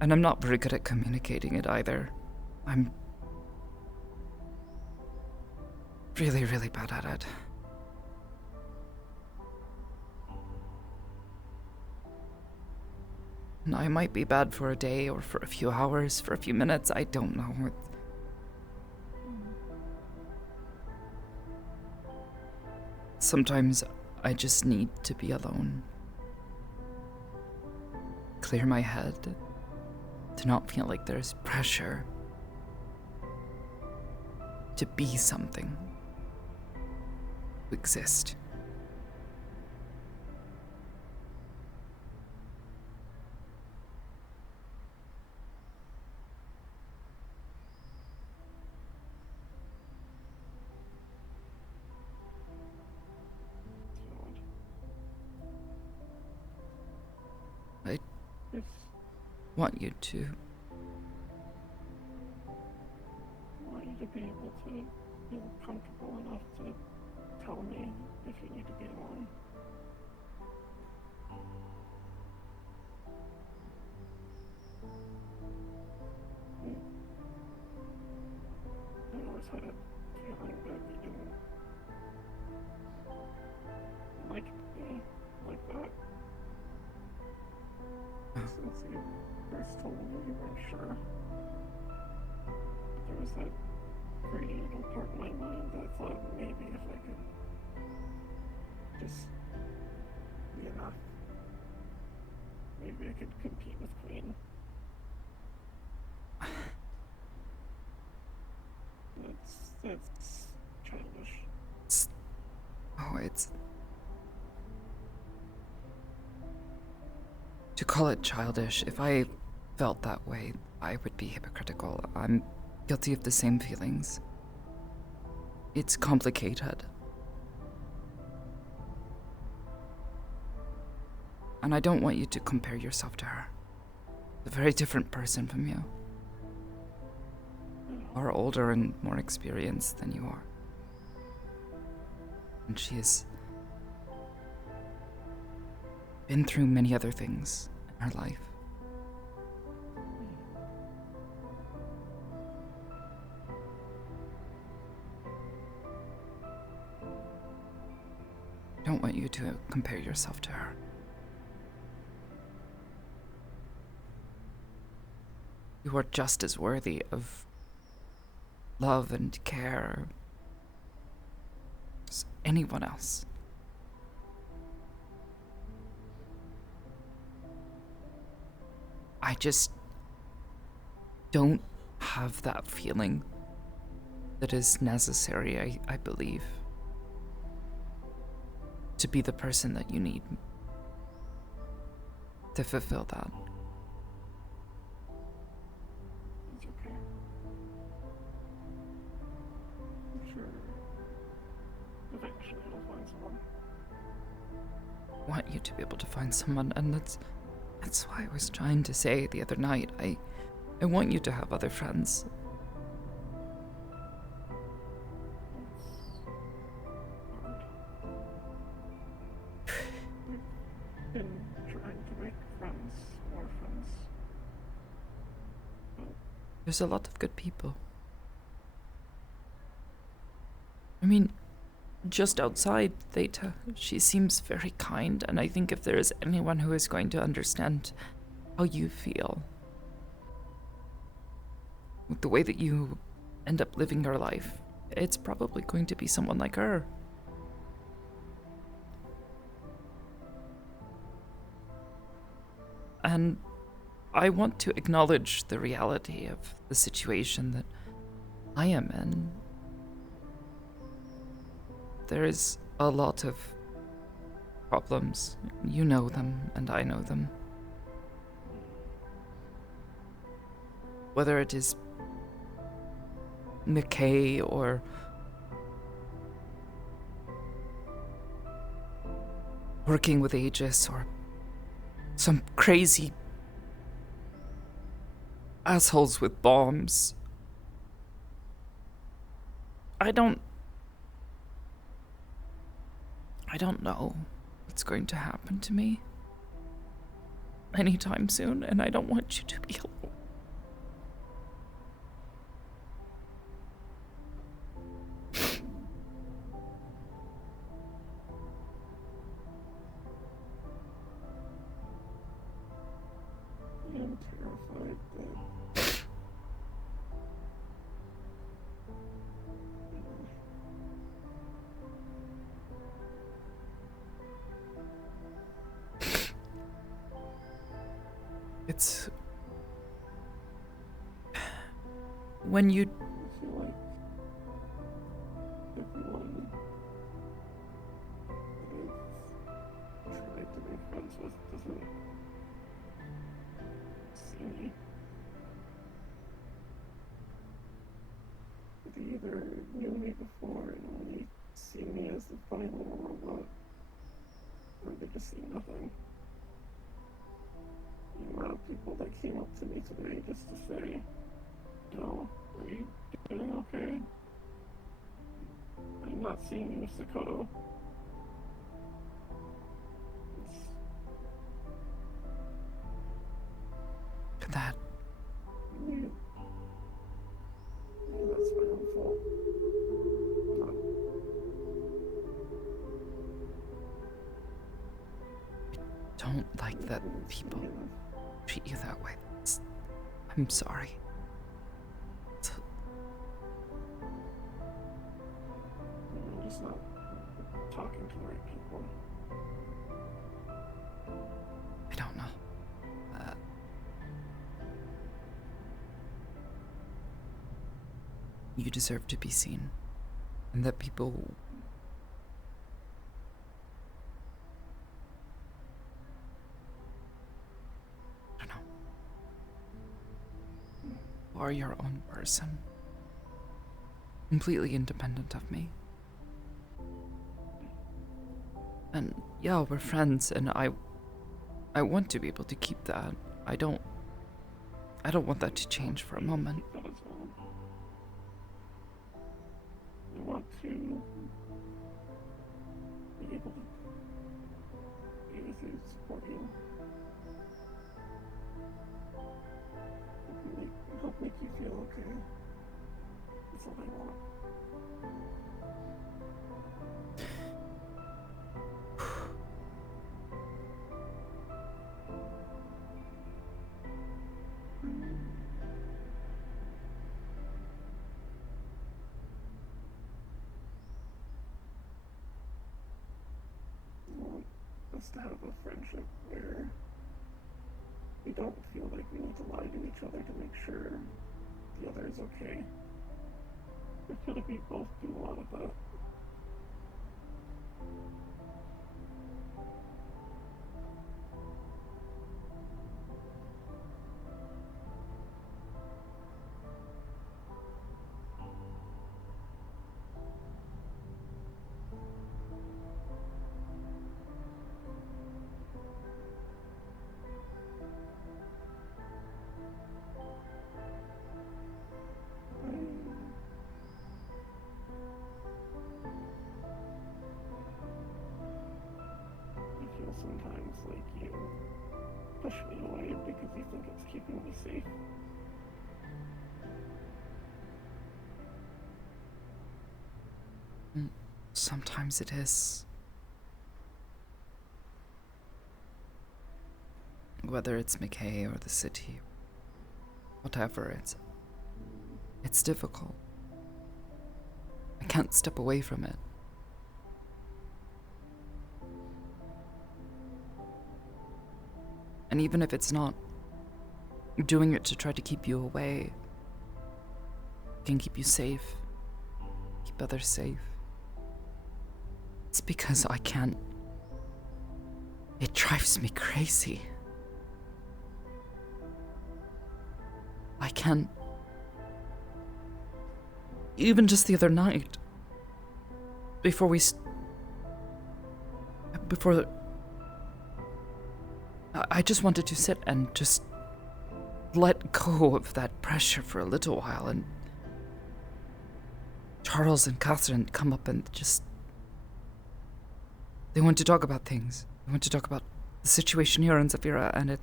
And I'm not very good at communicating it either. I'm really, really bad at it. And I might be bad for a day or for a few hours, for a few minutes, I don't know. Sometimes I just need to be alone. Clear my head. To not feel like there's pressure. To be something. To exist. I want you to. I want you to be able to feel comfortable enough to tell me if you need to be alone. I always had a feeling that you didn't like me like that. Since you first told me you weren't sure. There was that greedy little part in my mind that thought maybe if I could just be enough, maybe I could compete with Queen. That's childish. It's... To call it childish, if I felt that way, I would be hypocritical. I'm guilty of the same feelings. It's complicated. And I don't want you to compare yourself to her. A very different person from you. Far older and more experienced than you are. And she has been through many other things in her life. I don't want you to compare yourself to her. You are just as worthy of love and care as anyone else. I just don't have that feeling that is necessary, I believe, to be the person that you need to fulfill that. It's okay. I'm sure eventually I'll find someone. I want you to be able to find someone, and that's why I was trying to say the other night, I want you to have other friends. I've been trying to make friends, more friends. There's a lot of good people. I mean, just outside Theta, she seems very kind, and I think if there is anyone who is going to understand how you feel, with the way that you end up living your life, it's probably going to be someone like her. And I want to acknowledge the reality of the situation that I am in. There is a lot of problems. You know them, and I know them. Whether it is McKay or working with Aegis or some crazy assholes with bombs. I don't know what's going to happen to me anytime soon, and I don't want you to be alone. I'm terrified that It's when you I feel like everyone that I've tried to make friends with doesn't see me. They either knew me before and only see me as the funny little robot, or they just see nothing. The amount of people that came up to me today just to say, are you doing okay? I'm not seeing you, Sakoto. that Yeah, that's my own fault. don't like that people treat you that way. I'm sorry. I'm just not talking to the right people. I don't know. You deserve to be seen, and that people are your own person, completely independent of me. And yeah, we're friends, and I want to be able to keep that. I don't want that to change for a moment. I want to be able to be with you, support you. Help make you feel okay. That's all I want. I want us to have a friendship where we don't feel like we need to lie to each other to make sure the other is okay. I feel like we both do a lot of that. I feel sometimes like you push me away because you think it's keeping me safe. Sometimes it is. Whether it's McKay or the city, whatever, it's difficult. I can't step away from it. And even if it's not doing it to try to keep you away, it can keep you safe, keep others safe. It's because I can't. It drives me crazy. I can't. Even just the other night, before I just wanted to sit and just let go of that pressure for a little while, and Charles and Catherine come up and just... They want to talk about things. They want to talk about the situation here in Zafira, and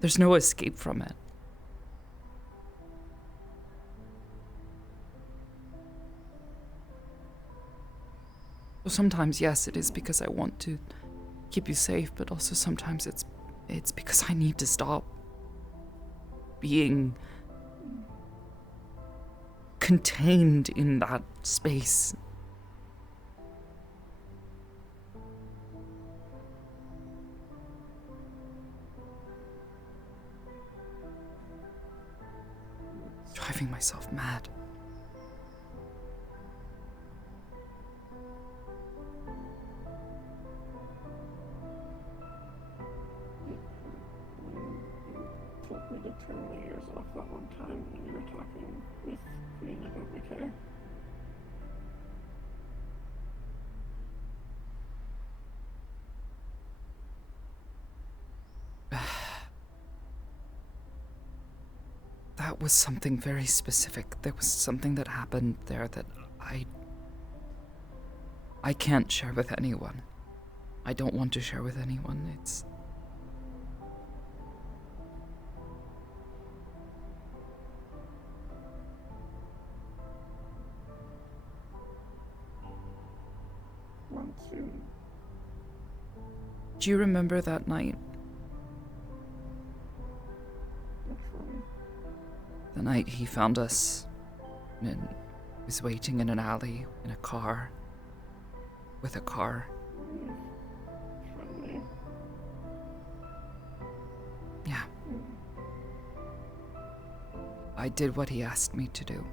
there's no escape from it. So sometimes, yes, it is because I want to keep you safe, but also sometimes it's because I need to stop being contained in that space. driving myself mad. Told me to turn my ears off that one time when you were talking with Queen about McKay. That was something very specific. There was something that happened there that I can't share with anyone. I don't want to share with anyone. It's... Want to... Do you remember that night? Which one? The night he found us and was waiting in an alley in a car. With a car. Friendly. Yeah. I did what he asked me to do.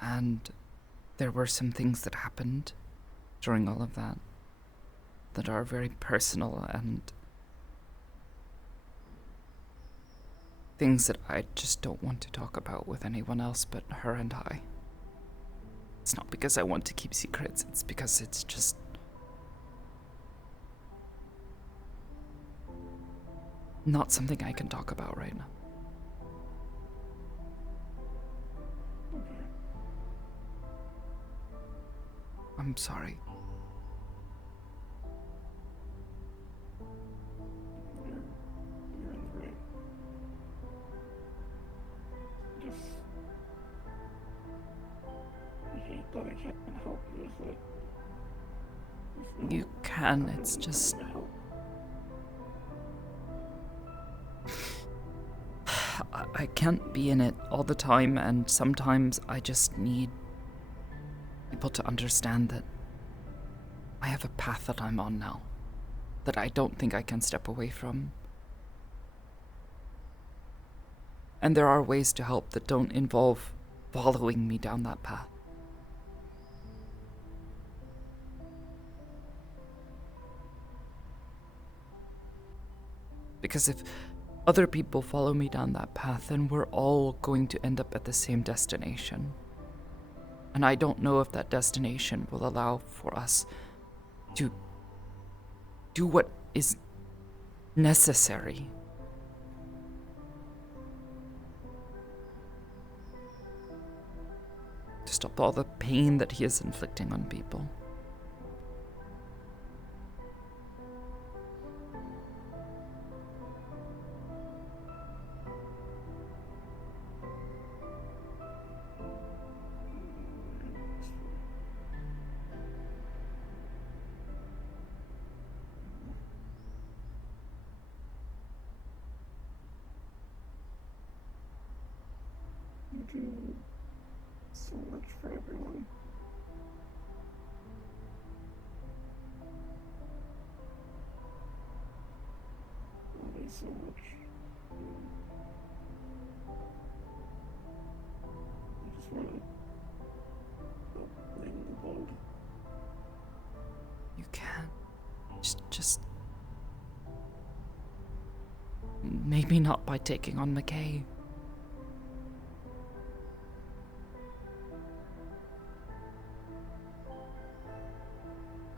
And there were some things that happened during all of that that are very personal and things that I just don't want to talk about with anyone else but her and I. It's not because I want to keep secrets, it's because it's just... not something I can talk about right now. I'm sorry. You're in the right. Just... I hate that I can't help you with it. You can, it's just... I can't be in it all the time, and sometimes I just need people to understand that I have a path that I'm on now, that I don't think I can step away from. And there are ways to help that don't involve following me down that path. Because if other people follow me down that path, then we're all going to end up at the same destination. And I don't know if that destination will allow for us to do what is necessary. To stop all the pain that he is inflicting on people. You do so much for everyone. Love you so much. I just want to bring the boat. You can. Just... maybe not by taking on McKay.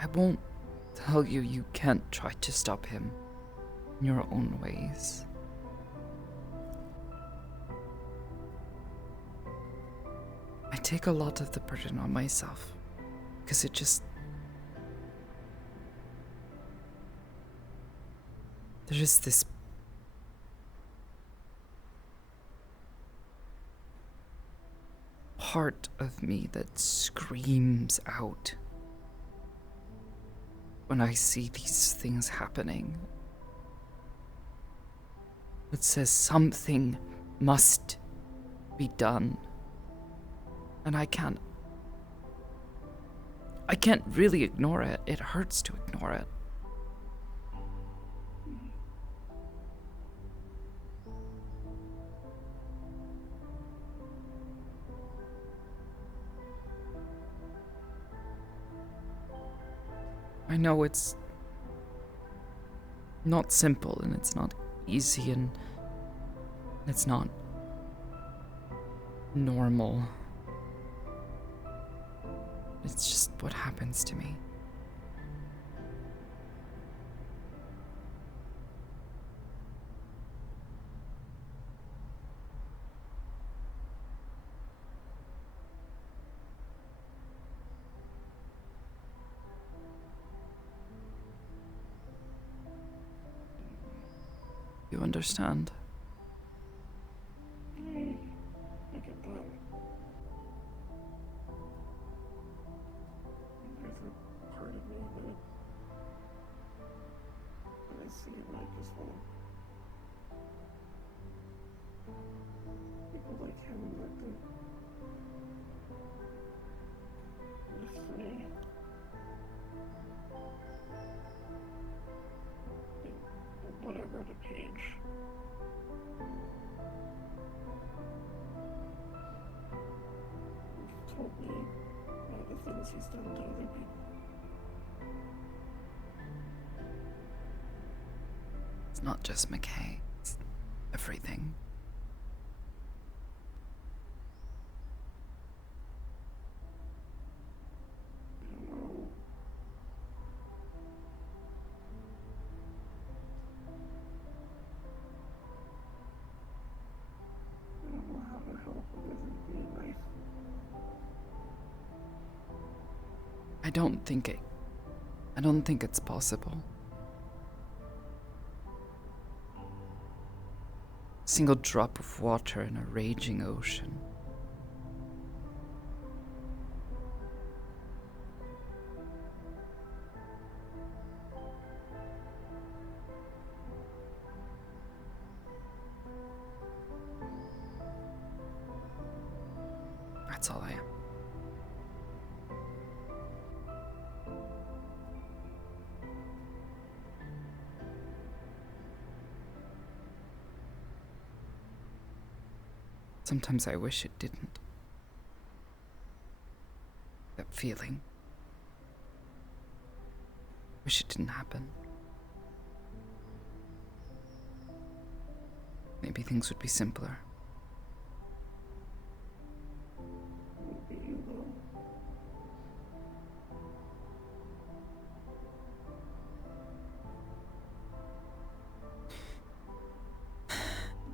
I won't tell you you can't try to stop him in your own ways. I take a lot of the burden on myself because it just... there is this part of me that screams out when I see these things happening. It says something must be done. And I can't I can't really ignore it. It hurts to ignore it. I know it's not simple and it's not easy and it's not normal. It's just what happens to me. You understand? I get that. There's a part of me that I see and I just want people like him that lift me. Whatever the page. You've told me about the things he's done to other people. It's not just McKay. It's everything. I don't think it's possible. A single drop of water in a raging ocean. That's all I am. Sometimes I wish it didn't. That feeling. Wish it didn't happen. Maybe things would be simpler.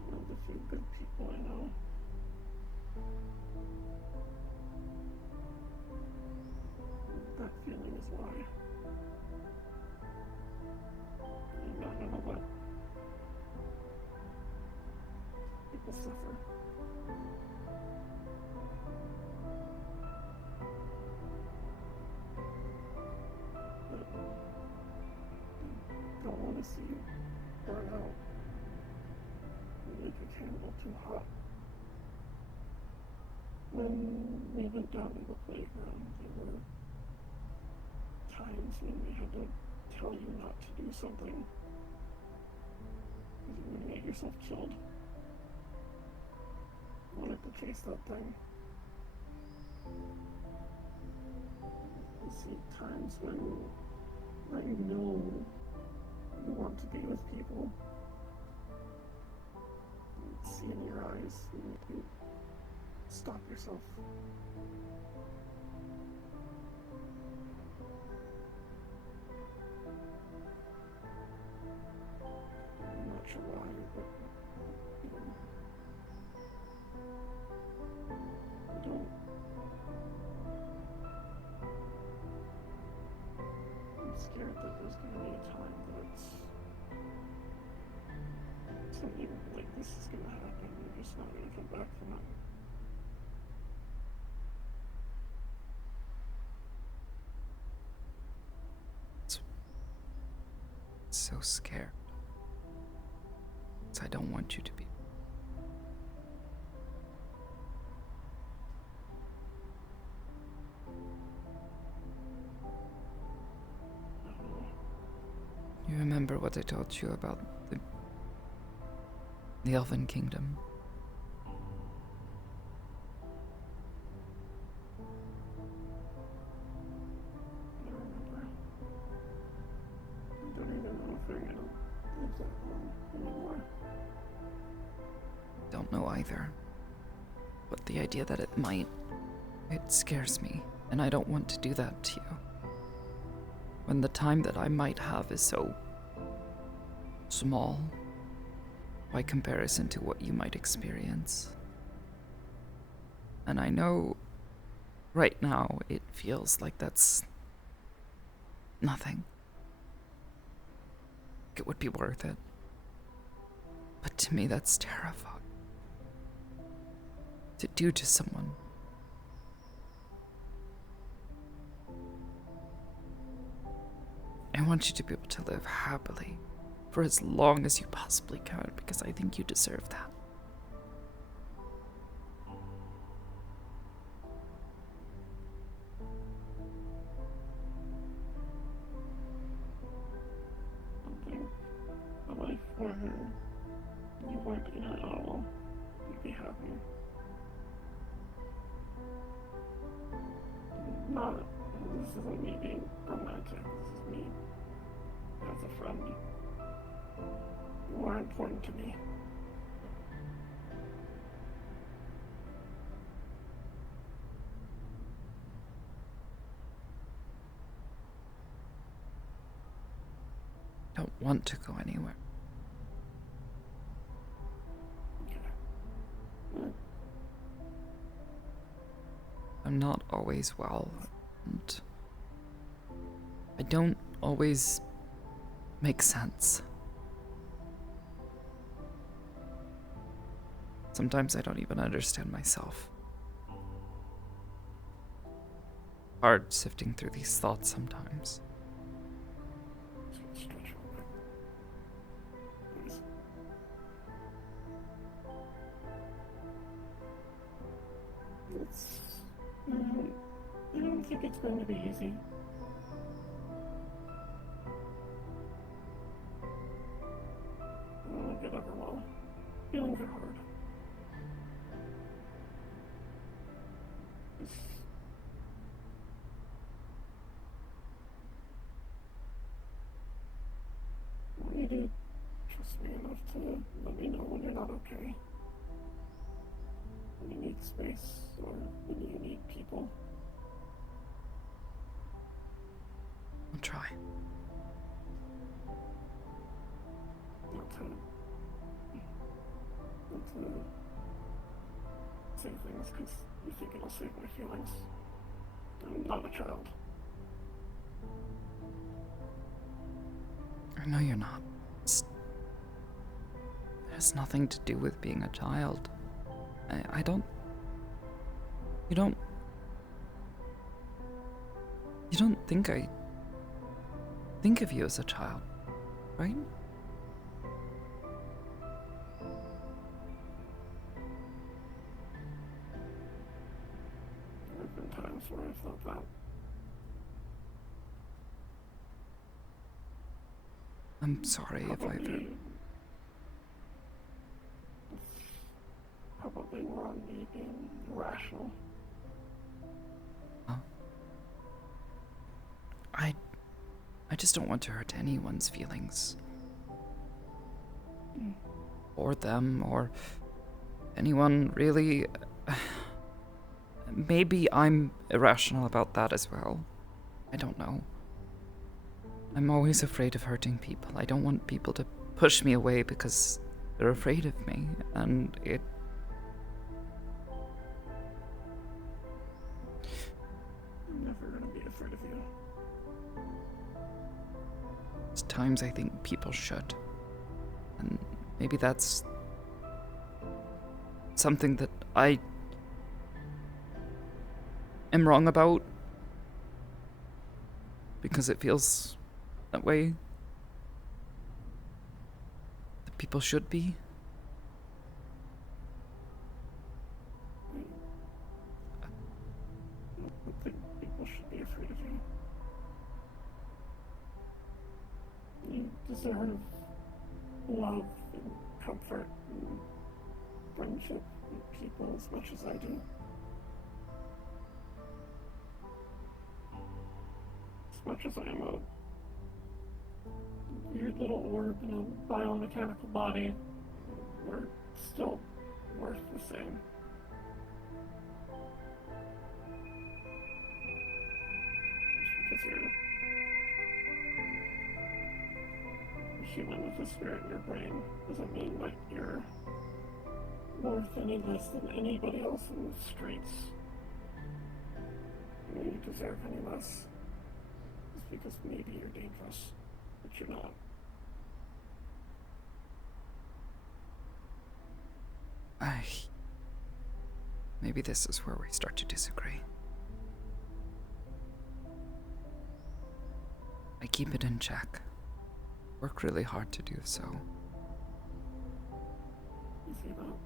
One of the few good people I know. That feeling is why. You don't know what people suffer. But I don't want to see you burn out. You make a candle too hot. When we went down to the playground, there were times when we had to tell you not to do something because you were going to get yourself killed. I wanted to chase that thing. You see times when I know you want to be with people. You see in your eyes, you stop yourself. I'm not sure why, but I don't. I'm scared that there's going to be a time that something like this is going to happen and you're just not going to come back from it. So scared. 'Cause I don't want you to be. remember what I told you about the Elven Kingdom? I don't even know if they're gonna live that long anymore. Don't know either. But the idea that it might, it scares me, and I don't want to do that to you. When the time that I might have is so small by comparison to what you might experience. And I know right now it feels like that's nothing. It would be worth it. But to me, that's terrifying. To do to someone. I want you to be able to live happily for as long as you possibly can, because I think you deserve that. Something a life where you weren't being hurt at all. You'd be happy. Not, this isn't me being romantic, this is me as a friend. You are important to me. Don't want to go anywhere. I'm not always well, and I don't always make sense. Sometimes I don't even understand myself. Hard sifting through these thoughts sometimes. I don't think it's going to be easy. I don't want to get over well. Feelings are hard. I want you to trust me enough to let me know when you're not okay. When you need space, or when you need people. I'll try. Not to say things because you think it'll save my feelings. I'm not a child. I know you're not. It has nothing to do with being a child. I don't... You don't think I think of you as a child, right? There have been times where I've thought that. I'm sorry if I've... Probably more on me being irrational. Huh? I just don't want to hurt anyone's feelings. Or them, or anyone, really. Maybe I'm irrational about that as well. I don't know. I'm always afraid of hurting people. I don't want people to push me away because they're afraid of me, and I'm never gonna be afraid of you. There's times I think people should. And maybe that's something that I am wrong about because it feels that way. That people should be. I don't think people should be afraid of you. You deserve love and comfort and friendship with people as much as I do. As much as I am a weird little orb in a biomechanical body, we're still worth the same. Just because you're a human with a spirit in your brain doesn't mean that you're worth any less than anybody else in the streets. You know, you deserve any less. It's because maybe you're dangerous, but you're not. Maybe this is where we start to disagree. I keep it in check. Work really hard to do so. You see that?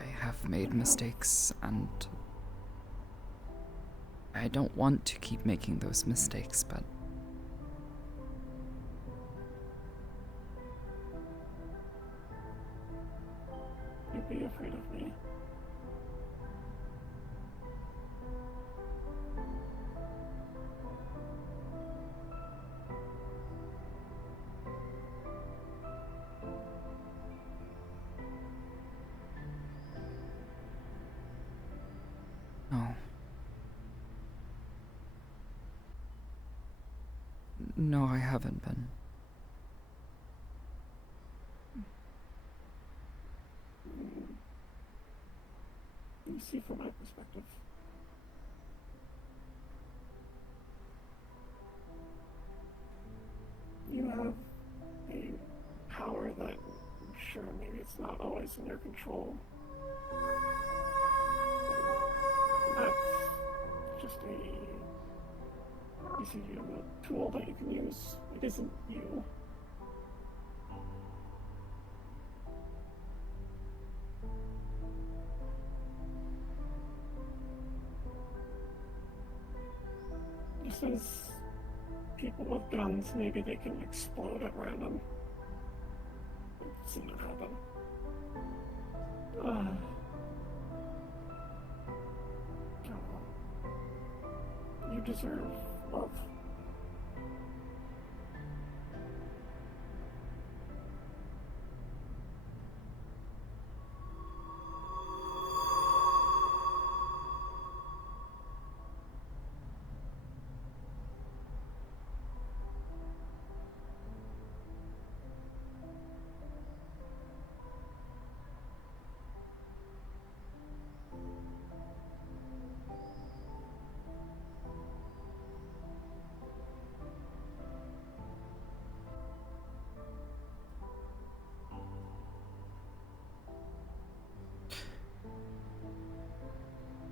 I have made mistakes, and I don't want to keep making those mistakes, but you'd be afraid of me. no. No, I haven't been. You see, from my perspective, you have a power that, sure, maybe it's not always in your control. That's just you see, you have a tool that you can use. It isn't you. Just as people with guns, maybe they can explode at random. I've seen it happen. You deserve love.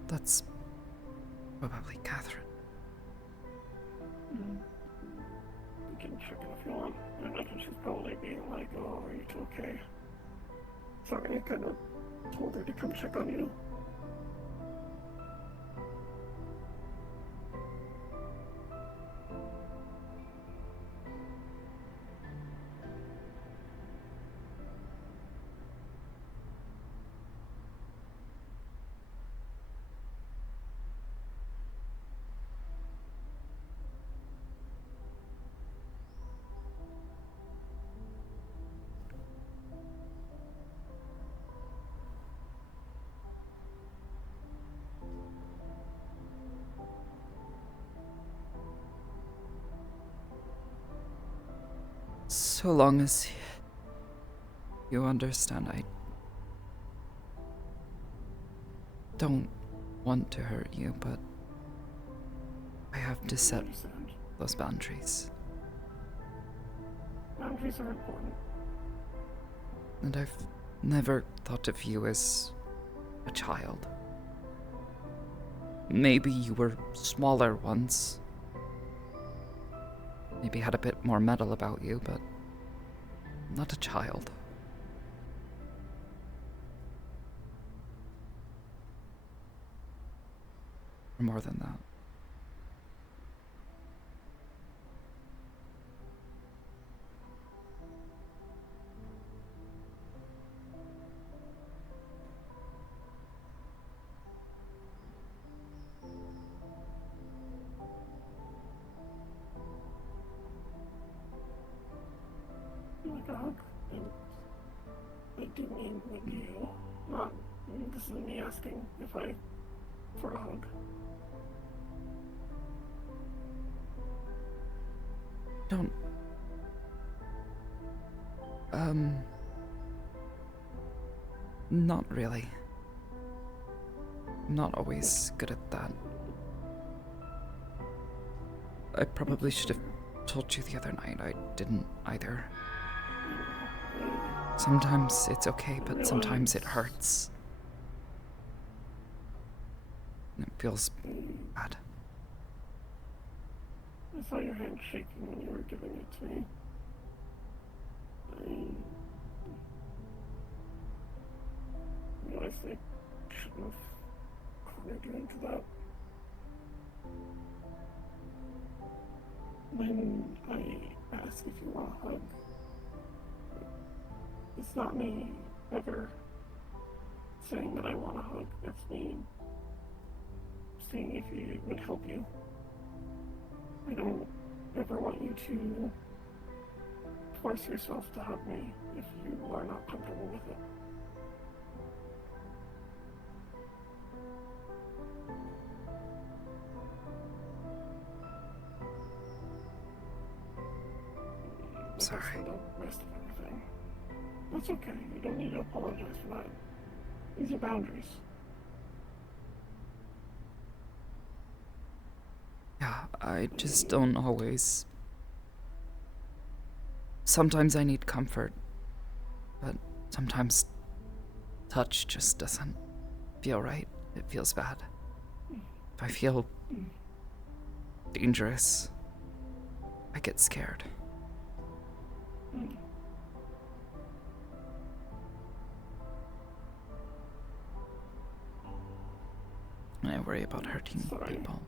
That's probably Catherine. You can check it if you want. I imagine she's probably being like, oh, are you two okay? Sorry, I kind of told her to come check on you. So long as you understand, I don't want to hurt you, but I have to set those boundaries. Boundaries are important. And I've never thought of you as a child. Maybe you were smaller once. Maybe had a bit more metal about you, but not a child. Or more than that. hug, and I do mean with you. Not, this is me asking for a hug. Don't. Not really. I'm not always good at that. I probably should have told you the other night. I didn't either. Sometimes it's okay, but sometimes it hurts. And it feels bad. I saw your hand shaking when you were giving it to me. I realized I shouldn't have cornered you into that. When I ask if you want a hug, it's not me ever saying that I want a hug. It's me seeing if it would help you. I don't ever want you to force yourself to hug me if you are not comfortable with it. Sorry. The rest of everything. That's okay. You don't need to apologize for that. These are boundaries. Yeah, I just don't always. Sometimes I need comfort, but sometimes touch just doesn't feel right. It feels bad. If I feel dangerous, I get scared. And I worry about hurting people.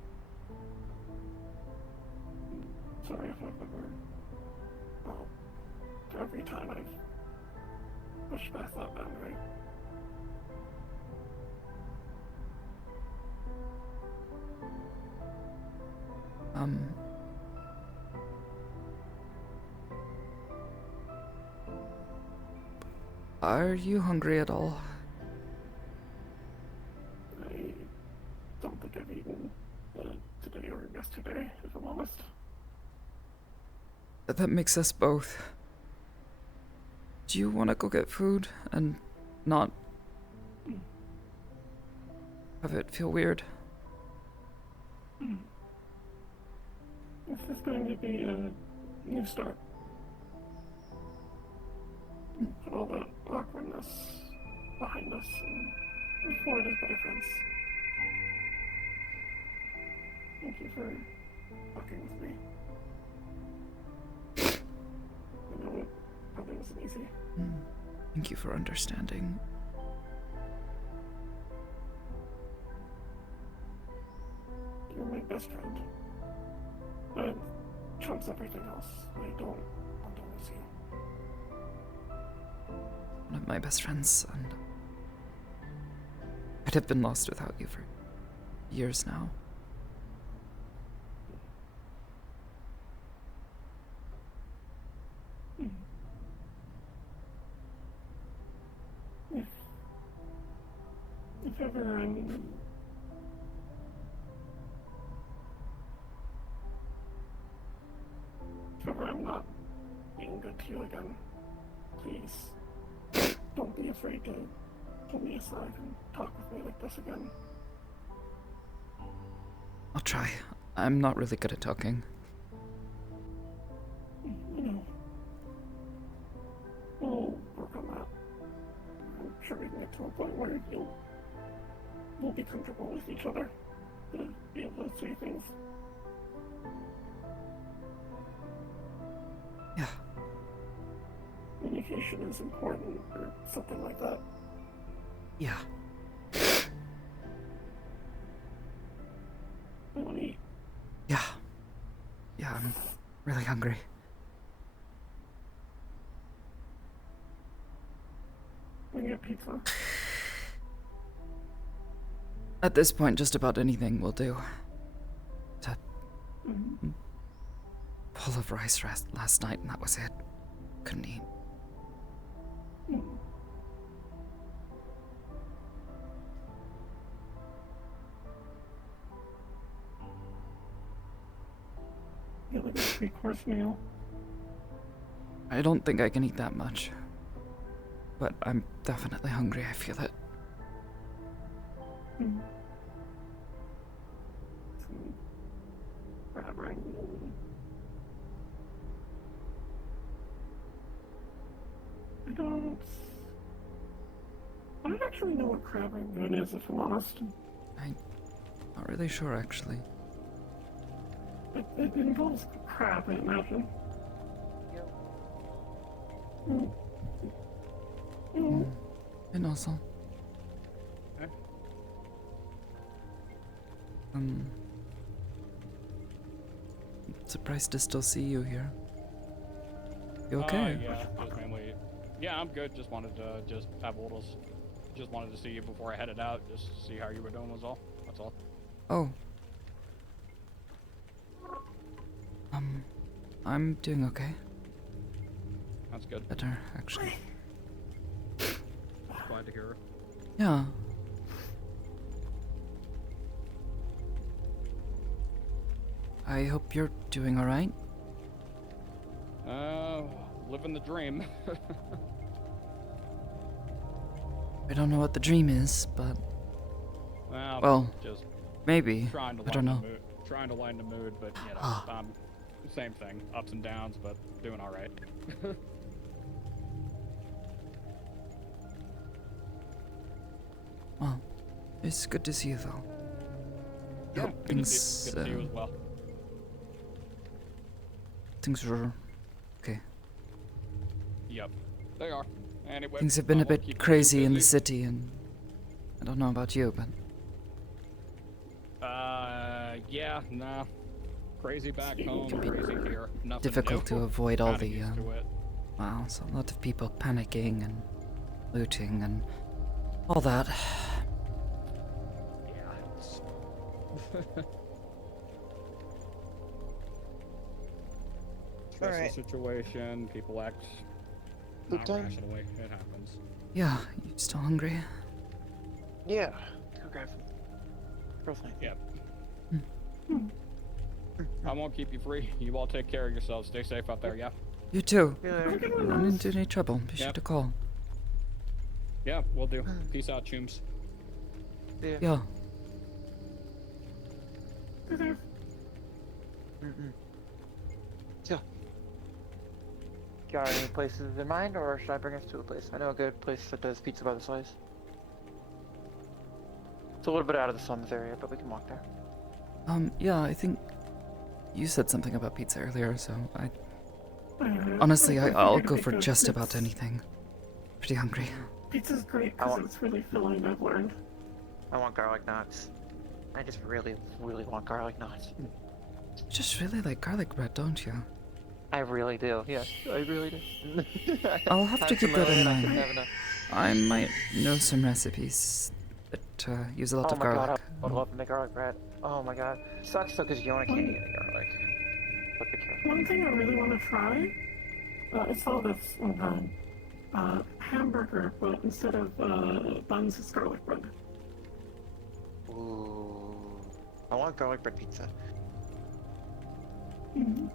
Sorry if I've ever, every time I've pushed past that boundary. Are you hungry at all? I don't think I've eaten today or yesterday, if I'm honest. That makes us both. Do you want to go get food and not have it feel weird? This is going to be a new start. Put all the awkwardness behind us and move forward as better friends. Thank you for talking with me. I know it probably wasn't easy. Thank you for understanding. You're my best friend. That trumps everything else. I don't want to lose you. One of my best friends, and I'd have been lost without you for years now. If ever I'm not being good to you again, please don't be afraid to pull me aside and talk with me like this again. I'll try. I'm not really good at talking. You know, we'll work on that. I'm sure we can get to a point where we'll be comfortable with each other to be able to say things. Yeah. Communication is important or something like that. Yeah. I want to eat. Yeah. Yeah, I'm really hungry. We get pizza. At this point, just about anything will do. That bowl of rice last night, and that was it. Couldn't eat 3-course meal. I don't think I can eat that much. But I'm definitely hungry, I feel it. Hmm. Some crab rangoon. I don't actually know what crab rangoon is, if I'm honest. I'm not really sure, actually. It involves crab, I imagine. Mm. Mm. And also... surprised to still see you here. You okay? Yeah, just mainly. Yeah, I'm good. Just wanted to have a little. Just wanted to see you before I headed out. Just see how you were doing was all. That's all. Oh. I'm doing okay. That's good. Better, actually. Glad to hear. Yeah. I hope you're doing alright. Living the dream. I don't know what the dream is, but... well, just maybe. Trying to I don't know. Trying to lighten the mood, but you know, same thing. Ups and downs, but doing all right. Well, it's good to see you, though. Yeah, Hope good to see you as well. Things are okay. Yep, they are. Anyway, Things have been a I will bit keep you crazy in the busy. city, and I don't know about you, but Yeah, nah. Crazy back home, crazy here. Nothing difficult new. to avoid all Kinda the used to it. wow, so a lot of people panicking and looting and all that. Stressful Alright. situation, people act not rationally. It happens. Yeah, you still hungry? Yeah. Go grab some. Real thing. Yep. I won't keep you free. You all take care of yourselves. Stay safe out there, yeah? You too. Yeah. If you run into any trouble, be sure Yep. to call. Yeah, we'll do. Peace out, chooms. Yeah. Yeah. Got any places in mind, or should I bring us to a place? I know a good place that does pizza by the slice. It's a little bit out of the slums area, but we can walk there. Yeah, I think you said something about pizza earlier, so honestly, I'll go for just about anything. Pretty hungry. Pizza's great because it's really filling, I've learned. I want garlic knots. I just really, really want garlic knots. You just really like garlic bread, don't you? I really do. Yes, I really do. I'll have to keep that in I couldn't mind. have enough. I might know some recipes that use a lot Oh of my garlic. god, I would love to make garlic bread. Oh my god. Sucks though, because Yona can't eat any garlic. But be careful. One thing I really want to try, I saw this online, hamburger, but instead of buns, it's garlic bread. Ooh. I want garlic bread pizza. Mm-hmm.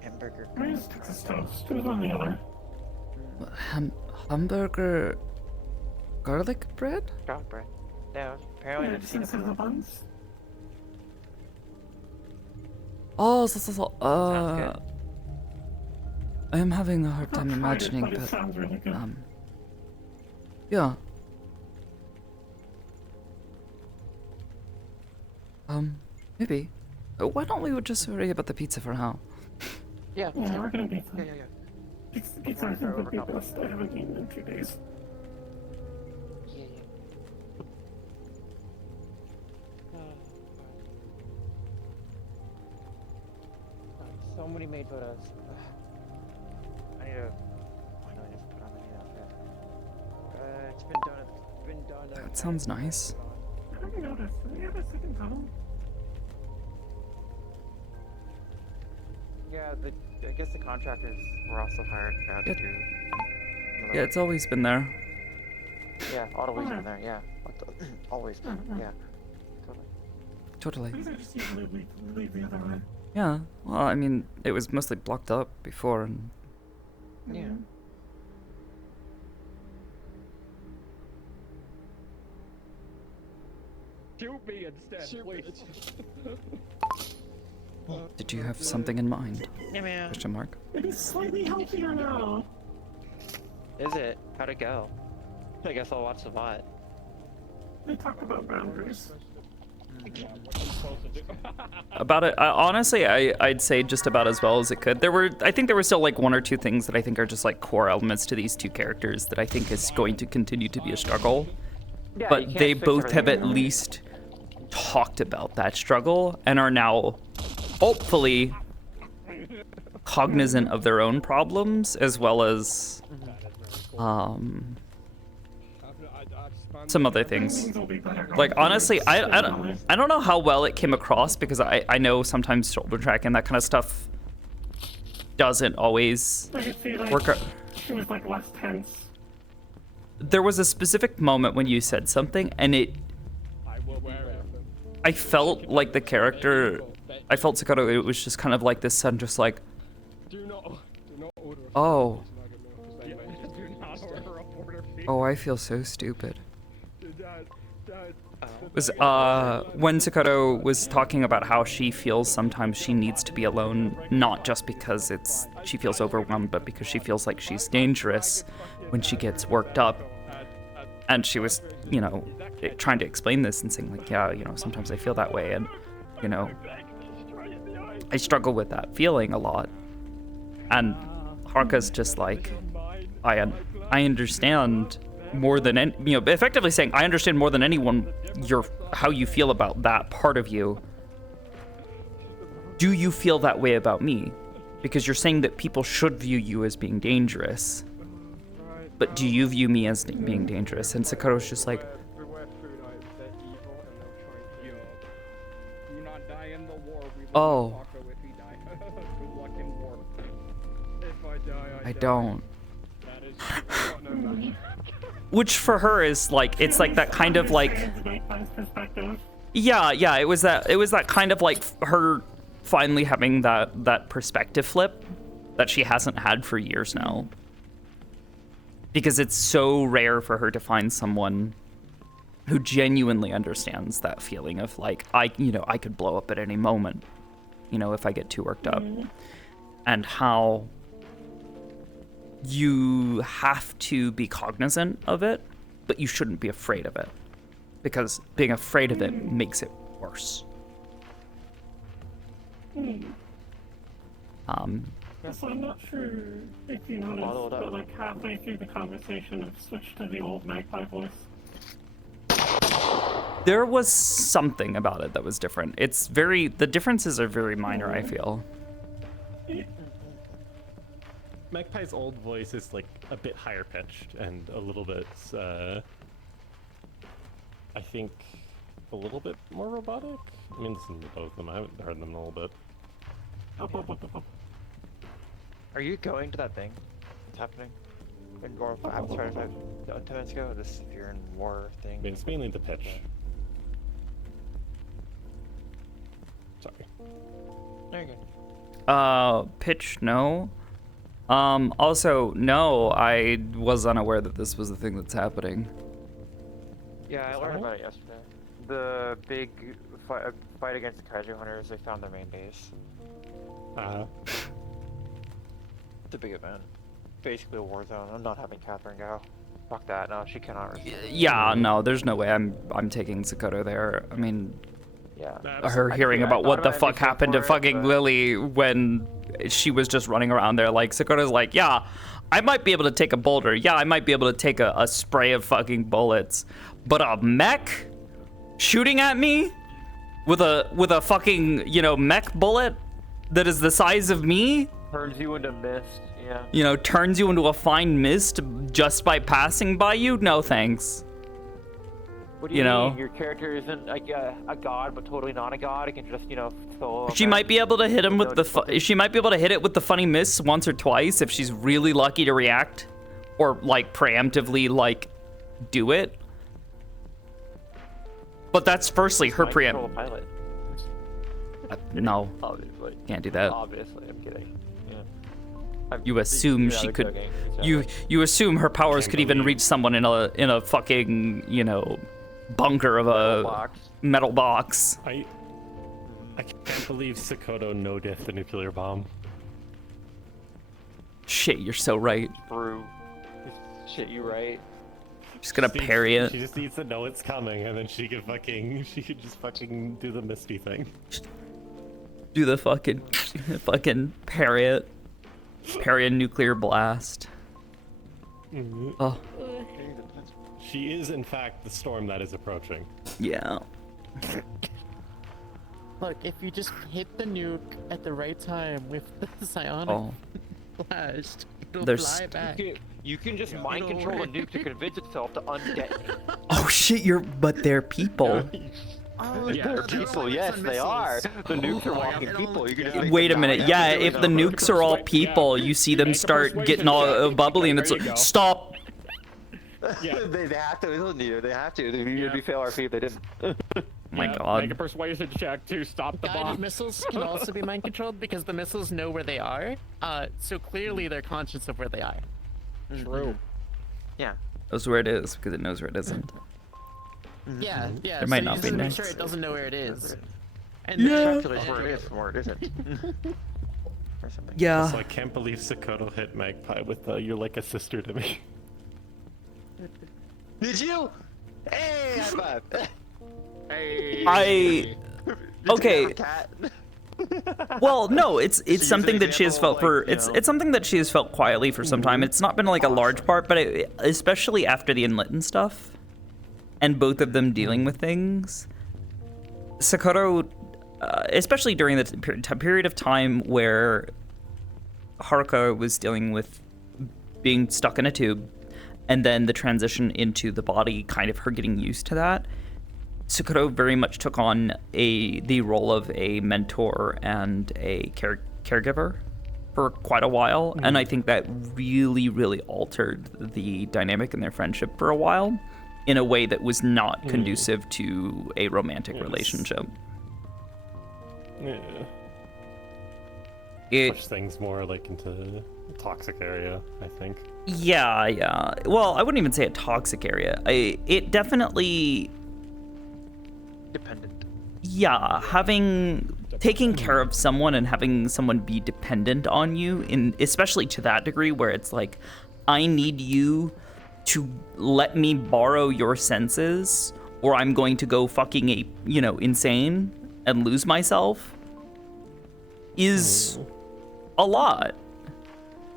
Hamburger. I just Texas toast. It was one or the other. Hamburger garlic bread? Garlic bread. Yeah, apparently Yeah, I've just seen it instead of the buns. Oh, Sounds good. I am having a hard time I've not tried it, imagining, but it but sounds really good. yeah. Maybe. Why don't we just worry about the pizza for now? Yeah. Yeah, we're gonna be Yeah, fine. Pizza I think would be best. I haven't eaten in 2 days. Yeah. So many made photos. I need to. Why do I need to put on my new outfit? It's been done. It's been done. That sounds nice. I haven't noticed. Do we have a second tunnel? Yeah, I guess the contractors were also hired now to do. Yeah, it's always been there. Yeah, always been there. Yeah, always been. Yeah, totally. Totally. These are just usually leave the other way. Yeah, well, I mean, it was mostly blocked up before, and Yeah. Shoot me instead, please. did you have something in mind? Yeah, man. Question mark. It is slightly healthier now. Is it? How'd it go? I guess I'll watch the VOD. They talked about boundaries. About it, honestly, I'd say just about as well as it could. I think there were still like one or two things that I think are just like core elements to these two characters that I think is going to continue to be a struggle. Yeah, you But can't they fix both have everything. at least talked about that struggle and are now hopefully cognizant of their own problems as well as some other things. Like honestly, I don't know how well it came across because I know sometimes shoulder track and that kind of stuff doesn't always I could see, like, work out. It was like less tense. There was a specific moment when you said something and I felt like the character, I felt Sakoto, it was just kind of like this sudden just like, oh. Oh, I feel so stupid. Was when Sakoto was talking about how she feels sometimes she needs to be alone, not just because she feels overwhelmed, but because she feels like she's dangerous when she gets worked up. And she was, you know, trying to explain this and saying like, yeah, you know, sometimes I feel that way, and you know, I struggle with that feeling a lot. And Haruka's just like, I understand more than any, you know, effectively saying I understand more than anyone how you feel about that part of you. Do you feel that way about me? Because you're saying that people should view you as being dangerous, but do you view me as being dangerous? And Sakoto's just like, oh, I don't. Which for her is like, it's like that kind of like, yeah, it was that kind of like her finally having that perspective flip that she hasn't had for years now. Because it's so rare for her to find someone who genuinely understands that feeling of like, I could blow up at any moment, you know, if I get too worked up. And how you have to be cognizant of it, but you shouldn't be afraid of it. Because being afraid of it makes it worse. So I'm not sure if you noticed, but like halfway through the conversation, I've switched to the old magpie voice. There was something about it that was different. The differences are very minor, I feel. Magpie's old voice is like a bit higher pitched and a little bit, I think, a little bit more robotic. I mean, listen to both of them. I haven't heard them in a little bit. Are you going to that thing? What's happening? Or I'm sorry, 10 minutes ago, this Fear and War thing. I mean, it's mainly the pitch. Sorry. There you go. Pitch, no. Also, no, I was unaware that this was the thing that's happening. Yeah, I learned about it yesterday. The big fight against the kaiju hunters, they found their main base. It's a big event. Basically a war zone. I'm not having Catherine go. Fuck that. No, she cannot respond. Yeah, no, there's no way I'm taking Sakoto there. I mean, yeah. Her hearing about what the fuck happened to fucking Lily when she was just running around there, like, Sakoto's like, yeah, I might be able to take a boulder. Yeah, I might be able to take a spray of fucking bullets. But a mech shooting at me with a fucking, you know, mech bullet that is the size of me? Turns you into mist, yeah. You know, turns you into a fine mist just by passing by you? No thanks. What do you mean? Your character isn't like a god, but totally not a god. It can just, you know, throw. She might be able to hit him with she might be able to hit it with the funny mists once or twice if she's really lucky to react, or like preemptively like do it. But that's firstly her preempt. No. Obviously. Can't do that. Obviously, I'm kidding. Yeah. You assume she could. You assume her powers could even reach someone in a fucking, you know, bunker of a metal box. I can't believe Sakoto no-diff the nuclear bomb. Shit, you're so right. True. Shit, you right. Just gonna parry it. She just needs to know it's coming, and then she could just fucking do the Misty thing. Do the fucking parry it. Parry a nuclear blast. Oh. She is, in fact, the storm that is approaching. Yeah. Look, if you just hit the nuke at the right time with the psionic blast, it'll fly back. You can just mind control a nuke to convince itself to undetonate. Oh shit, but they're people. Oh, yeah, they're people. Yes, they are. The nukes are walking people. You can just make Wait a them minute. die. Yeah, if the nukes are all people, you see them start getting all bubbly, and it's like, stop. Yeah. they have to listen to you. They have to. You'd be fail RP if they didn't. Oh my god. Make a persuasion check to stop the Guided bomb. missiles can also be mind controlled because the missiles know where they are. So clearly they're conscious of where they are. True. Yeah. Knows where it is because it knows where it isn't. Yeah, yeah. There might so not you be just make next. sure it doesn't know where it is. And Calculates where it is from where it isn't. Or something. Yeah. Also, I can't believe Sakoto hit Magpie with "You're like a sister to me." Did you? Hey, high five. Hey. Okay. Well, no, it's something that she has felt for. It's something that she has felt quietly for some time. It's not been like a large part, but especially after the Enlightened stuff, and both of them dealing with things. Sakoto, especially during the period of time where Haruka was dealing with being stuck in a tube, and then the transition into the body, kind of her getting used to that. Sakoto very much took on the role of a mentor and a caregiver for quite a while, and I think that really, really altered the dynamic in their friendship for a while in a way that was not conducive to a romantic relationship. Yeah. It pushed things more like into a toxic area, I think. Yeah. Well, I wouldn't even say a toxic area. It definitely dependent. Yeah, taking care of someone and having someone be dependent on you, especially to that degree where it's like, I need you to let me borrow your senses, or I'm going to go fucking insane and lose myself, is a lot.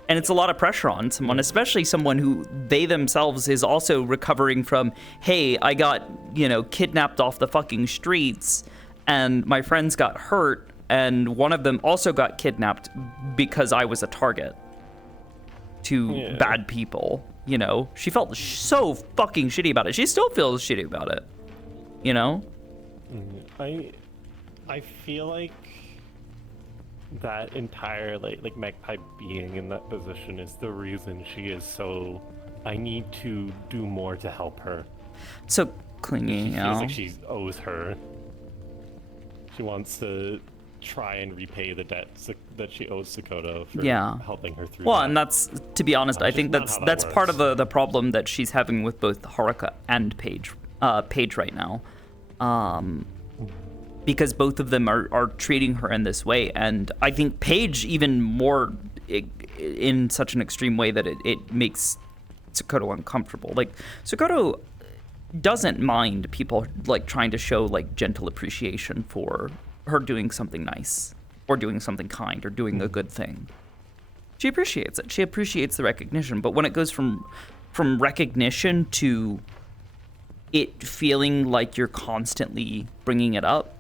And it's a lot of pressure on someone, especially someone who they themselves is also recovering from, hey, I got, kidnapped off the fucking streets and my friends got hurt and one of them also got kidnapped because I was a target to bad people, She felt so fucking shitty about it. She still feels shitty about it, I feel like that entire like Magpie being in that position is the reason she is so, I need to do more to help her. So clingy, She feels like she owes her. She wants to try and repay the debt that she owes Sakoto for helping her through that. And that's, to be honest, I think that's part of the problem that she's having with both Haruka and Paige right now. Because both of them are treating her in this way, and I think Paige even more in such an extreme way that it makes Sakoto uncomfortable. Like, Sakoto doesn't mind people like trying to show like gentle appreciation for her doing something nice or doing something kind or doing a good thing. She appreciates it. She appreciates the recognition, but when it goes from recognition to it feeling like you're constantly bringing it up,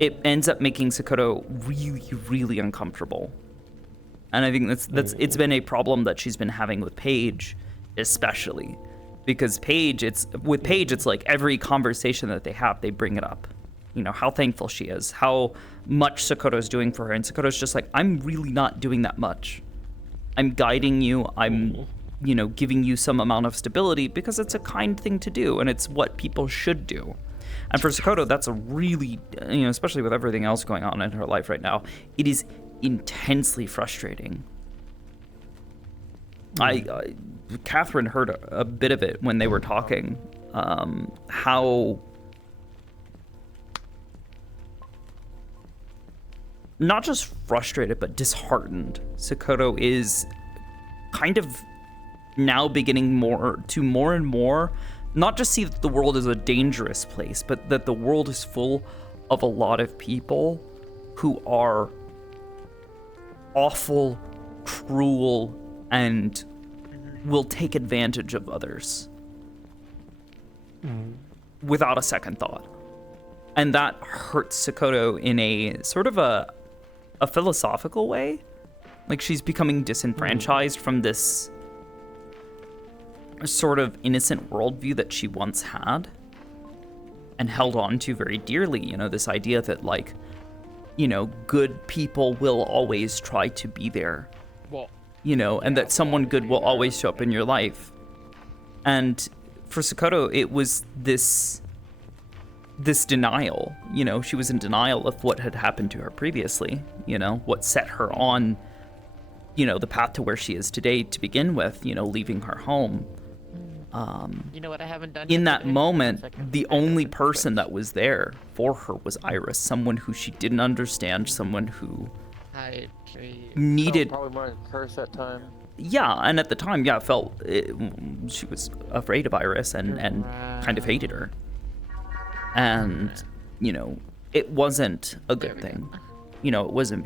it ends up making Sakoto really, really uncomfortable. And I think that's it's been a problem that she's been having with Paige, especially. Because Paige, it's like every conversation that they have, they bring it up. How thankful she is, how much Sakoto's doing for her. And Sakoto's just like, I'm really not doing that much. I'm guiding you. I'm, giving you some amount of stability because it's a kind thing to do. And it's what people should do. And for Sakoto, that's a really, especially with everything else going on in her life right now, it is intensely frustrating. Catherine heard a bit of it when they were talking, how not just frustrated, but disheartened Sakoto is kind of now beginning more and more, not just see that the world is a dangerous place, but that the world is full of a lot of people who are awful, cruel, and will take advantage of others without a second thought. And that hurts Sakoto in a sort of a philosophical way. Like, she's becoming disenfranchised from this sort of innocent worldview that she once had and held on to very dearly. This idea that, like, good people will always try to be there. Well, and that someone good will always show up in your life. And for Sakoto, it was this denial. She was in denial of what had happened to her previously, what set her on, the path to where she is today to begin with, leaving her home. You know what I haven't done In yet that today? moment, the only person that was there for her was Iris, someone who she didn't understand, someone who needed... Probably more like curse that time. Yeah, and at the time, she was afraid of Iris and kind of hated her. And, it wasn't a good thing. It wasn't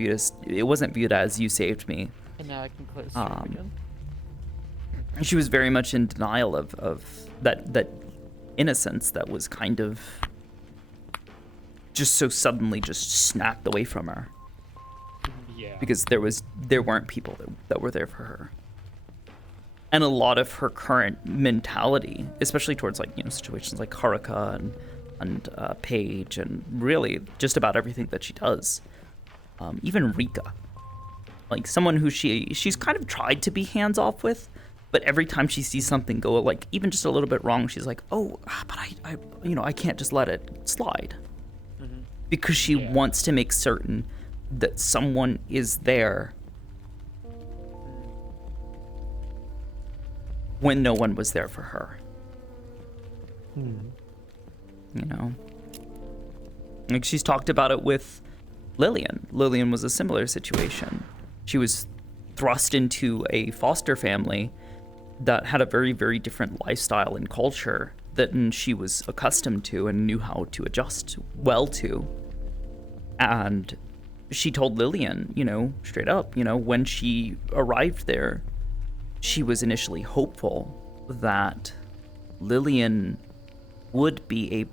viewed as you saved me. And now I can close stream again. She was very much in denial of that innocence that was kind of just so suddenly just snapped away from her. Yeah. Because there weren't people that were there for her. And a lot of her current mentality, especially towards situations like Haruka and Paige, and really just about everything that she does, even Rika, like someone who she's kind of tried to be hands off with, but every time she sees something go like even just a little bit wrong, she's like, oh, but I can't just let it slide, because she wants to make certain that someone is there when no one was there for her. Like, she's talked about it with Lillian. Lillian was a similar situation. She was thrust into a foster family that had a very, very different lifestyle and culture than she was accustomed to and knew how to adjust well to. And she told Lillian, straight up, when she arrived there, she was initially hopeful that Lillian would be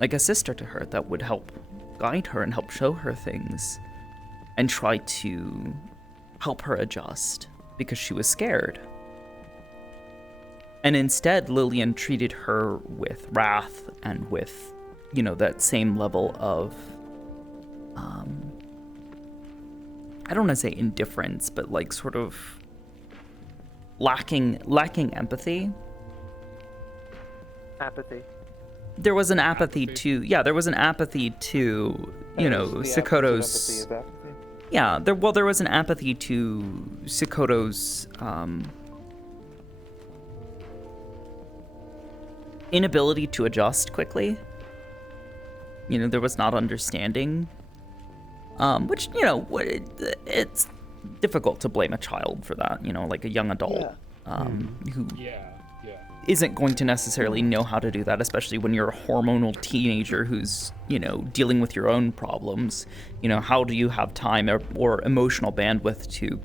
like a sister to her that would help guide her and help show her things and try to help her adjust, because she was scared. And instead, Lillian treated her with wrath and with, that same level of, I don't want to say indifference, but like sort of lacking empathy. Apathy. There was an apathy to, Sakoto's. Yeah, there was an apathy to Sakoto's inability to adjust quickly. There was not understanding, which, it's difficult to blame a child for that, like a young adult who isn't going to necessarily know how to do that, especially when you're a hormonal teenager who's, dealing with your own problems. How do you have time or emotional bandwidth to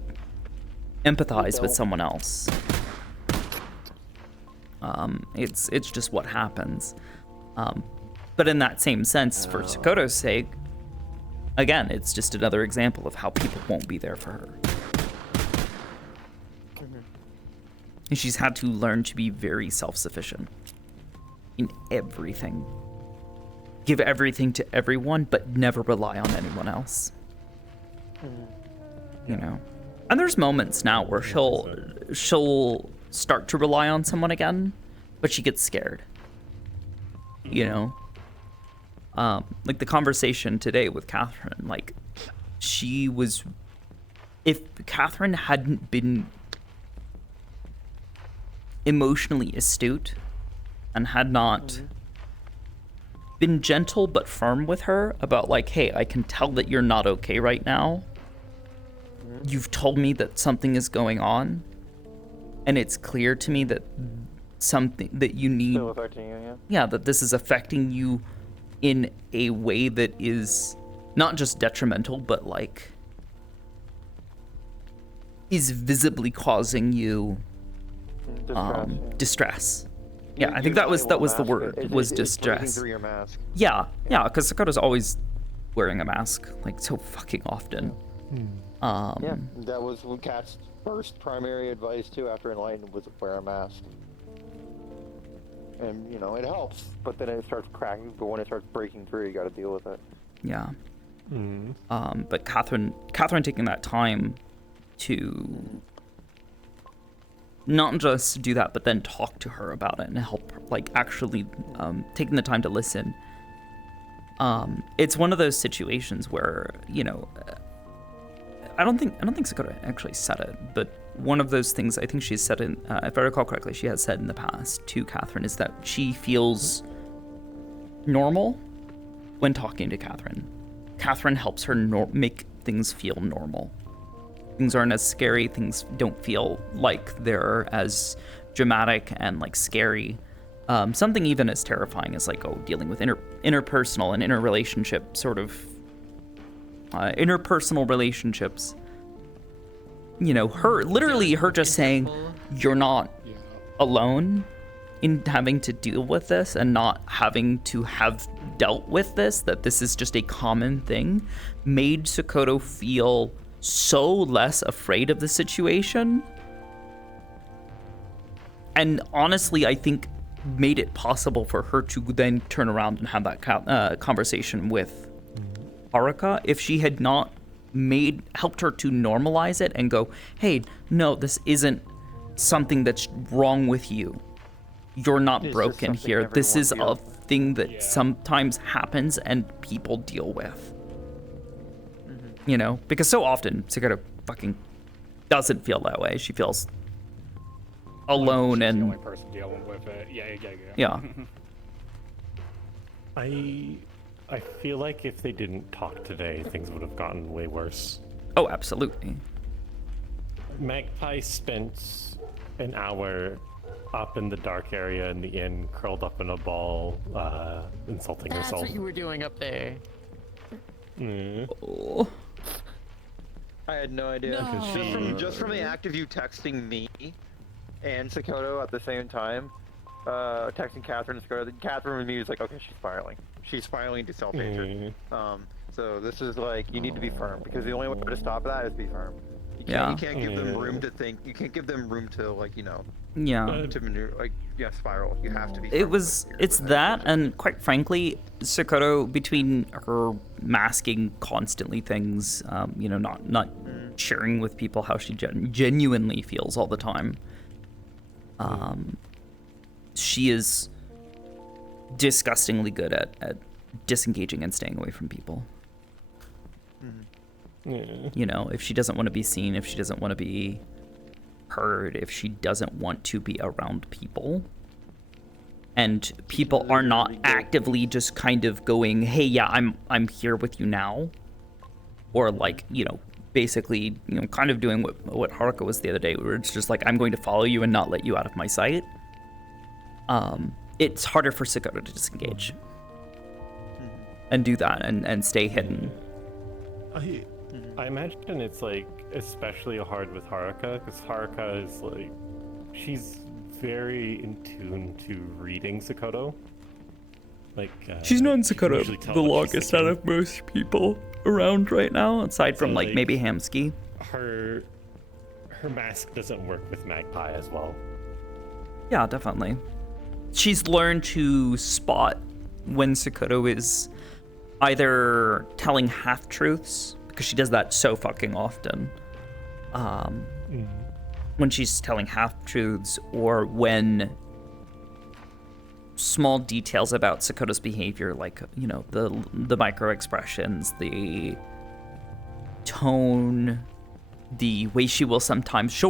empathize with someone else? It's just what happens. But in that same sense, for Sakoto's sake, again, it's just another example of how people won't be there for her. And she's had to learn to be very self-sufficient in everything. Give everything to everyone, but never rely on anyone else. And there's moments now where she'll start to rely on someone again, but she gets scared. you know? Like the conversation today with Catherine, like she was, if Catherine hadn't been emotionally astute and had not been gentle but firm with her about like, hey, I can tell that you're not okay right now. You've told me that something is going on, and it's clear to me that something that you need, Still affecting you, yeah. yeah, that this is affecting you in a way that is not just detrimental, but like is visibly causing you distress. Yeah, I think that was the word, was distress. It's through your mask. Yeah, because Sakoto's always wearing a mask, like so fucking often. Yeah, that was Kat's first primary advice too after Enlightened was wear a mask. And, you know, it helps, but then it starts cracking, but when it starts breaking through, you gotta deal with it. Yeah. But Catherine taking that time to not just do that, but then talk to her about it and help her, like actually taking the time to listen. It's one of those situations where, you know, I don't think Sakoto actually said it, but one of those things I think she's said in, if I recall correctly, she has said in the past to Catherine is that she feels normal when talking to Catherine. Catherine helps her make things feel normal. Things aren't as scary. Things don't feel like they're as dramatic and like scary. Something even as terrifying as like, dealing with interpersonal and interrelationship sort of interpersonal relationships. You know, her just saying you're not alone in having to deal with this and not having to have dealt with this, that this is just a common thing, made Sakoto feel so less afraid of the situation. And honestly, I think made it possible for her to then turn around and have that conversation with Haruka. If she had not helped her to normalize it and go, hey, no, this isn't something that's wrong with you. You're not broken here. This is a thing that sometimes happens and people deal with. You know, because so often Sakoto fucking doesn't feel that way. She feels alone She's and the only person dealing with it. Yeah. I feel like if they didn't talk today, things would have gotten way worse. Oh, absolutely. Magpie spent an hour up in the dark area in the inn, curled up in a ball, insulting That's herself. what you were doing up there. Oh. I had no idea. No. Just from the act of you texting me and Sakoto at the same time, texting Catherine and Sakoto, Catherine and me was like, okay, she's spiraling. She's spiraling into self-hatred. So this is like, you need to be firm, because the only way to stop that is be firm. You can't give them room to think. You can't give them room to, like, you know, to maneuver, like, spiral. You have to be firm. It's that, and quite frankly, Sakoto, between her masking constantly things, you know, not sharing with people how she genuinely feels all the time, she is disgustingly good at disengaging and staying away from people. You know, if she doesn't want to be seen, if she doesn't want to be heard, if she doesn't want to be around people, and people are not actively just kind of going, hey, yeah, I'm here with you now, or like, you know, basically, you know, kind of doing what Haruka was the other day, where it's just like, I'm going to follow you and not let you out of my sight. It's harder for Sakoto to disengage and do that and stay hidden. I imagine it's like especially hard with Haruka, because Haruka is like, she's very in tune to reading Sakoto. Like she's known Sakoto the longest out of most people around right now, aside from like maybe Hamsky. Her mask doesn't work with Magpie as well. Yeah, definitely. She's learned to spot when Sakoto is either telling half-truths, because she does that so fucking often, when she's telling half-truths, or when small details about Sakoto's behavior, like, you know, the micro expressions, the tone, the way she'll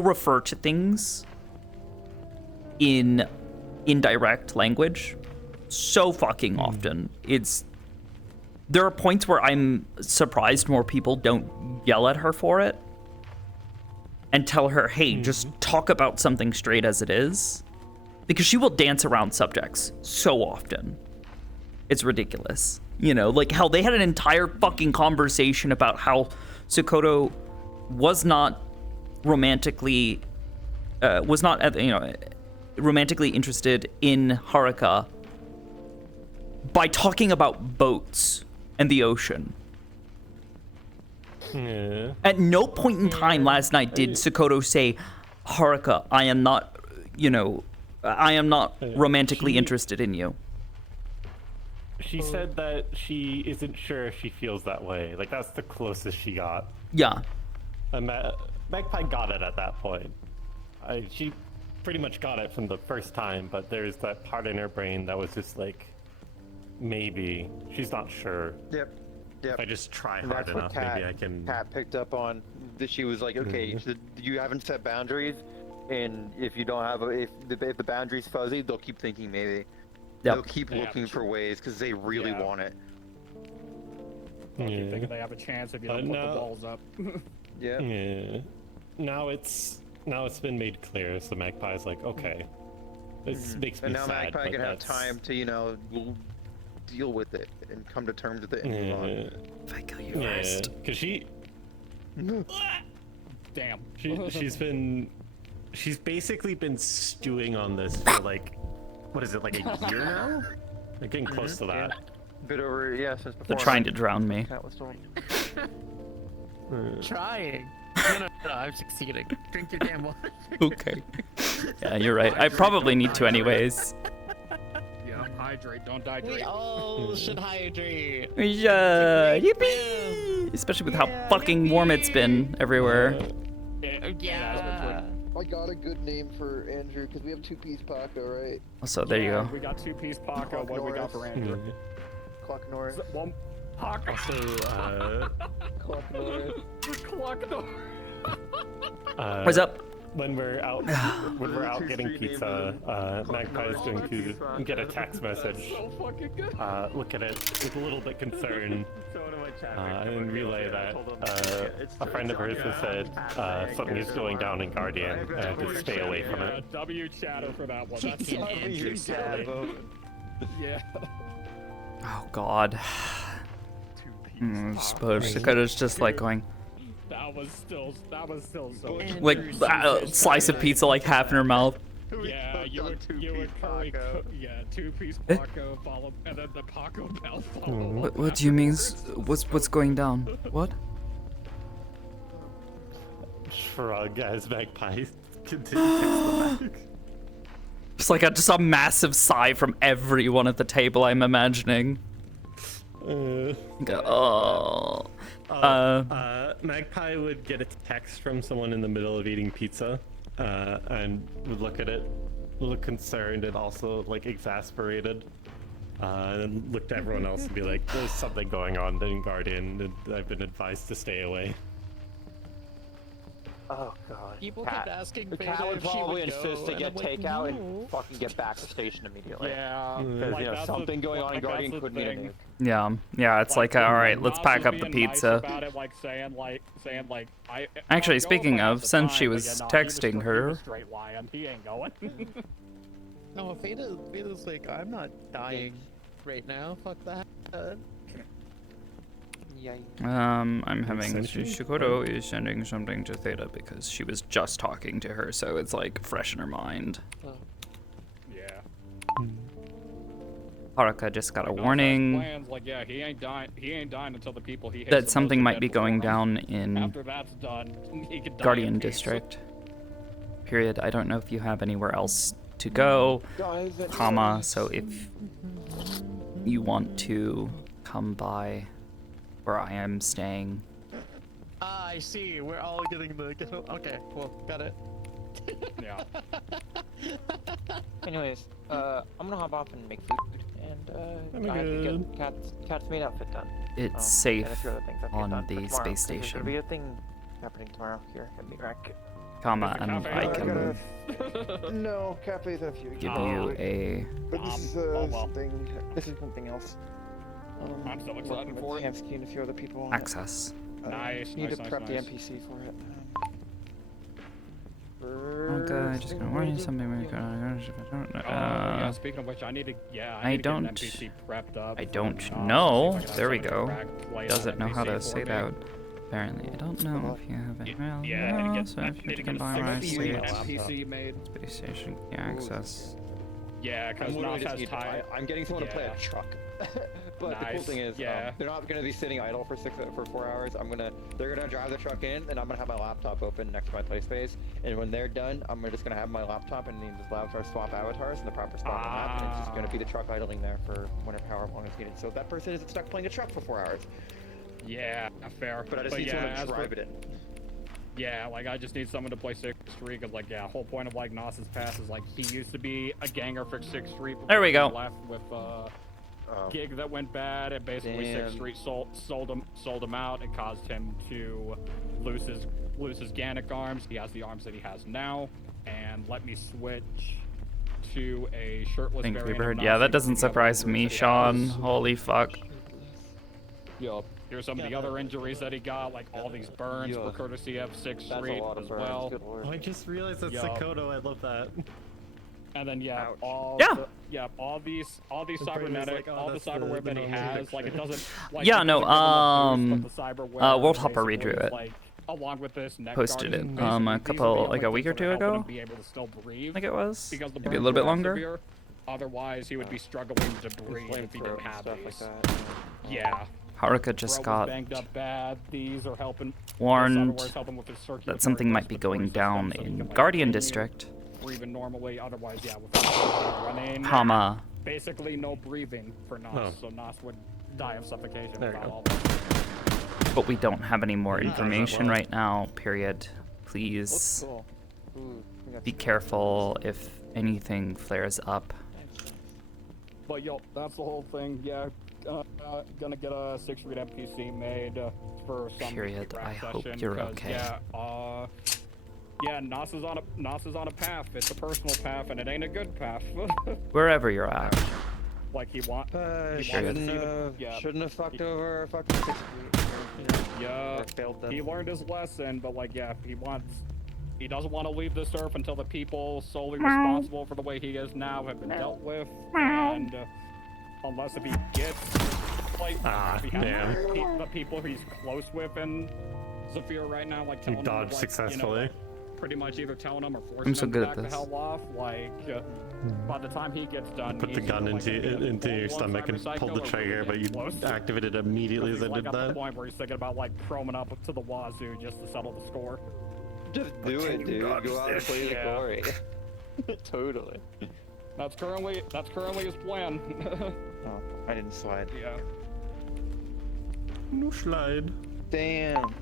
refer to things in indirect language so fucking often. There are points where I'm surprised more people don't yell at her for it and tell her, hey, just talk about something straight as it is. Because she will dance around subjects so often. It's ridiculous. You know, like how they had an entire fucking conversation about how Sakoto was not romantically interested in Haruka by talking about boats and the ocean. Yeah. At no point in time last night did Sakoto say, Haruka, I am not romantically interested in you. She said that she isn't sure if she feels that way. Like, that's the closest she got. Yeah. Magpie got it at that point. She pretty much got it from the first time, but there's that part in her brain that was just like, maybe. She's not sure. Yep. If I just try And hard that's what enough, maybe I can... Kat picked up on. That she was like, okay, so you haven't set boundaries, and if you don't have if the boundary's fuzzy, they'll keep thinking maybe. They'll keep looking for ways because they really want it. I keep thinking they have a chance if you don't put the balls up. Yeah. Now it's been made clear, so Magpie's like, okay, this makes me And now sad. Magpie can have time to, you know, deal with it and come to terms with it and move on. If I kill you first. Because she... Damn. She's basically been stewing on this for like, what is it, like a year now? Like getting close to that. Bit over, since before. They're trying to drown me. Kat was told. Trying. No, I'm succeeding. Drink your damn water. Okay. Yeah, you're right. I probably need to anyways. Yeah, hydrate, don't hydrate. We all should hydrate. Yeah, yippee! Especially with how fucking warm it's been everywhere. Yeah. I got a good name for Andrew because we have 2-piece Paco, right? So there you go. We got 2-piece Paco. What do we got for Andrew? Clock Norris. One Paco. Clock Norris. Clock Norris. What's up? When we're out getting pizza, Magpie is going to get a text message. Look at it with a little bit concerned, and relay that a friend of hers has said something is going down in Guardian and to stay away from it. W chatter for that one. That's Andrew Yeah. Oh god. I suppose Sakoto's just like going. That was still so. Like slice of pizza like half in her mouth. Yeah, you would curry cook. Yeah, 2-piece Paco follow, and then the Paco Bell follow. What do you mean? What's going down? What? Shrug as Magpie continues. Just like just a massive sigh from everyone at the table. I'm imagining. Magpie would get a text from someone in the middle of eating pizza, and would look at it, look concerned and also like exasperated, and look to everyone else and be like, "There's something going on in Guardian, and I've been advised to stay away." Oh god. People kept asking Kat Beta would if she probably would insist go, to get and I'm like, takeout no. and fucking get back to the station immediately. Yeah. Because, Like, that's something going on in Guardian that's the couldn't thing. even. Yeah, it's like all right, let's Not pack just up the being pizza. Nice about it, like saying I. Actually, I'll go speaking if I have of, the since time, she but was yeah, no, texting he her. was straight lying. He ain't going. No, Beta's like, I'm not dying right now. Fuck that. I'm having Sakoto is sending something to Theta because she was just talking to her, so it's like fresh in her mind. Yeah. Haruka just got a No such warning plans, like, yeah, he ain't dying until the people he hates that the something most are might dead be going before him. down in After that's done, he could die Guardian in peace. District. Period. I don't know if you have anywhere else to go, comma, so if you want to come by where I am staying. Ah, I see. We're all getting the. Okay, well, got it. Yeah. Anyways, I'm gonna hop off and make food, and I have to get Cat's main outfit done. It's safe and a few other things I have to get on done for the tomorrow, space 'cause there's station. gonna be a thing happening tomorrow here at the rack. Comma, and I can No, cafe's in a few. give you a. But this is something. This is something else. I'm so excited for it. Hamsky and a few other people. Access. Nice. Need nice, to nice, prep nice. the NPC for it. Okay, just gonna warn you something when you go on if I don't know. Yeah, speaking of which, I need to get an NPC prepped up. I don't for, know. see if I can There we have go. someone to play Doesn't that know how to NPC say for that. me. Apparently, I don't know if you have it. Well, Yeah, no, I need to so get, if I you need to can get buy a my 60 seats. NPC made. Space station access. Yeah, because Nas has time. I'm getting someone to play a truck. But the cool Nice, thing is, yeah. they're not gonna be sitting idle for 4 hours. They're gonna drive the truck in, and I'm gonna have my laptop open next to my play space. And when they're done, I'm just gonna have my laptop and then just laptop swap avatars in the proper spot on the map, and it's just gonna be the truck idling there for however long it's needed. So that person isn't stuck playing a truck for 4 hours. Yeah, fair. But I just need someone to drive it in. Yeah, like I just need someone to play 6th Street, because like, yeah, whole point of like Nos's Pass is like he used to be a ganger for 6th Street. There we go. He left with gig that went bad, and basically Damn. 6th Street sold him out and caused him to lose his Gannic arms. He has the arms that he has now, and let me switch to a shirtless Think variant we've of heard. Yeah, that Nazi doesn't with the other surprise me, injuries that he Sean. has. Holy fuck. Yup. Here's some of the other injuries that he got, like all these burns were courtesy of 6th Street as well. Oh, I just realized that's Yup. Sakoto. I love that. And then all these brain was cybernetic, like, oh, all the that's the cyberware that he normal has, picture. like it doesn't. Like, Yeah, it no, doesn't give him a boost, but the cyberware World Hopper basically redrew is, it. Like, along with this neck Posted guard, it, is a basically- couple- these are the like a only week or things that two are helping ago? him be able to still breathe. I think it was. Because the Maybe a burns little bit were longer. severe. Otherwise, he would be struggling to breathe if he didn't have stuff these. like that. Yeah. Haruka just Bro was got banged up bad. These are helping. warned this cyberware's helping with his that circulatory something might be respiratory going system, down so he in can, like, Guardian continue District. breathing normally. Otherwise, yeah, without running. Comma. Basically, no breathing for Nos, Oh. so Nos would die of suffocation There you without go. all that. But we don't have any more Yeah, information well. right now, period. Please Cool. Ooh, we got be some- careful if anything flares up. But yo, that's the whole thing. Yeah, gonna get a 6th Street NPC made for some Period. rap I hope session, you're 'cause, okay. Yeah, Nos is on a path. It's a personal path, and it ain't a good path. Wherever you're at. Like he wants to Shouldn't see have, yeah. shouldn't have fucked over fucking 6th Street. Yeah, Or failed them. he learned his lesson, but like, yeah, he doesn't want to leave this earth until the people solely responsible for the way he is now have been dealt with, and unless if he gets, like, if he has the people he's close with in Zephyr right now, like telling him, dodged like, successfully. You know, pretty much either telling him or I'm forcing so him good to at back the this. hell off, like, by the time he gets done, Put the he's gun either, like, gonna be a into your full-blown stomach and cyber pulled the psycho or trigger, really but you close. activated immediately as He's I like did at the that. point where he's thinking about like chroming up to the wazoo just to settle the score. Just do it, dude. Go out and play the Yeah. glory. Totally. That's currently his plan. Oh, I didn't slide. Yeah. No slide. Damn.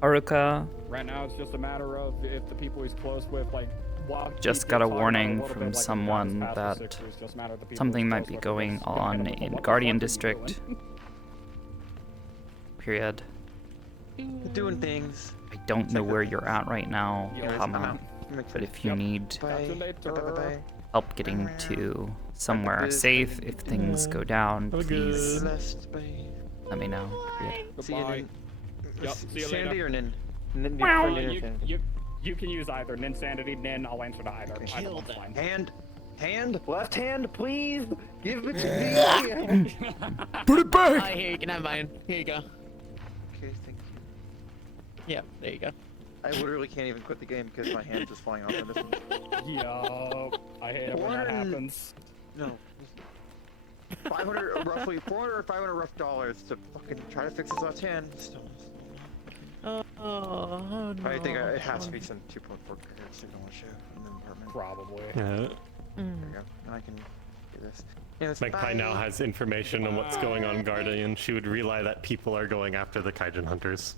Haruka Right now, it's just a matter of if the people he's close with, like, while just he got did a talk about warning little from bit, like, someone in the past that six years, just a matter of the people something he's might close be with going just on looking at him, in what the Guardian fuck are you District. doing? Period. Doing things. I don't know where you're at right now, Anyways, I'm comma. out. But if you need Bye. help getting to somewhere safe, if things go down, please Blessed, bye. let me know. Period. See you, Goodbye. Nin. Yep, see you Sandy later. or Nin? Nin, Well, Nin or Sandy? you can use either Ninsanity, Nin. I'll answer to either. Either one's fine. Hand, left hand, please. Give it to me. Put it back. Here you can have mine. Here you go. Okay, thank you. Yeah, there you go. I literally can't even quit the game because my hand's just flying off on this one. Yo, I hate it when that happens. No. 500, roughly 400 or 500 rough dollars to fucking try to fix his left hand. Still. Oh, no. I think it has to be some 2.4 gigahertz signal issue in the apartment. Probably. Yeah. There we go. Now I can do this. Anyways, Magpie now has information on what's going on in Guardian. She would relay that people are going after the Kaijin hunters.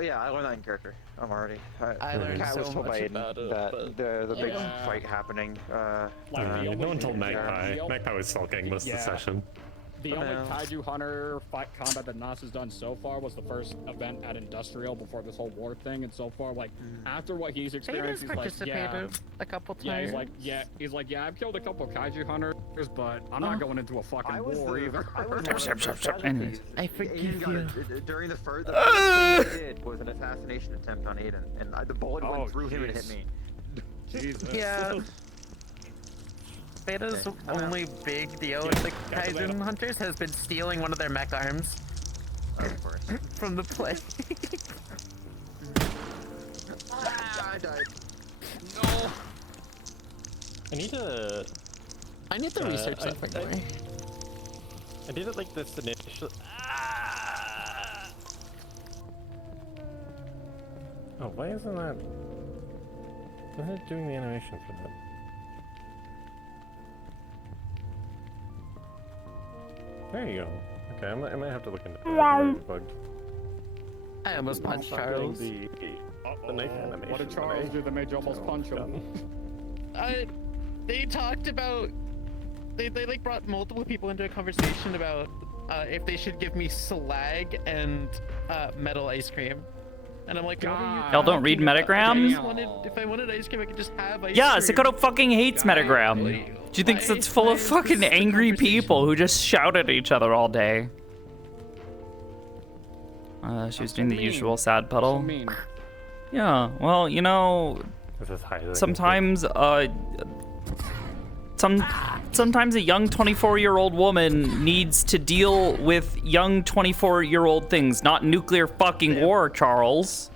Yeah, I learned that in character. I'm already. I learned Cat so was told much by about it, that but- the big Yeah. fight happening. No one told Magpie. Yeah. Magpie was sulking most of the Yeah. session. The only Kaiju Hunter fight combat that Nas has done so far was the first event at Industrial before this whole war thing, and so far, like, after what he's experienced, he's like, yeah. participated a couple times. Yeah, he's like, yeah, I've killed a couple of Kaiju Hunters, but I'm not going into a fucking war either. Anyways. I forgive you. During the first thing he did was an assassination attempt on Aiden, and the bullet went through him and hit me. Jesus. Yeah. Beta's only big deal with the Kaijun Hunters has been stealing one of their mech arms. Of course. From the play. I died. No. I need to research something more. I did it like this initially. Oh, why isn't that? Isn't it doing the animation for that? There you go. Okay, I might have to look into that. Bugged. I almost punched Charles. The knife animation. What did Charles do that made you almost punch him? They talked about. They like brought multiple people into a conversation about if they should give me slag and metal ice cream. And I'm like, Y'all don't read Metagram? If I wanted ice cream, I could just have ice Yeah, cream. Sakoto fucking hates Metagram. Do you think it's full of fucking angry people who just shout at each other all day? She was doing the usual sad puddle. Yeah, well, you know, sometimes sometimes a young 24-year-old woman needs to deal with young 24-year-old things, not nuclear fucking war, Charles.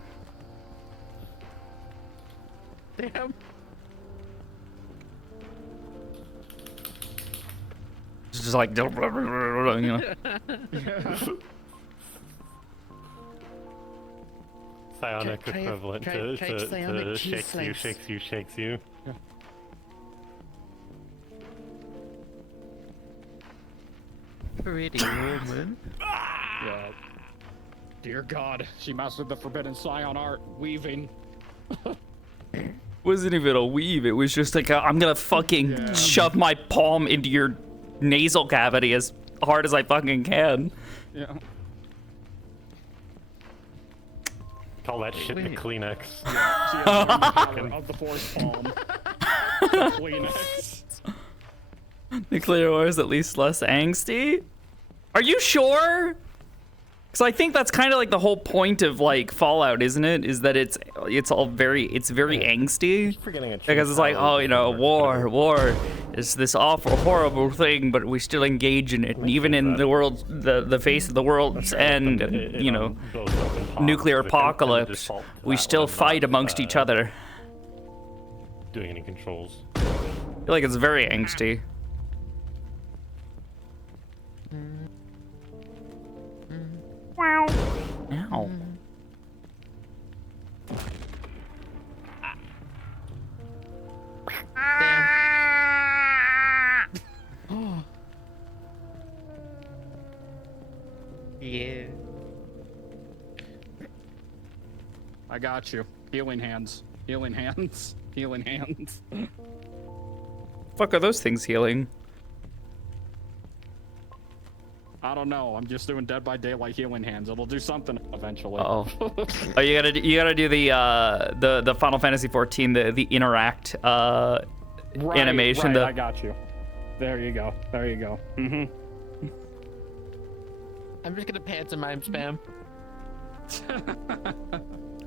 Damn. It's just like, you know. Psionic Try- equivalent try to psionic cheese shakes you, shakes you. Pretty woman. Yeah. Dear God, she mastered the forbidden scion art, weaving. Wasn't even a weave. It was just like, I'm gonna fucking shove my palm into your nasal cavity as hard as I fucking can. Yeah. Call that shit the Kleenex. Yeah, she has the power of the force palm. Kleenex. Nuclear war is at least less angsty? Are you sure? Because I think that's kind of like the whole point of like Fallout, isn't it? Is that it's very angsty. Because it's like, oh, you know, war is this awful, horrible thing, but we still engage in it. And even in the world, the face of the world's end, and, you know, nuclear apocalypse, we still fight amongst each other. Doing any controls. I feel like it's very angsty. Wow. Ow. Yeah. I got you. Healing hands. Healing hands. Healing hands. Fuck are those things healing? I don't know. I'm just doing Dead by Daylight healing hands. It'll do something eventually. Oh, you gotta do the Final Fantasy 14 the interact animation. Right, I got you. There you go. There you go. Mm-hmm. I'm just gonna pantomime spam.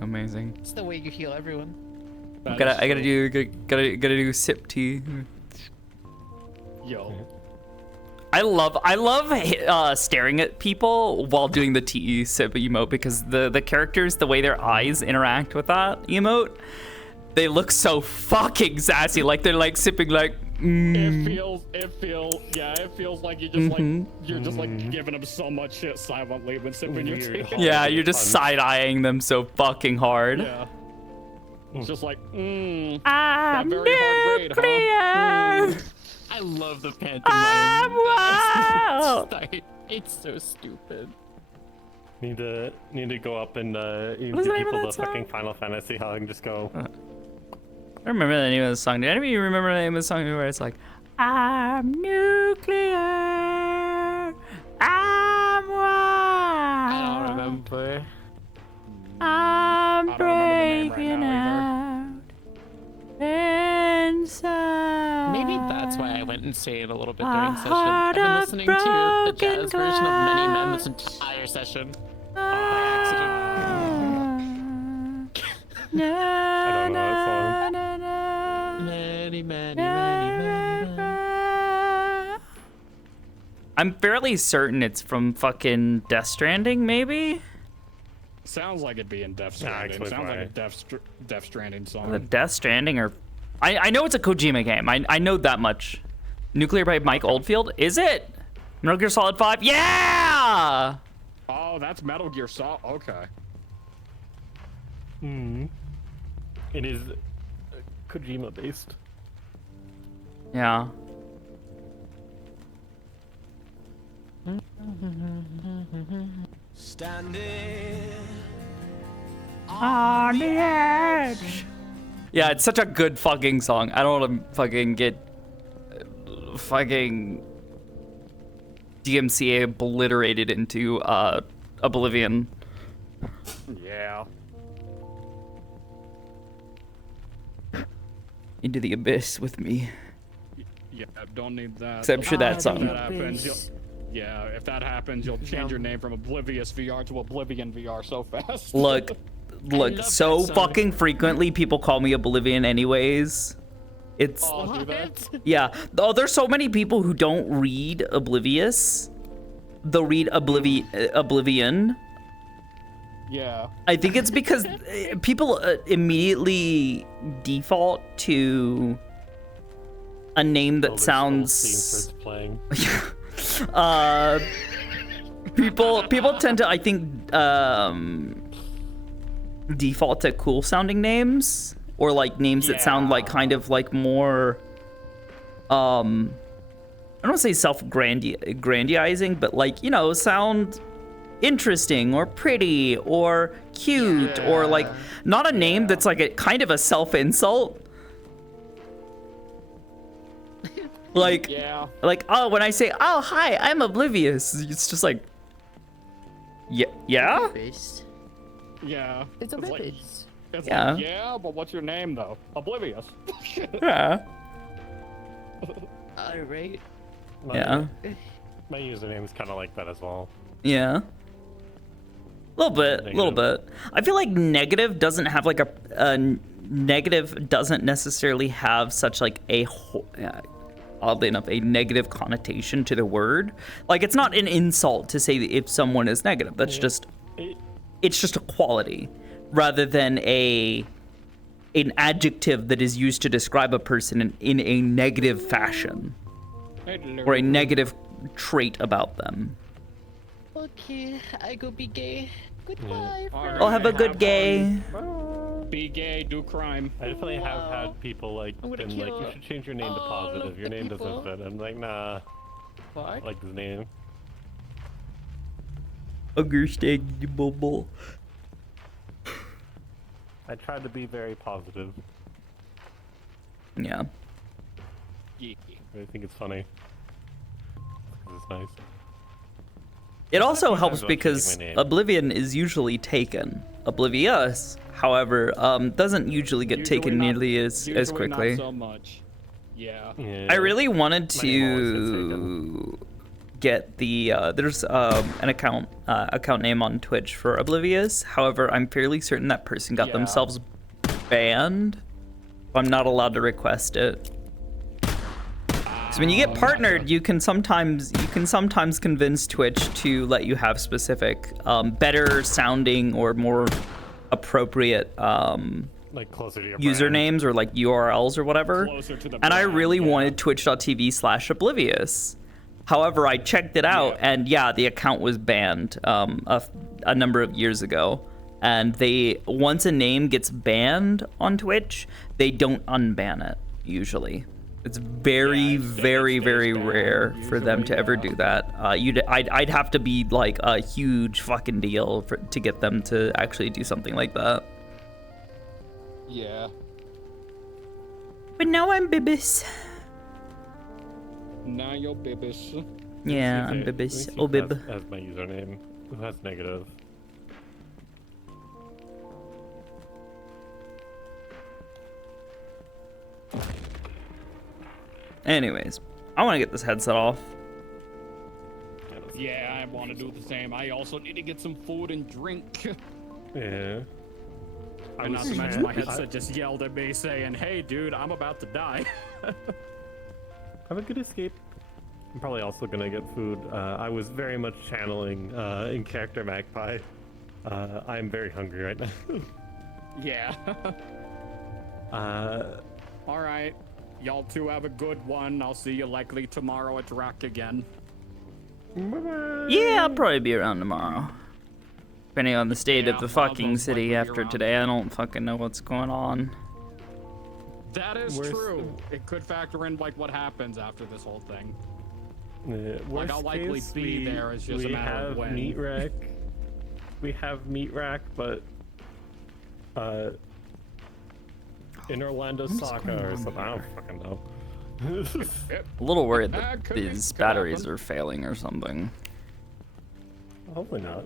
Amazing. It's the way you heal everyone. I gotta do sip tea. Yo. I love staring at people while doing the tea sip emote because the characters, the way their eyes interact with that emote, they look so fucking sassy. Like they're like sipping like. It feels like you're just like giving them so much shit silently when sipping your tea. Yeah, you're just side eyeing them so fucking hard. Yeah. It's just like, that very hard raid, huh? I love the pantomime. Wow. It's so stupid. Need to go up and give What's the name of people that the song? fucking Final Fantasy hug and just go. I remember the name of the song. Did anybody remember the name of the song where it's like, I'm nuclear, I'm wild, I don't remember. I'm I don't remember the name right breaking now out inside. Maybe that's why I went insane a little bit A during session. heart I've been of listening to the jazz broken version of Many Men this entire session by accident. Na, I don't know that song. na, na, Many, many, na, many, many, many. I'm fairly certain it's from fucking Death Stranding, maybe? Sounds like it'd be in Death Nah, Stranding. actually, Sounds like a probably. Death Stranding The song. Death Stranding or... I know it's a Kojima game. I know that much. Nuclear by Mike Oldfield? Is it? Metal Gear Solid 5? Yeah! Oh, that's Metal Gear Solid. Okay. It is Kojima based. Yeah. Standing On the edge. Yeah, it's such a good fucking song. I don't want to fucking get fucking DMCA obliterated into oblivion. Yeah. Into the abyss with me. Yeah, don't need that. Except for that If song. that happens, yeah, if that happens, you'll change your name from Oblivious VR to Oblivion VR so fast. Look, so fucking frequently people call me Oblivion anyways. It's Oh, do that? yeah. Oh, there's so many people who don't read Oblivious. They'll read Oblivion. Yeah. I think it's because people immediately default to a name that sounds Playing. people tend to, I think, default to cool sounding names or like names that sound like kind of like more I don't want to say self-grandizing, but like, you know, sound interesting or pretty or cute or like not a name that's like a kind of a self-insult. Like, oh, when I say, oh, hi, I'm Oblivious, it's just like, yeah? Yeah. It's Oblivious. It's Yeah. like, yeah, but what's your name though? Oblivious. Yeah. Alright. Yeah. My username is kind of like that as well. Yeah. A little bit. I feel like negative doesn't have like a negative doesn't necessarily have such like oddly enough, a negative connotation to the word. Like, it's not an insult to say if someone is negative. That's just, it's just a quality rather than an adjective that is used to describe a person in a negative fashion or a negative trait about them. Okay, I go be gay. Goodbye. I'll have a good gay. Be gay, do crime. I definitely have had people like been like, you should change your name to positive. Your name doesn't fit. I'm like, nah. I like this name. Understandable. I tried to be very positive. Yeah. I think it's funny. It's nice. It also helps about because changing my name. Oblivion is usually taken. Oblivious, however, doesn't usually get taken nearly as quickly. Not so much. Yeah. I really wanted to get the there's an account name on Twitch for Oblivious. However, I'm fairly certain that person got themselves banned. I'm not allowed to request it. So when you get partnered, you can sometimes convince Twitch to let you have specific better sounding or more appropriate like closer to your usernames or like URLs or whatever. Closer to the And I brand, really wanted twitch.tv/oblivious. However, I checked it out and the account was banned a number of years ago. And once a name gets banned on Twitch, they don't unban it usually. It's very, very, very rare for them to ever do that. I'd have to be like a huge fucking deal to get them to actually do something like that. Yeah. But now I'm Bibis. Now you're Bibis. Yeah, I'm Bibis. Oh, Bib. As my username. Who has negative? Anyways, I want to get this headset off. Yeah, I want to do the same. I also need to get some food and drink. Yeah. And not to mention my headset just yelled at me saying, "Hey, dude, I'm about to die." Have a good escape. I'm probably also gonna get food. I was very much channeling in character Magpie. I'm very hungry right now. Yeah. All right. Y'all two have a good one. I'll see you likely tomorrow at Drac again. Bye-bye. Yeah, I'll probably be around tomorrow. Depending on the state of the fucking city after today, I don't fucking know what's going on. That is true. It could factor in like what happens after this whole thing. Like I'll likely be there. It's just a matter of when. Meat rack. We have meat rack, but in Orlando, Saka or something. I don't fucking know. A little worried that these batteries are failing or something. Hopefully not.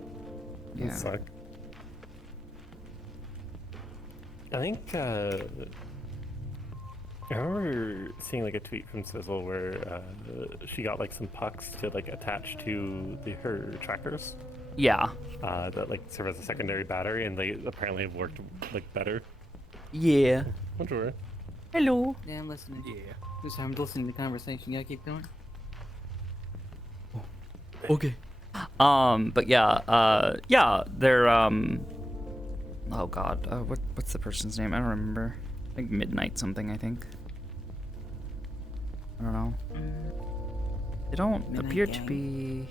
Yeah. Suck. I think I remember seeing like a tweet from Sizzle where she got like some pucks to like attach to her trackers. Yeah. That like serve as a secondary battery, and they apparently have worked like better. Yeah. Bonjour. Hello. Yeah, I'm listening. Yeah. I'm listening to the conversation. You gotta keep going. Okay. But yeah, they're oh god, what's the person's name? I don't remember. Like Midnight something, I think. I don't know. They don't Midnight appear Gang. to be.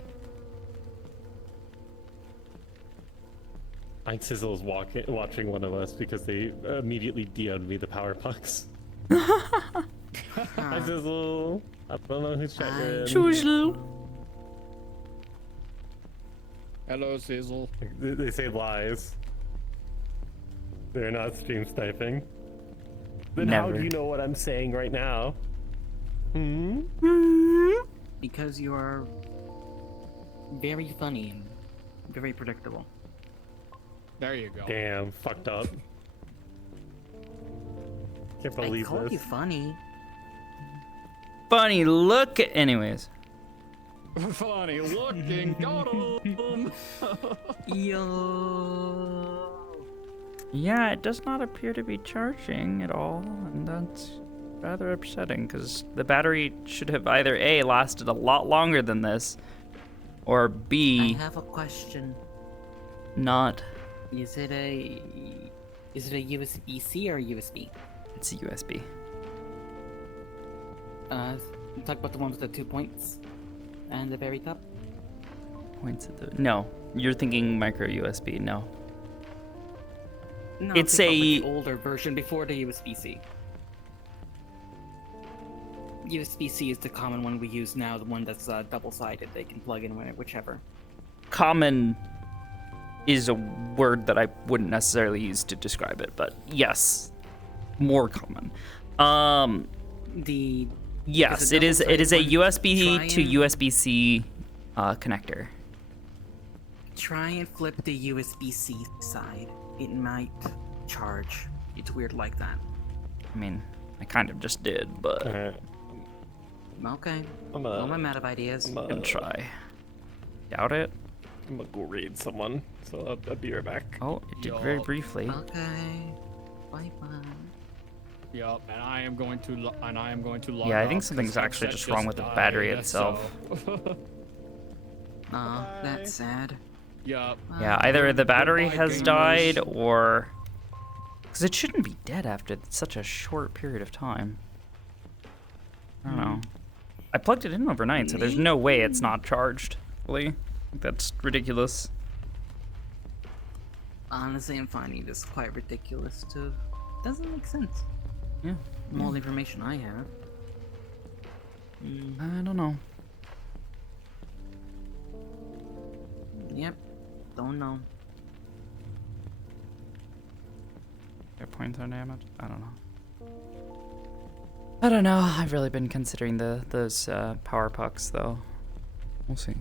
I think Sizzle is watching one of us because they immediately DM'd me the power pucks. Hi Sizzle. I don't know who's chatting. Sizzle. Hello, Sizzle. They say lies. They're not stream sniping. Then how Never. do you know what I'm saying right now? Hmm? Because you are very funny and very predictable. There you go. Damn, fucked up. Can't I believe called this. you funny. Funny look. Anyways. Funny looking. Got him. Yo. Yeah, it does not appear to be charging at all, and that's rather upsetting because the battery should have either A, lasted a lot longer than this, or B, I have a question. not. Is it a USB-C or a USB? It's a USB. Talk about the one with the 2 points and the very top. Points at the. No, you're thinking micro USB. No. No, It's think about, a- like, the older version before the USB-C. USB-C is the common one we use now, the one that's double-sided. They can plug in whichever. Common is a word that I wouldn't necessarily use to describe it, but yes, more common. Yes, it is. It is a USB to USB-C connector. Try and flip the USB-C side. It might charge. It's weird like that. I mean, I kind of just did, but Okay. I'm Well, I'm out of ideas. gonna try. Doubt it. I'm gonna go raid someone, so I'll be right back. Oh, it did very briefly. Okay. Bye-bye. Yup, and I am going to log Yeah, I think off something's 'cause actually headset just wrong with the battery died, itself. so- Aw, that's sad. Yup. Yeah, either the battery Goodbye, has gamers. died or... Because it shouldn't be dead after such a short period of time. I don't know. I plugged it in overnight, so there's no way it's not charged. Really? That's ridiculous. Honestly, I'm finding this quite ridiculous too. Doesn't make sense. Yeah. From all the information I have. I don't know. Yep. Don't know. Get points on damage? I don't know. I don't know. I've really been considering those power pucks though. We'll see.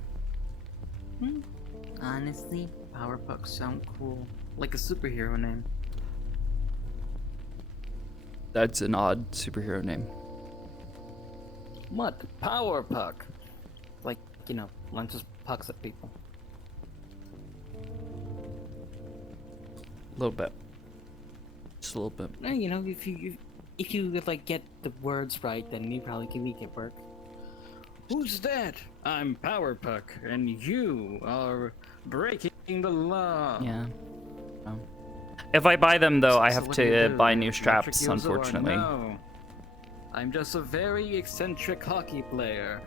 Honestly, power pucks sound cool. Like a superhero name. That's an odd superhero name. What? Power puck? Like, you know, launches pucks at people. A little bit. Just a little bit. You know, if you like get the words right, then you probably can make it work. Who's that? I'm Power Puck, and you are breaking the law. Yeah. If I buy them though, I So have what do you to do? buy new Electric straps, Eel Zord? unfortunately. No. I'm just a very eccentric hockey player.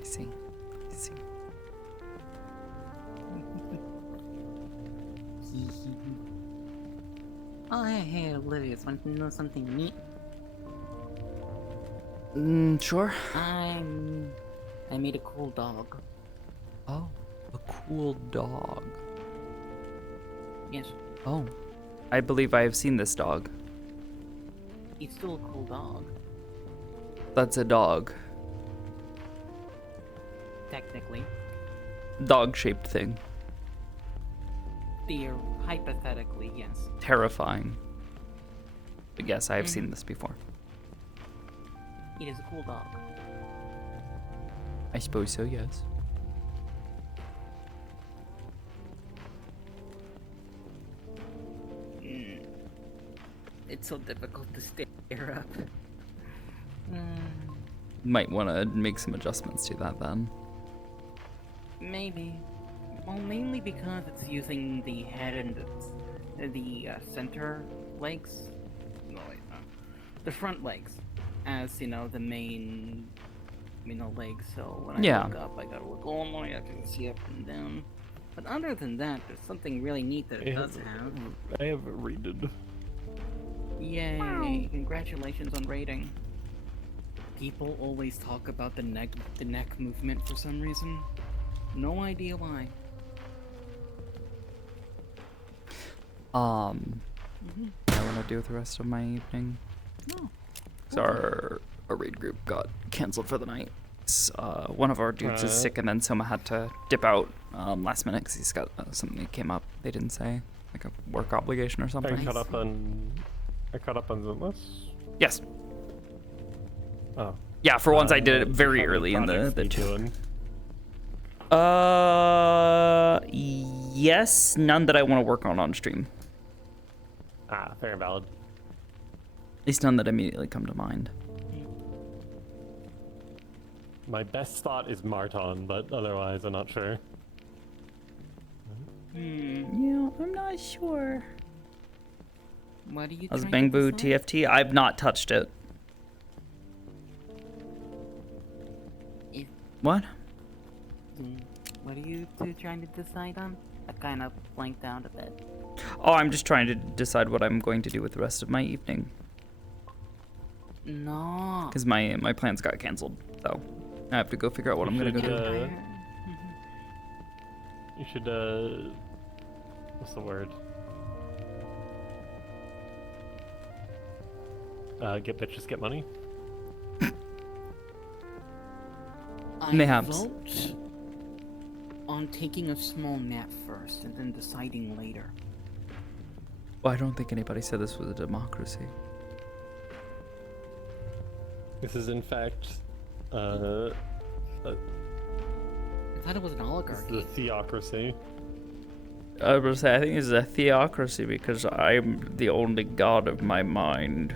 I see. I see. Oh, hey, Olivia, want to know something neat? Sure. I made a cool dog. Oh, a cool dog. Yes, Oh, I believe I have seen this dog. it's still a cool dog, That's a dog. technically. Dog-shaped thing. Hypothetically, yes. Terrifying. But yes, I have seen this before. It is a cool dog. I suppose so, yes. It's so difficult to stare up. Might want to make some adjustments to that then. Maybe. Well, mainly because it's using the head and the center legs. No, wait, no. The front legs as, you know, the main, legs. So when I look up, I gotta look all the way up and see up and down. But other than that, there's something really neat that it does have. I have it rated. Yay! Congratulations on rating. People always talk about the neck movement for some reason. No idea why. What I want to do with the rest of my evening. No. So our raid group got canceled for the night. One of our dudes is sick, and then Soma had to dip out last minute because he's got something that came up. They didn't say, like a work obligation or something. I caught up on Zenless? Yes. Oh. Yeah, for once I did it very early in the two. Yes, none that I want to work on stream. Ah, fair and valid. At least none that immediately come to mind. My best thought is Marton, but otherwise I'm not sure. Yeah, I'm not sure. What are you How's trying to Bangbu decide? TFT? I've not touched it. What? What are you two trying to decide on? I kind of blanked out a bit. Oh, I'm just trying to decide what I'm going to do with the rest of my evening. No. Because my plans got canceled, so I have to go figure out what I'm gonna go do. You should, what's the word? Get bitches, get money? Mayhaps. Vote on taking a small nap first and then deciding later. Well, I don't think anybody said this was a democracy. This is in fact, I thought it was an this oligarchy. is a theocracy. I was gonna say, I think this is a theocracy because I'm the only god of my mind.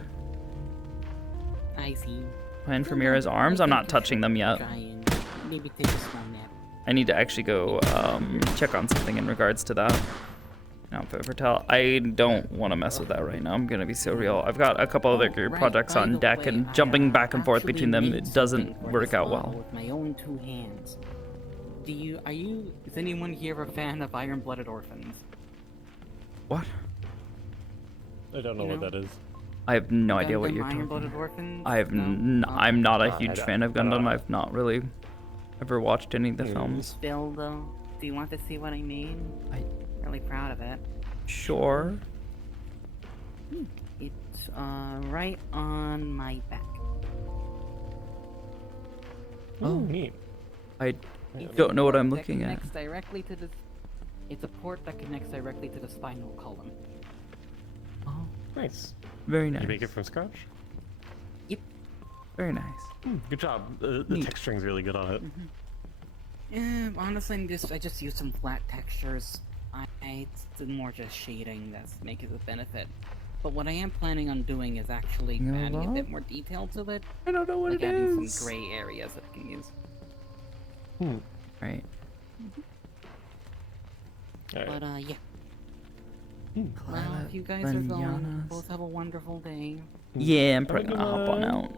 I see. Plan for Mira's arms? I'm not touching them yet. Try and maybe take a small nap. I need to actually go check on something in regards to that. Now, if I ever tell, I don't want to mess with that right now. I'm gonna be so real. I've got a couple other group projects on deck, and jumping back and forth between them, it doesn't work out well. With my own two hands. Is anyone here a fan of Iron-Blooded Orphans? What? I don't know You what know? that is. I have no idea what Gundam you're Iron talking Blooded about. Orphans? I have No? I'm not a I huge don't- fan of I don't Gundam. know. I've not really ever watched any of the Hmm. films. Still, though, do you want to see what I mean? I'm really proud of it. Sure. It's right on my back. Oh, neat. I It's don't a know what port I'm that looking at. connects directly to the. It's a port that connects directly to the spinal column. Oh, Nice. very Did nice. you make it from scratch? Very nice. Good job. The Neat. texturing's really good on it. Yeah, honestly, I just use some flat textures. It's more just shading that's making the benefit. But what I am planning on doing is actually You know adding a what? bit more detail to it. I don't know what like it adding is. some gray areas that I can use. Right. But yeah. Hmm. Well, if you guys are going, both have a wonderful day. Yeah, I'm probably gonna hop on out.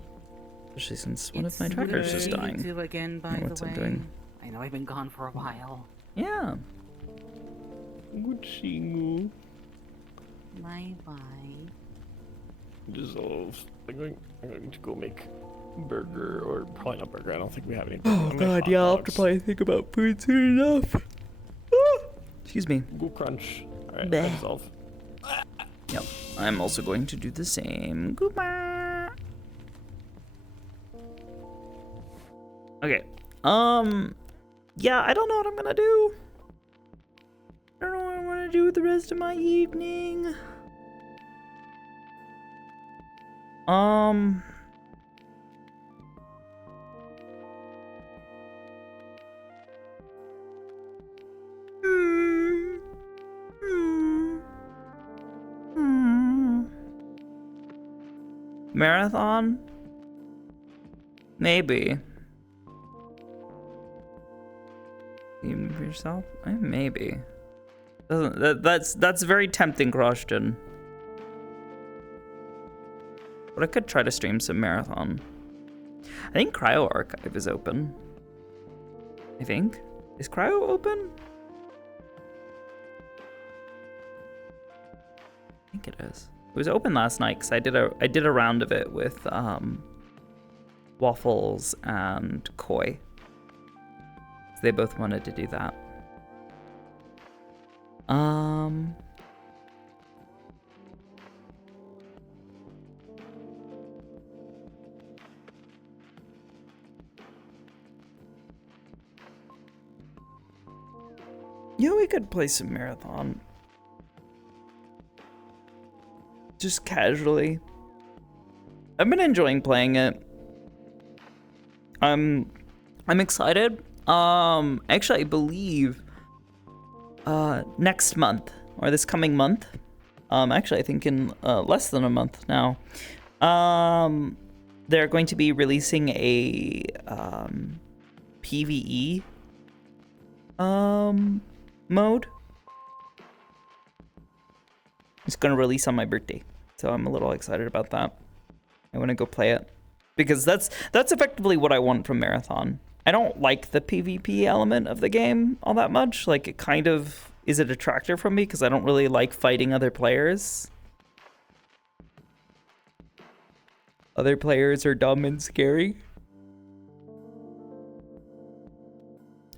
Especially since one of my It's trackers good is to dying. meet you again, by I don't know the what way. I'm doing. I know I've been gone for a while. Yeah. Good seeing you. Bye bye. Dissolve. I'm going to go make burger, or probably not burger. I don't think we have any. Oh I'm gonna make god, hot yeah, I'll have to dogs. probably think about food soon enough. Excuse me. Go crunch. Alright, Bleh. dissolve. Yep, I'm also going to do the same. Goodbye. Okay. Yeah, I don't know what I'm gonna do. I don't know what I'm gonna do with the rest of my evening. Marathon? Maybe. Even for yourself? Maybe. That's a very tempting question. But I could try to stream some Marathon. I think Cryo Archive is open. I think. Is Cryo open? I think it is. It was open last night because I did a round of it with Waffles and Koi. So they both wanted to do that. Yeah, we could play some Marathon. Just casually. I've been enjoying playing it. I'm excited. Actually, I believe next month or this coming month. Actually, I think in less than a month now. They're going to be releasing a PvE mode. It's going to release on my birthday, so I'm a little excited about that. I want to go play it because that's effectively what I want from Marathon. I don't like the PvP element of the game all that much. Like, it kind of is a detractor from me because I don't really like fighting other players. Other players are dumb and scary.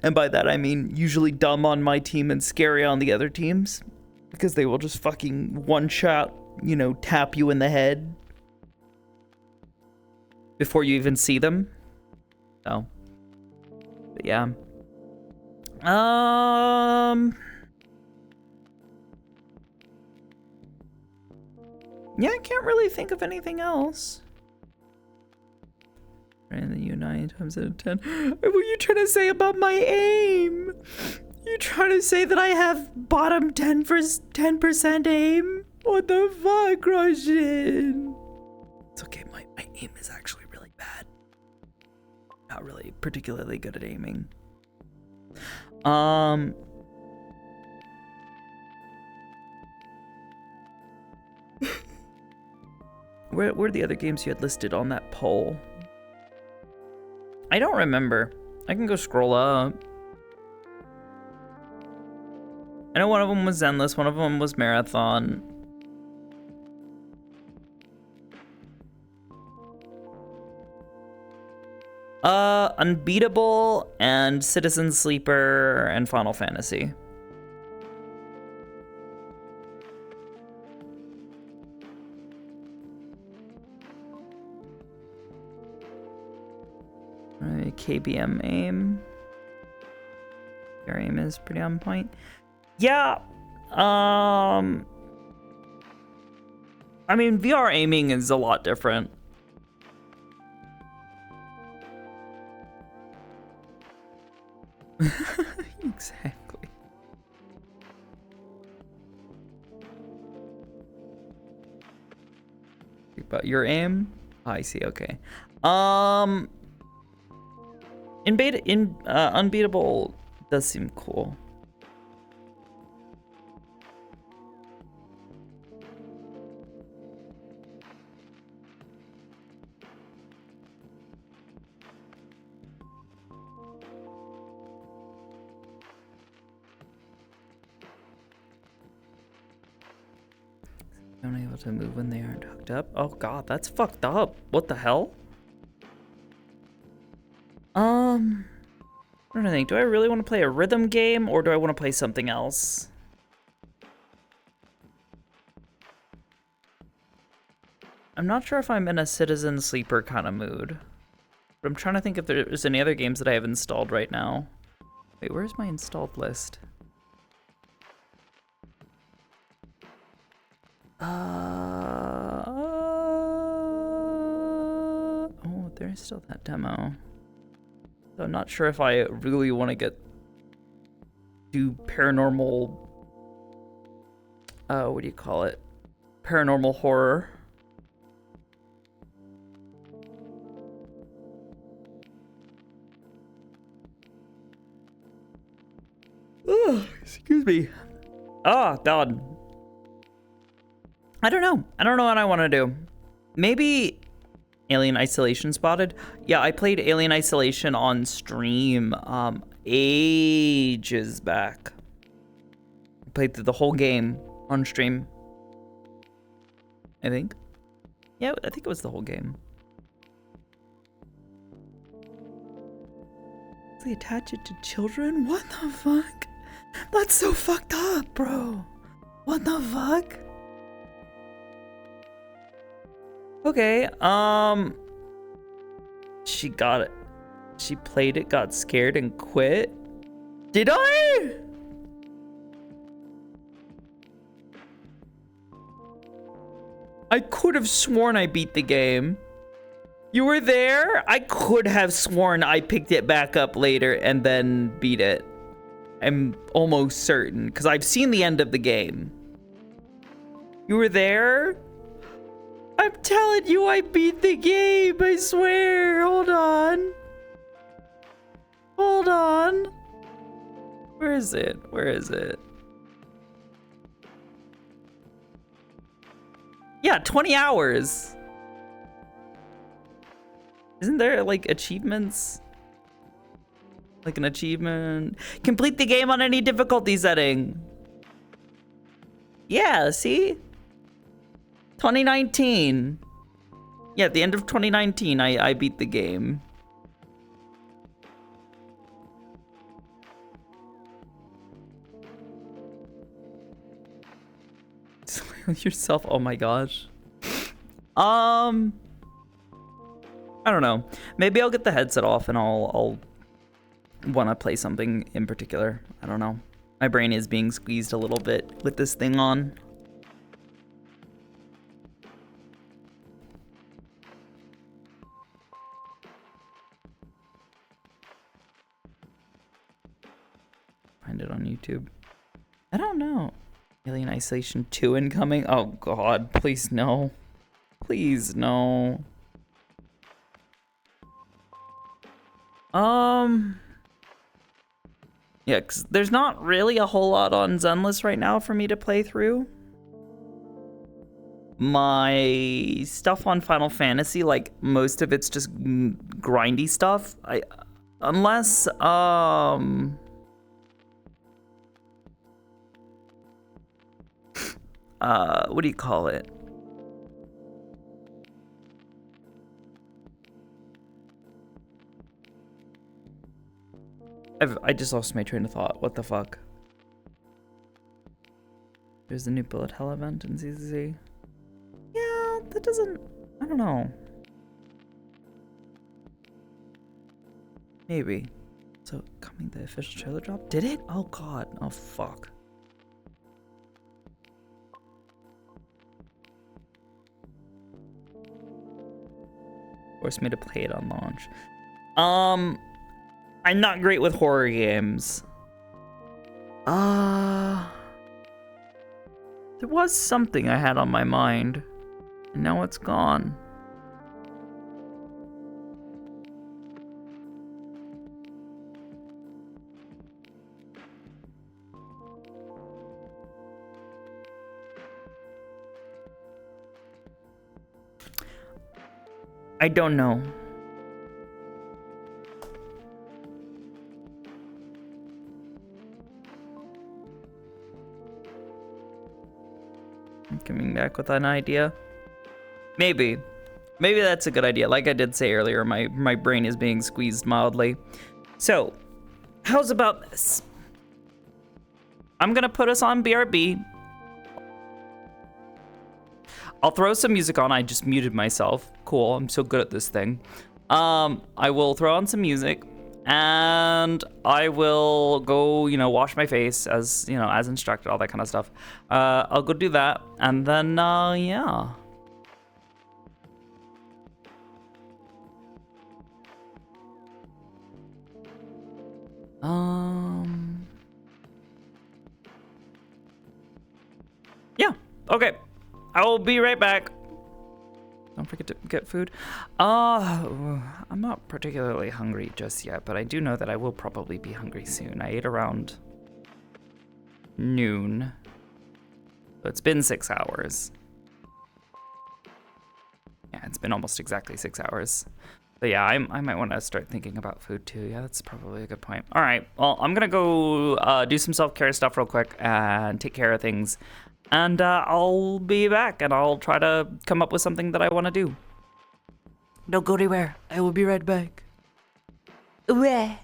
And by that I mean usually dumb on my team and scary on the other teams. Because they will just fucking one-shot, you know, tap you in the head before you even see them. So, but yeah. Yeah, I can't really think of anything else. And then you 9 times out of 10. What were you trying to say about my aim? You trying to say that I have bottom 10% aim? What the fuck, Russian? It's okay, my aim is actually really bad. Not really particularly good at aiming. Where are the other games you had listed on that poll? I don't remember. I can go scroll up. I know one of them was Endless, one of them was Marathon. Unbeatable and Citizen Sleeper and Final Fantasy. KBM aim. Your aim is pretty on point. Yeah. I mean, VR aiming is a lot different. Exactly. About your aim? Oh, I see. Okay. Unbeatable does seem cool. Unable to move when they aren't hooked up. Oh god, that's fucked up. What the hell? I'm trying to think. Do I really want to play a rhythm game or do I want to play something else? I'm not sure if I'm in a Citizen Sleeper kind of mood. But I'm trying to think if there's any other games that I have installed right now. Wait, where's my installed list? Oh, there's still that demo. So I'm not sure if I really want to do paranormal, what do you call it? Paranormal horror. Oh, excuse me. Oh, God. I don't know. I don't know what I want to do. Maybe Alien Isolation Spotted. Yeah, I played Alien Isolation on stream ages back. I played through the whole game on stream. I think. Yeah, I think it was the whole game. They attach it to children? What the fuck? That's so fucked up, bro. What the fuck? Okay, she got it. She played it, got scared, and quit. Did I? I could have sworn I beat the game. You were there? I could have sworn I picked it back up later and then beat it. I'm almost certain, because I've seen the end of the game. You were there? I'm telling you, I beat the game, I swear. Hold on. Hold on. Where is it? Where is it? Yeah, 20 hours. Isn't there, like, achievements? Like an achievement? Complete the game on any difficulty setting. Yeah, see? 2019. Yeah, at the end of 2019, I beat the game. Yourself, oh my gosh. I don't know. Maybe I'll get the headset off and I'll want to play something in particular. I don't know. My brain is being squeezed a little bit with this thing on. Find it on YouTube. I don't know. Alien Isolation 2 incoming? Oh god, please no. Please no. Yeah, 'cause there's not really a whole lot on Zenless right now for me to play through. My stuff on Final Fantasy, like, most of it's just grindy stuff. Unless, what do you call it? I just lost my train of thought. What the fuck? There's the new bullet hell event in ZZZ. Yeah, that doesn't... I don't know. Maybe. So, coming the official trailer drop? Did it? Oh god. Oh fuck. Forced me to play it on launch. I'm not great with horror games. There was something I had on my mind, and now it's gone. I don't know. I'm coming back with an idea. Maybe that's a good idea. Like I did say earlier, my brain is being squeezed mildly. So, how's about this? I'm gonna put us on BRB. I'll throw some music on. I just muted myself. Cool, I'm so good at this thing. I will throw on some music, and I will go, wash my face as instructed, all that kind of stuff. I'll go do that, and then, yeah. Yeah, okay. I will be right back. Don't forget to get food. I'm not particularly hungry just yet, but I do know that I will probably be hungry soon. I ate around noon. So it's been 6 hours. Yeah, it's been almost exactly 6 hours. But yeah, I might want to start thinking about food too. Yeah, that's probably a good point. All right, well, I'm gonna go do some self-care stuff real quick and take care of things. And I'll be back, and I'll try to come up with something that I want to do. Don't go anywhere. I will be right back. Uwe.